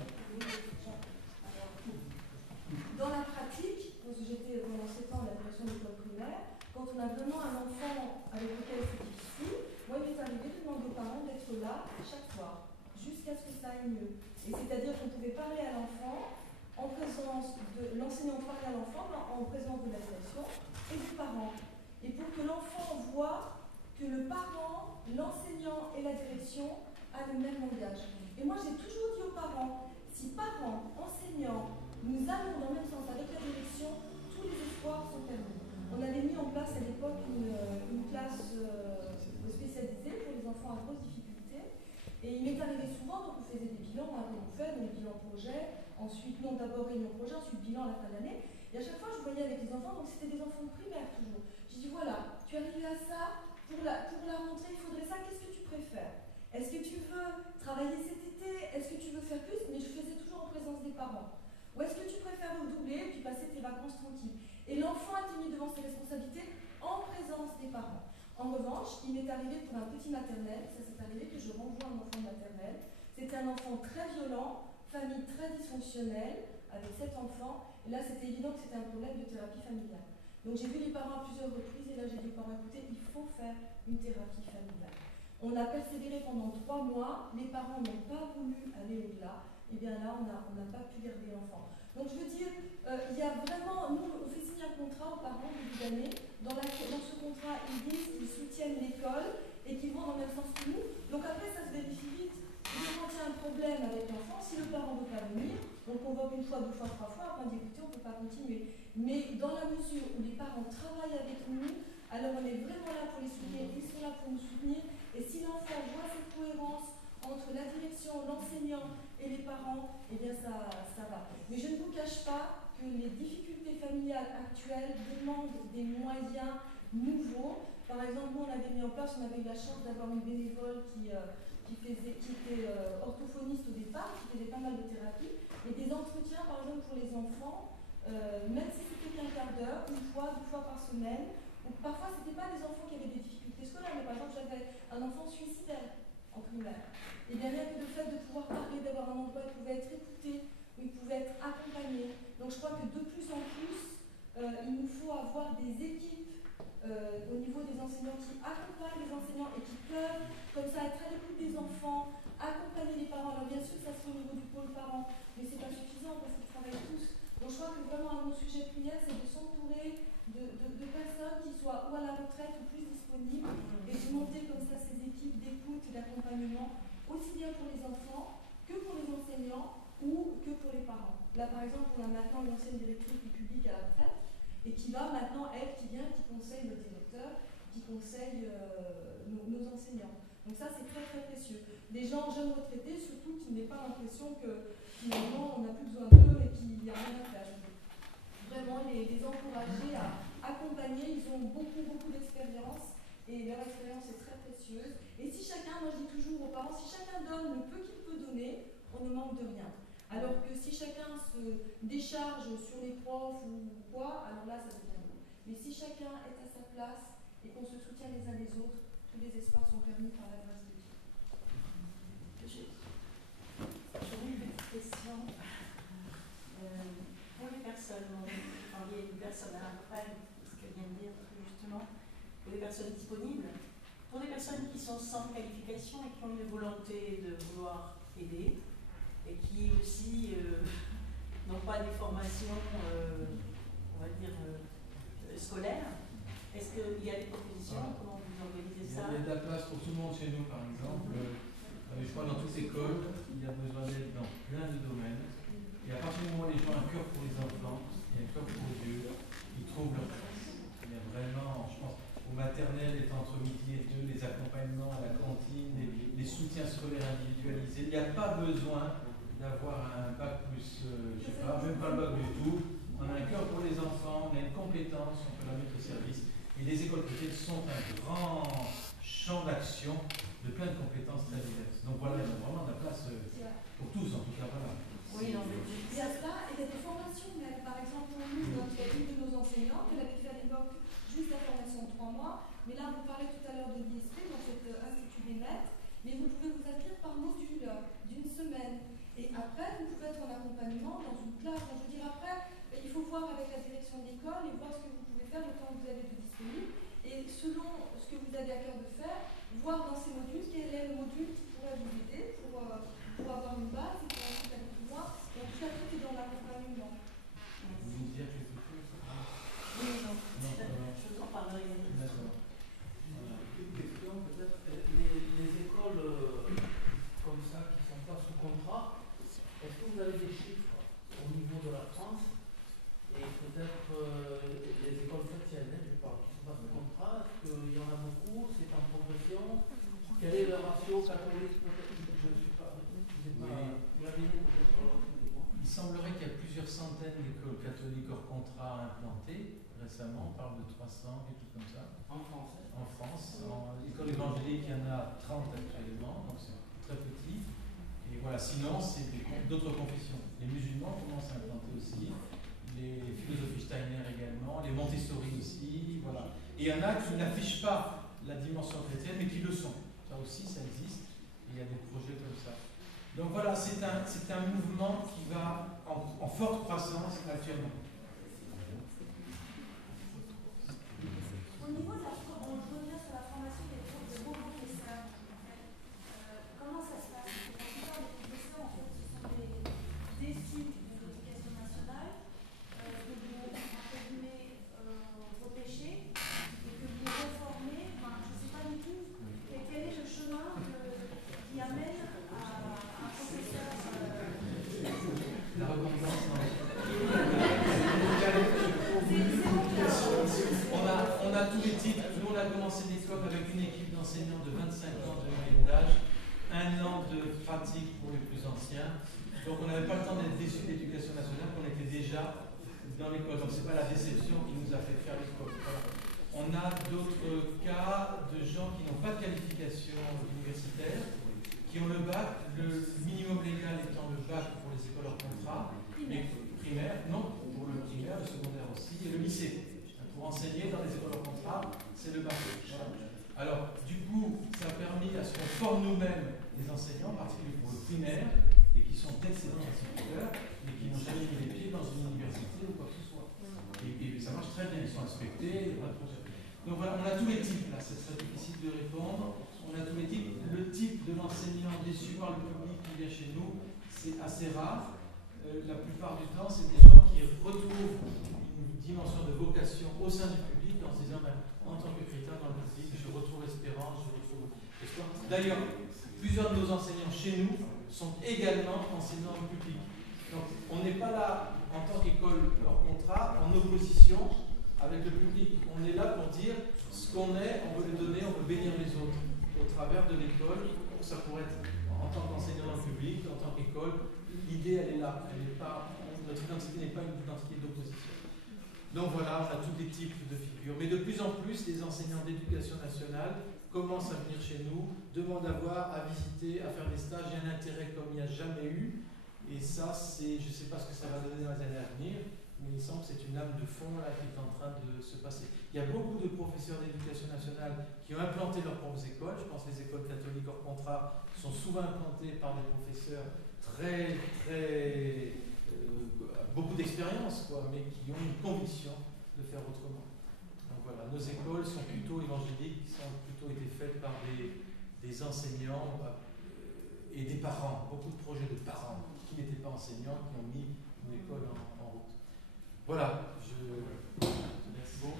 Dans la pratique, quand j'étais pendant 7 ans à la direction de l'école primaire, quand on a vraiment un enfant avec lequel c'est difficile, moi il m'est arrivé de demander aux parents d'être là chaque soir, jusqu'à ce que ça aille mieux. Et c'est-à-dire qu'on pouvait parler à l'enfant en présence de l'enseignant, parlait à l'enfant en présence de la direction et du parent. Et pour que l'enfant voit que le parent, l'enseignant et la direction a le même langage. Et moi j'ai toujours dit aux parents, si parents, enseignants, nous allons dans le même sens avec la direction, tous les espoirs sont permis. On avait mis en place à l'époque une classe spécialisée pour les enfants à grosses difficultés. Et il m'est arrivé souvent, donc on faisait des bilans, on fait des bilans projets, ensuite, non d'abord réunion projet, ensuite bilan à la fin de l'année. Et à chaque fois, je voyais avec les enfants, donc c'était des enfants de primaire toujours. J'ai dit voilà, tu es arrivé à ça, pour la rentrée, il faudrait ça, qu'est-ce que tu préfères? Est-ce que tu veux travailler cet été? Est-ce que tu veux faire plus? Mais je faisais toujours en présence des parents. Ou est-ce que tu préfères redoubler et puis passer tes vacances tranquilles? Et l'enfant a été mis devant ses responsabilités en présence des parents. En revanche, il m'est arrivé pour un petit maternel, ça s'est arrivé que je renvoie un enfant maternel. C'était un enfant très violent, famille très dysfonctionnelle, avec 7 enfants. Et là, c'était évident que c'était un problème de thérapie familiale. Donc j'ai vu les parents à plusieurs reprises et là j'ai dit aux parents, écoutez, il faut faire une thérapie familiale. On a persévéré pendant 3 mois, les parents n'ont pas voulu aller au-delà, et bien là on n'a pas pu garder l'enfant. Donc je veux dire, il y a vraiment, nous on fait signer un contrat aux parents au début d'année, dans ce contrat ils disent qu'ils soutiennent l'école et qu'ils vont dans le même sens que nous, donc après ça se vérifie vite. Et quand il y a un problème avec l'enfant, si le parent ne veut pas venir, on le convoque une fois, deux fois, trois fois, après on dit écoutez, on ne peut pas continuer. Mais dans la mesure où les parents travaillent avec nous, alors on est vraiment là pour les soutenir, ils sont là pour nous soutenir. Et si l'enfant voit cette cohérence entre la direction, l'enseignant et les parents, eh bien ça va. Mais je ne vous cache pas que les difficultés familiales actuelles demandent des moyens nouveaux. Par exemple, nous on avait mis en place, on avait eu la chance d'avoir une bénévole qui était orthophoniste au départ, qui faisait pas mal de thérapie, et des entretiens par exemple pour les enfants, même si c'était qu'un quart d'heure, une fois, deux fois par semaine. Ou parfois c'était pas des enfants qui avaient des difficultés scolaires, mais par exemple j'avais un enfant suicidaire en primaire. Et bien rien que le fait de pouvoir parler, d'avoir un endroit où il pouvait être écouté, où il pouvait être accompagné. Donc je crois que de plus en plus, il nous faut avoir des équipes au niveau des enseignants qui accompagnent les enseignants et qui peuvent comme ça être à l'écoute des enfants, accompagner les parents. Alors bien sûr ça se fait au niveau du pôle parent, mais c'est pas suffisant parce qu'ils travaillent tous. Donc je crois que vraiment un de nos sujets de prière, c'est de s'entourer de personnes qui soient ou à la retraite ou plus disponibles et de monter comme ça ces équipes d'écoute et d'accompagnement, aussi bien pour les enfants que pour les enseignants ou que pour les parents. Là par exemple, on a maintenant une ancienne directrice du public à la retraite et qui va maintenant, elle, qui vient, qui conseille le directeur, qui conseille nos enseignants. Donc ça c'est très très précieux. Des gens jeunes retraités surtout qui n'aient pas l'impression que finalement on n'a plus besoin d'eux et qu'il n'y a rien à faire. Vraiment les encourager à accompagner, ils ont beaucoup d'expérience et leur expérience est très précieuse. Et si chacun, moi je dis toujours aux parents, si chacun donne le peu qu'il peut donner, on ne manque de rien. Alors que si chacun se décharge sur les profs ou quoi, alors là ça devient lourd. Mais si chacun est à sa place et qu'on se soutient les uns les autres, tous les espoirs sont permis par la grâce de Dieu. J'aurais une petite question. Pour les personnes, vous parliez des personnes à la retraite, ce qu'elle vient de dire justement, pour les personnes disponibles, pour les personnes qui sont sans qualification et qui ont une volonté de vouloir aider, et qui aussi n'ont pas des formations, on va dire, scolaires, est-ce qu'il y a des propositions? Comment vous organisez ça? Il y a de la place pour tout le monde chez nous, par exemple. Je crois que dans toute école, il y a besoin d'aide dans plein de domaines. Et à partir du moment où les gens ont un cœur pour les enfants, et un cœur pour Dieu, ils trouvent leur place. Il y a vraiment, je pense, au maternel, étant entre midi et 2, les accompagnements à la cantine, les soutiens scolaires individualisés. Il n'y a pas besoin d'avoir un bac plus, je sais pas, même pas le bac du tout. On a un cœur pour les enfants, on a une compétence, on peut la mettre au service. Et les écoles privées sont un grand champ d'action de plein de compétences très diverses. Donc voilà, il y a vraiment de la place pour tous, en tout cas, voilà. Oui, non, mais il y a ça, et il y a des formations même. Par exemple, pour nous, il y a une de nos enseignantes, elle avait fait à l'époque juste la formation de 3 mois, mais là, vous parlez tout à l'heure de l'ISP, dans cet Institut des maîtres, mais vous pouvez vous inscrire par module d'une semaine. Et après, vous pouvez être en accompagnement dans une classe. Donc, je veux dire, après, il faut voir avec la direction de l'école et voir ce que vous pouvez faire le temps que vous avez de disponible. Et selon ce que vous avez à cœur de faire, voir dans ces modules quel est le module qui pourrait vous aider pour avoir une base et pour ensuite aller plus loin. Et en tout cas, tout est dans l'accompagnement. Vous voulez dire quelque chose? Oui, non. Je vous en parlerai. D'accord. Une question peut-être. Les écoles comme ça qui ne sont pas sous contrat, est-ce que vous avez des chiffres au niveau de la France et peut-être les écoles chrétiennes, je parle, qui ne sont pas sous contrat, est-ce qu'il y en a beaucoup, c'est en progression? Quel est le ratio catholique? Je ne suis pas. Il semblerait qu'il y a plusieurs centaines d'écoles catholiques hors contrat implantées récemment, on parle de 300, quelque chose comme ça. En France? En France. En école évangélique, il y en a 30 actuellement, donc c'est très petit. Et voilà, sinon, c'est d'autres confessions. Les musulmans commencent à implanter aussi, les philosophies Steiner également, les Montessori aussi, voilà. Et il y en a qui n'affichent pas la dimension chrétienne, mais qui le sont. Ça aussi, ça existe, et il y a des projets comme ça. Donc voilà, c'est un mouvement qui va en forte croissance actuellement. Au niveau de la on revient sur la formation des professeurs. Comment ça se passe? La plupart des professeurs, en fait, ce sont des sites de l'éducation nationale que vous, entre guillemets, repêchez et que vous reformez. Enfin, je ne sais pas du tout quel est le chemin qui amène à redondance. On a tous les types. Nous, on a commencé l'école avec une équipe d'enseignants de 25 ans de moyenne d'âge, 1 an de pratique pour les plus anciens. Donc, on n'avait pas le temps d'être déçus de l'éducation nationale, qu'on était déjà dans l'école. Donc, ce n'est pas la déception qui nous a fait faire l'école. Voilà. On a d'autres cas de gens qui n'ont pas de qualification universitaire, qui ont le bac, le minimum légal étant le bac pour les écoles hors contrat, mais primaire, non, pour le primaire, le secondaire aussi, et le lycée. Pour enseigner dans les écoles hors contrat, c'est le bac. Voilà. Alors, du coup, ça a permis à ce qu'on forme nous-mêmes les enseignants, en particulier pour le primaire, et qui sont d'excellents instituteurs, mais qui n'ont jamais mis les pieds dans une université ou quoi que ce soit. Et ça marche très bien, ils sont inspectés. Donc voilà, on a tous les types, là, c'est très difficile de répondre. On a tous les types. Le type de l'enseignant déçu par le public qui vient chez nous, c'est assez rare. La plupart du temps, c'est des gens qui retrouvent une dimension de vocation au sein du public en se disant, en tant que chrétien dans le public, je retrouve espérance, je retrouve espoir. D'ailleurs, plusieurs de nos enseignants chez nous sont également enseignants en public. Donc, on n'est pas là en tant qu'école hors contrat, en opposition avec le public. On est là pour dire ce qu'on est, on veut le donner, on veut bénir les autres au travers de l'école. Ça pourrait être en tant qu'enseignant dans le public, en tant qu'école. L'idée, elle est là. Elle est pas, notre identité n'est pas une identité d'opposition. Donc voilà, on a tous les types de figures. Mais de plus en plus, les enseignants d'éducation nationale commencent à venir chez nous, demandent à voir, à visiter, à faire des stages. Il y a un intérêt comme il n'y a jamais eu. Et ça, je ne sais pas ce que ça va donner dans les années à venir, mais il semble que c'est une lame de fond là, qui est en train de se passer. Il y a beaucoup de professeurs d'éducation nationale qui ont implanté leurs propres écoles. Je pense que les écoles catholiques hors contrat sont souvent implantées par des professeurs beaucoup d'expérience, mais qui ont une conviction de faire autrement. Donc voilà, nos écoles sont plutôt évangéliques, ont plutôt été faites par des enseignants et des parents, beaucoup de projets de parents qui n'étaient pas enseignants, qui ont mis une école en route. Voilà, je te laisse. Bon.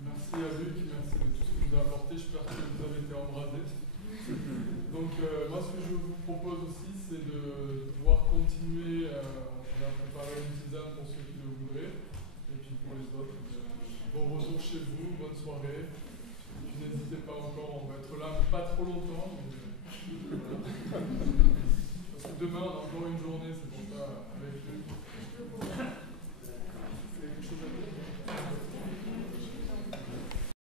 Merci à Luc, merci de tout ce que vous avez apporté. J'espère que vous avez été embrasés. Donc, moi, ce que je vous propose aussi, c'est de pouvoir continuer. On a préparé une tisane pour ceux qui le voudraient, et puis pour les autres, bon retour chez vous, bonne soirée. N'hésitez pas encore, on va être là, mais pas trop longtemps.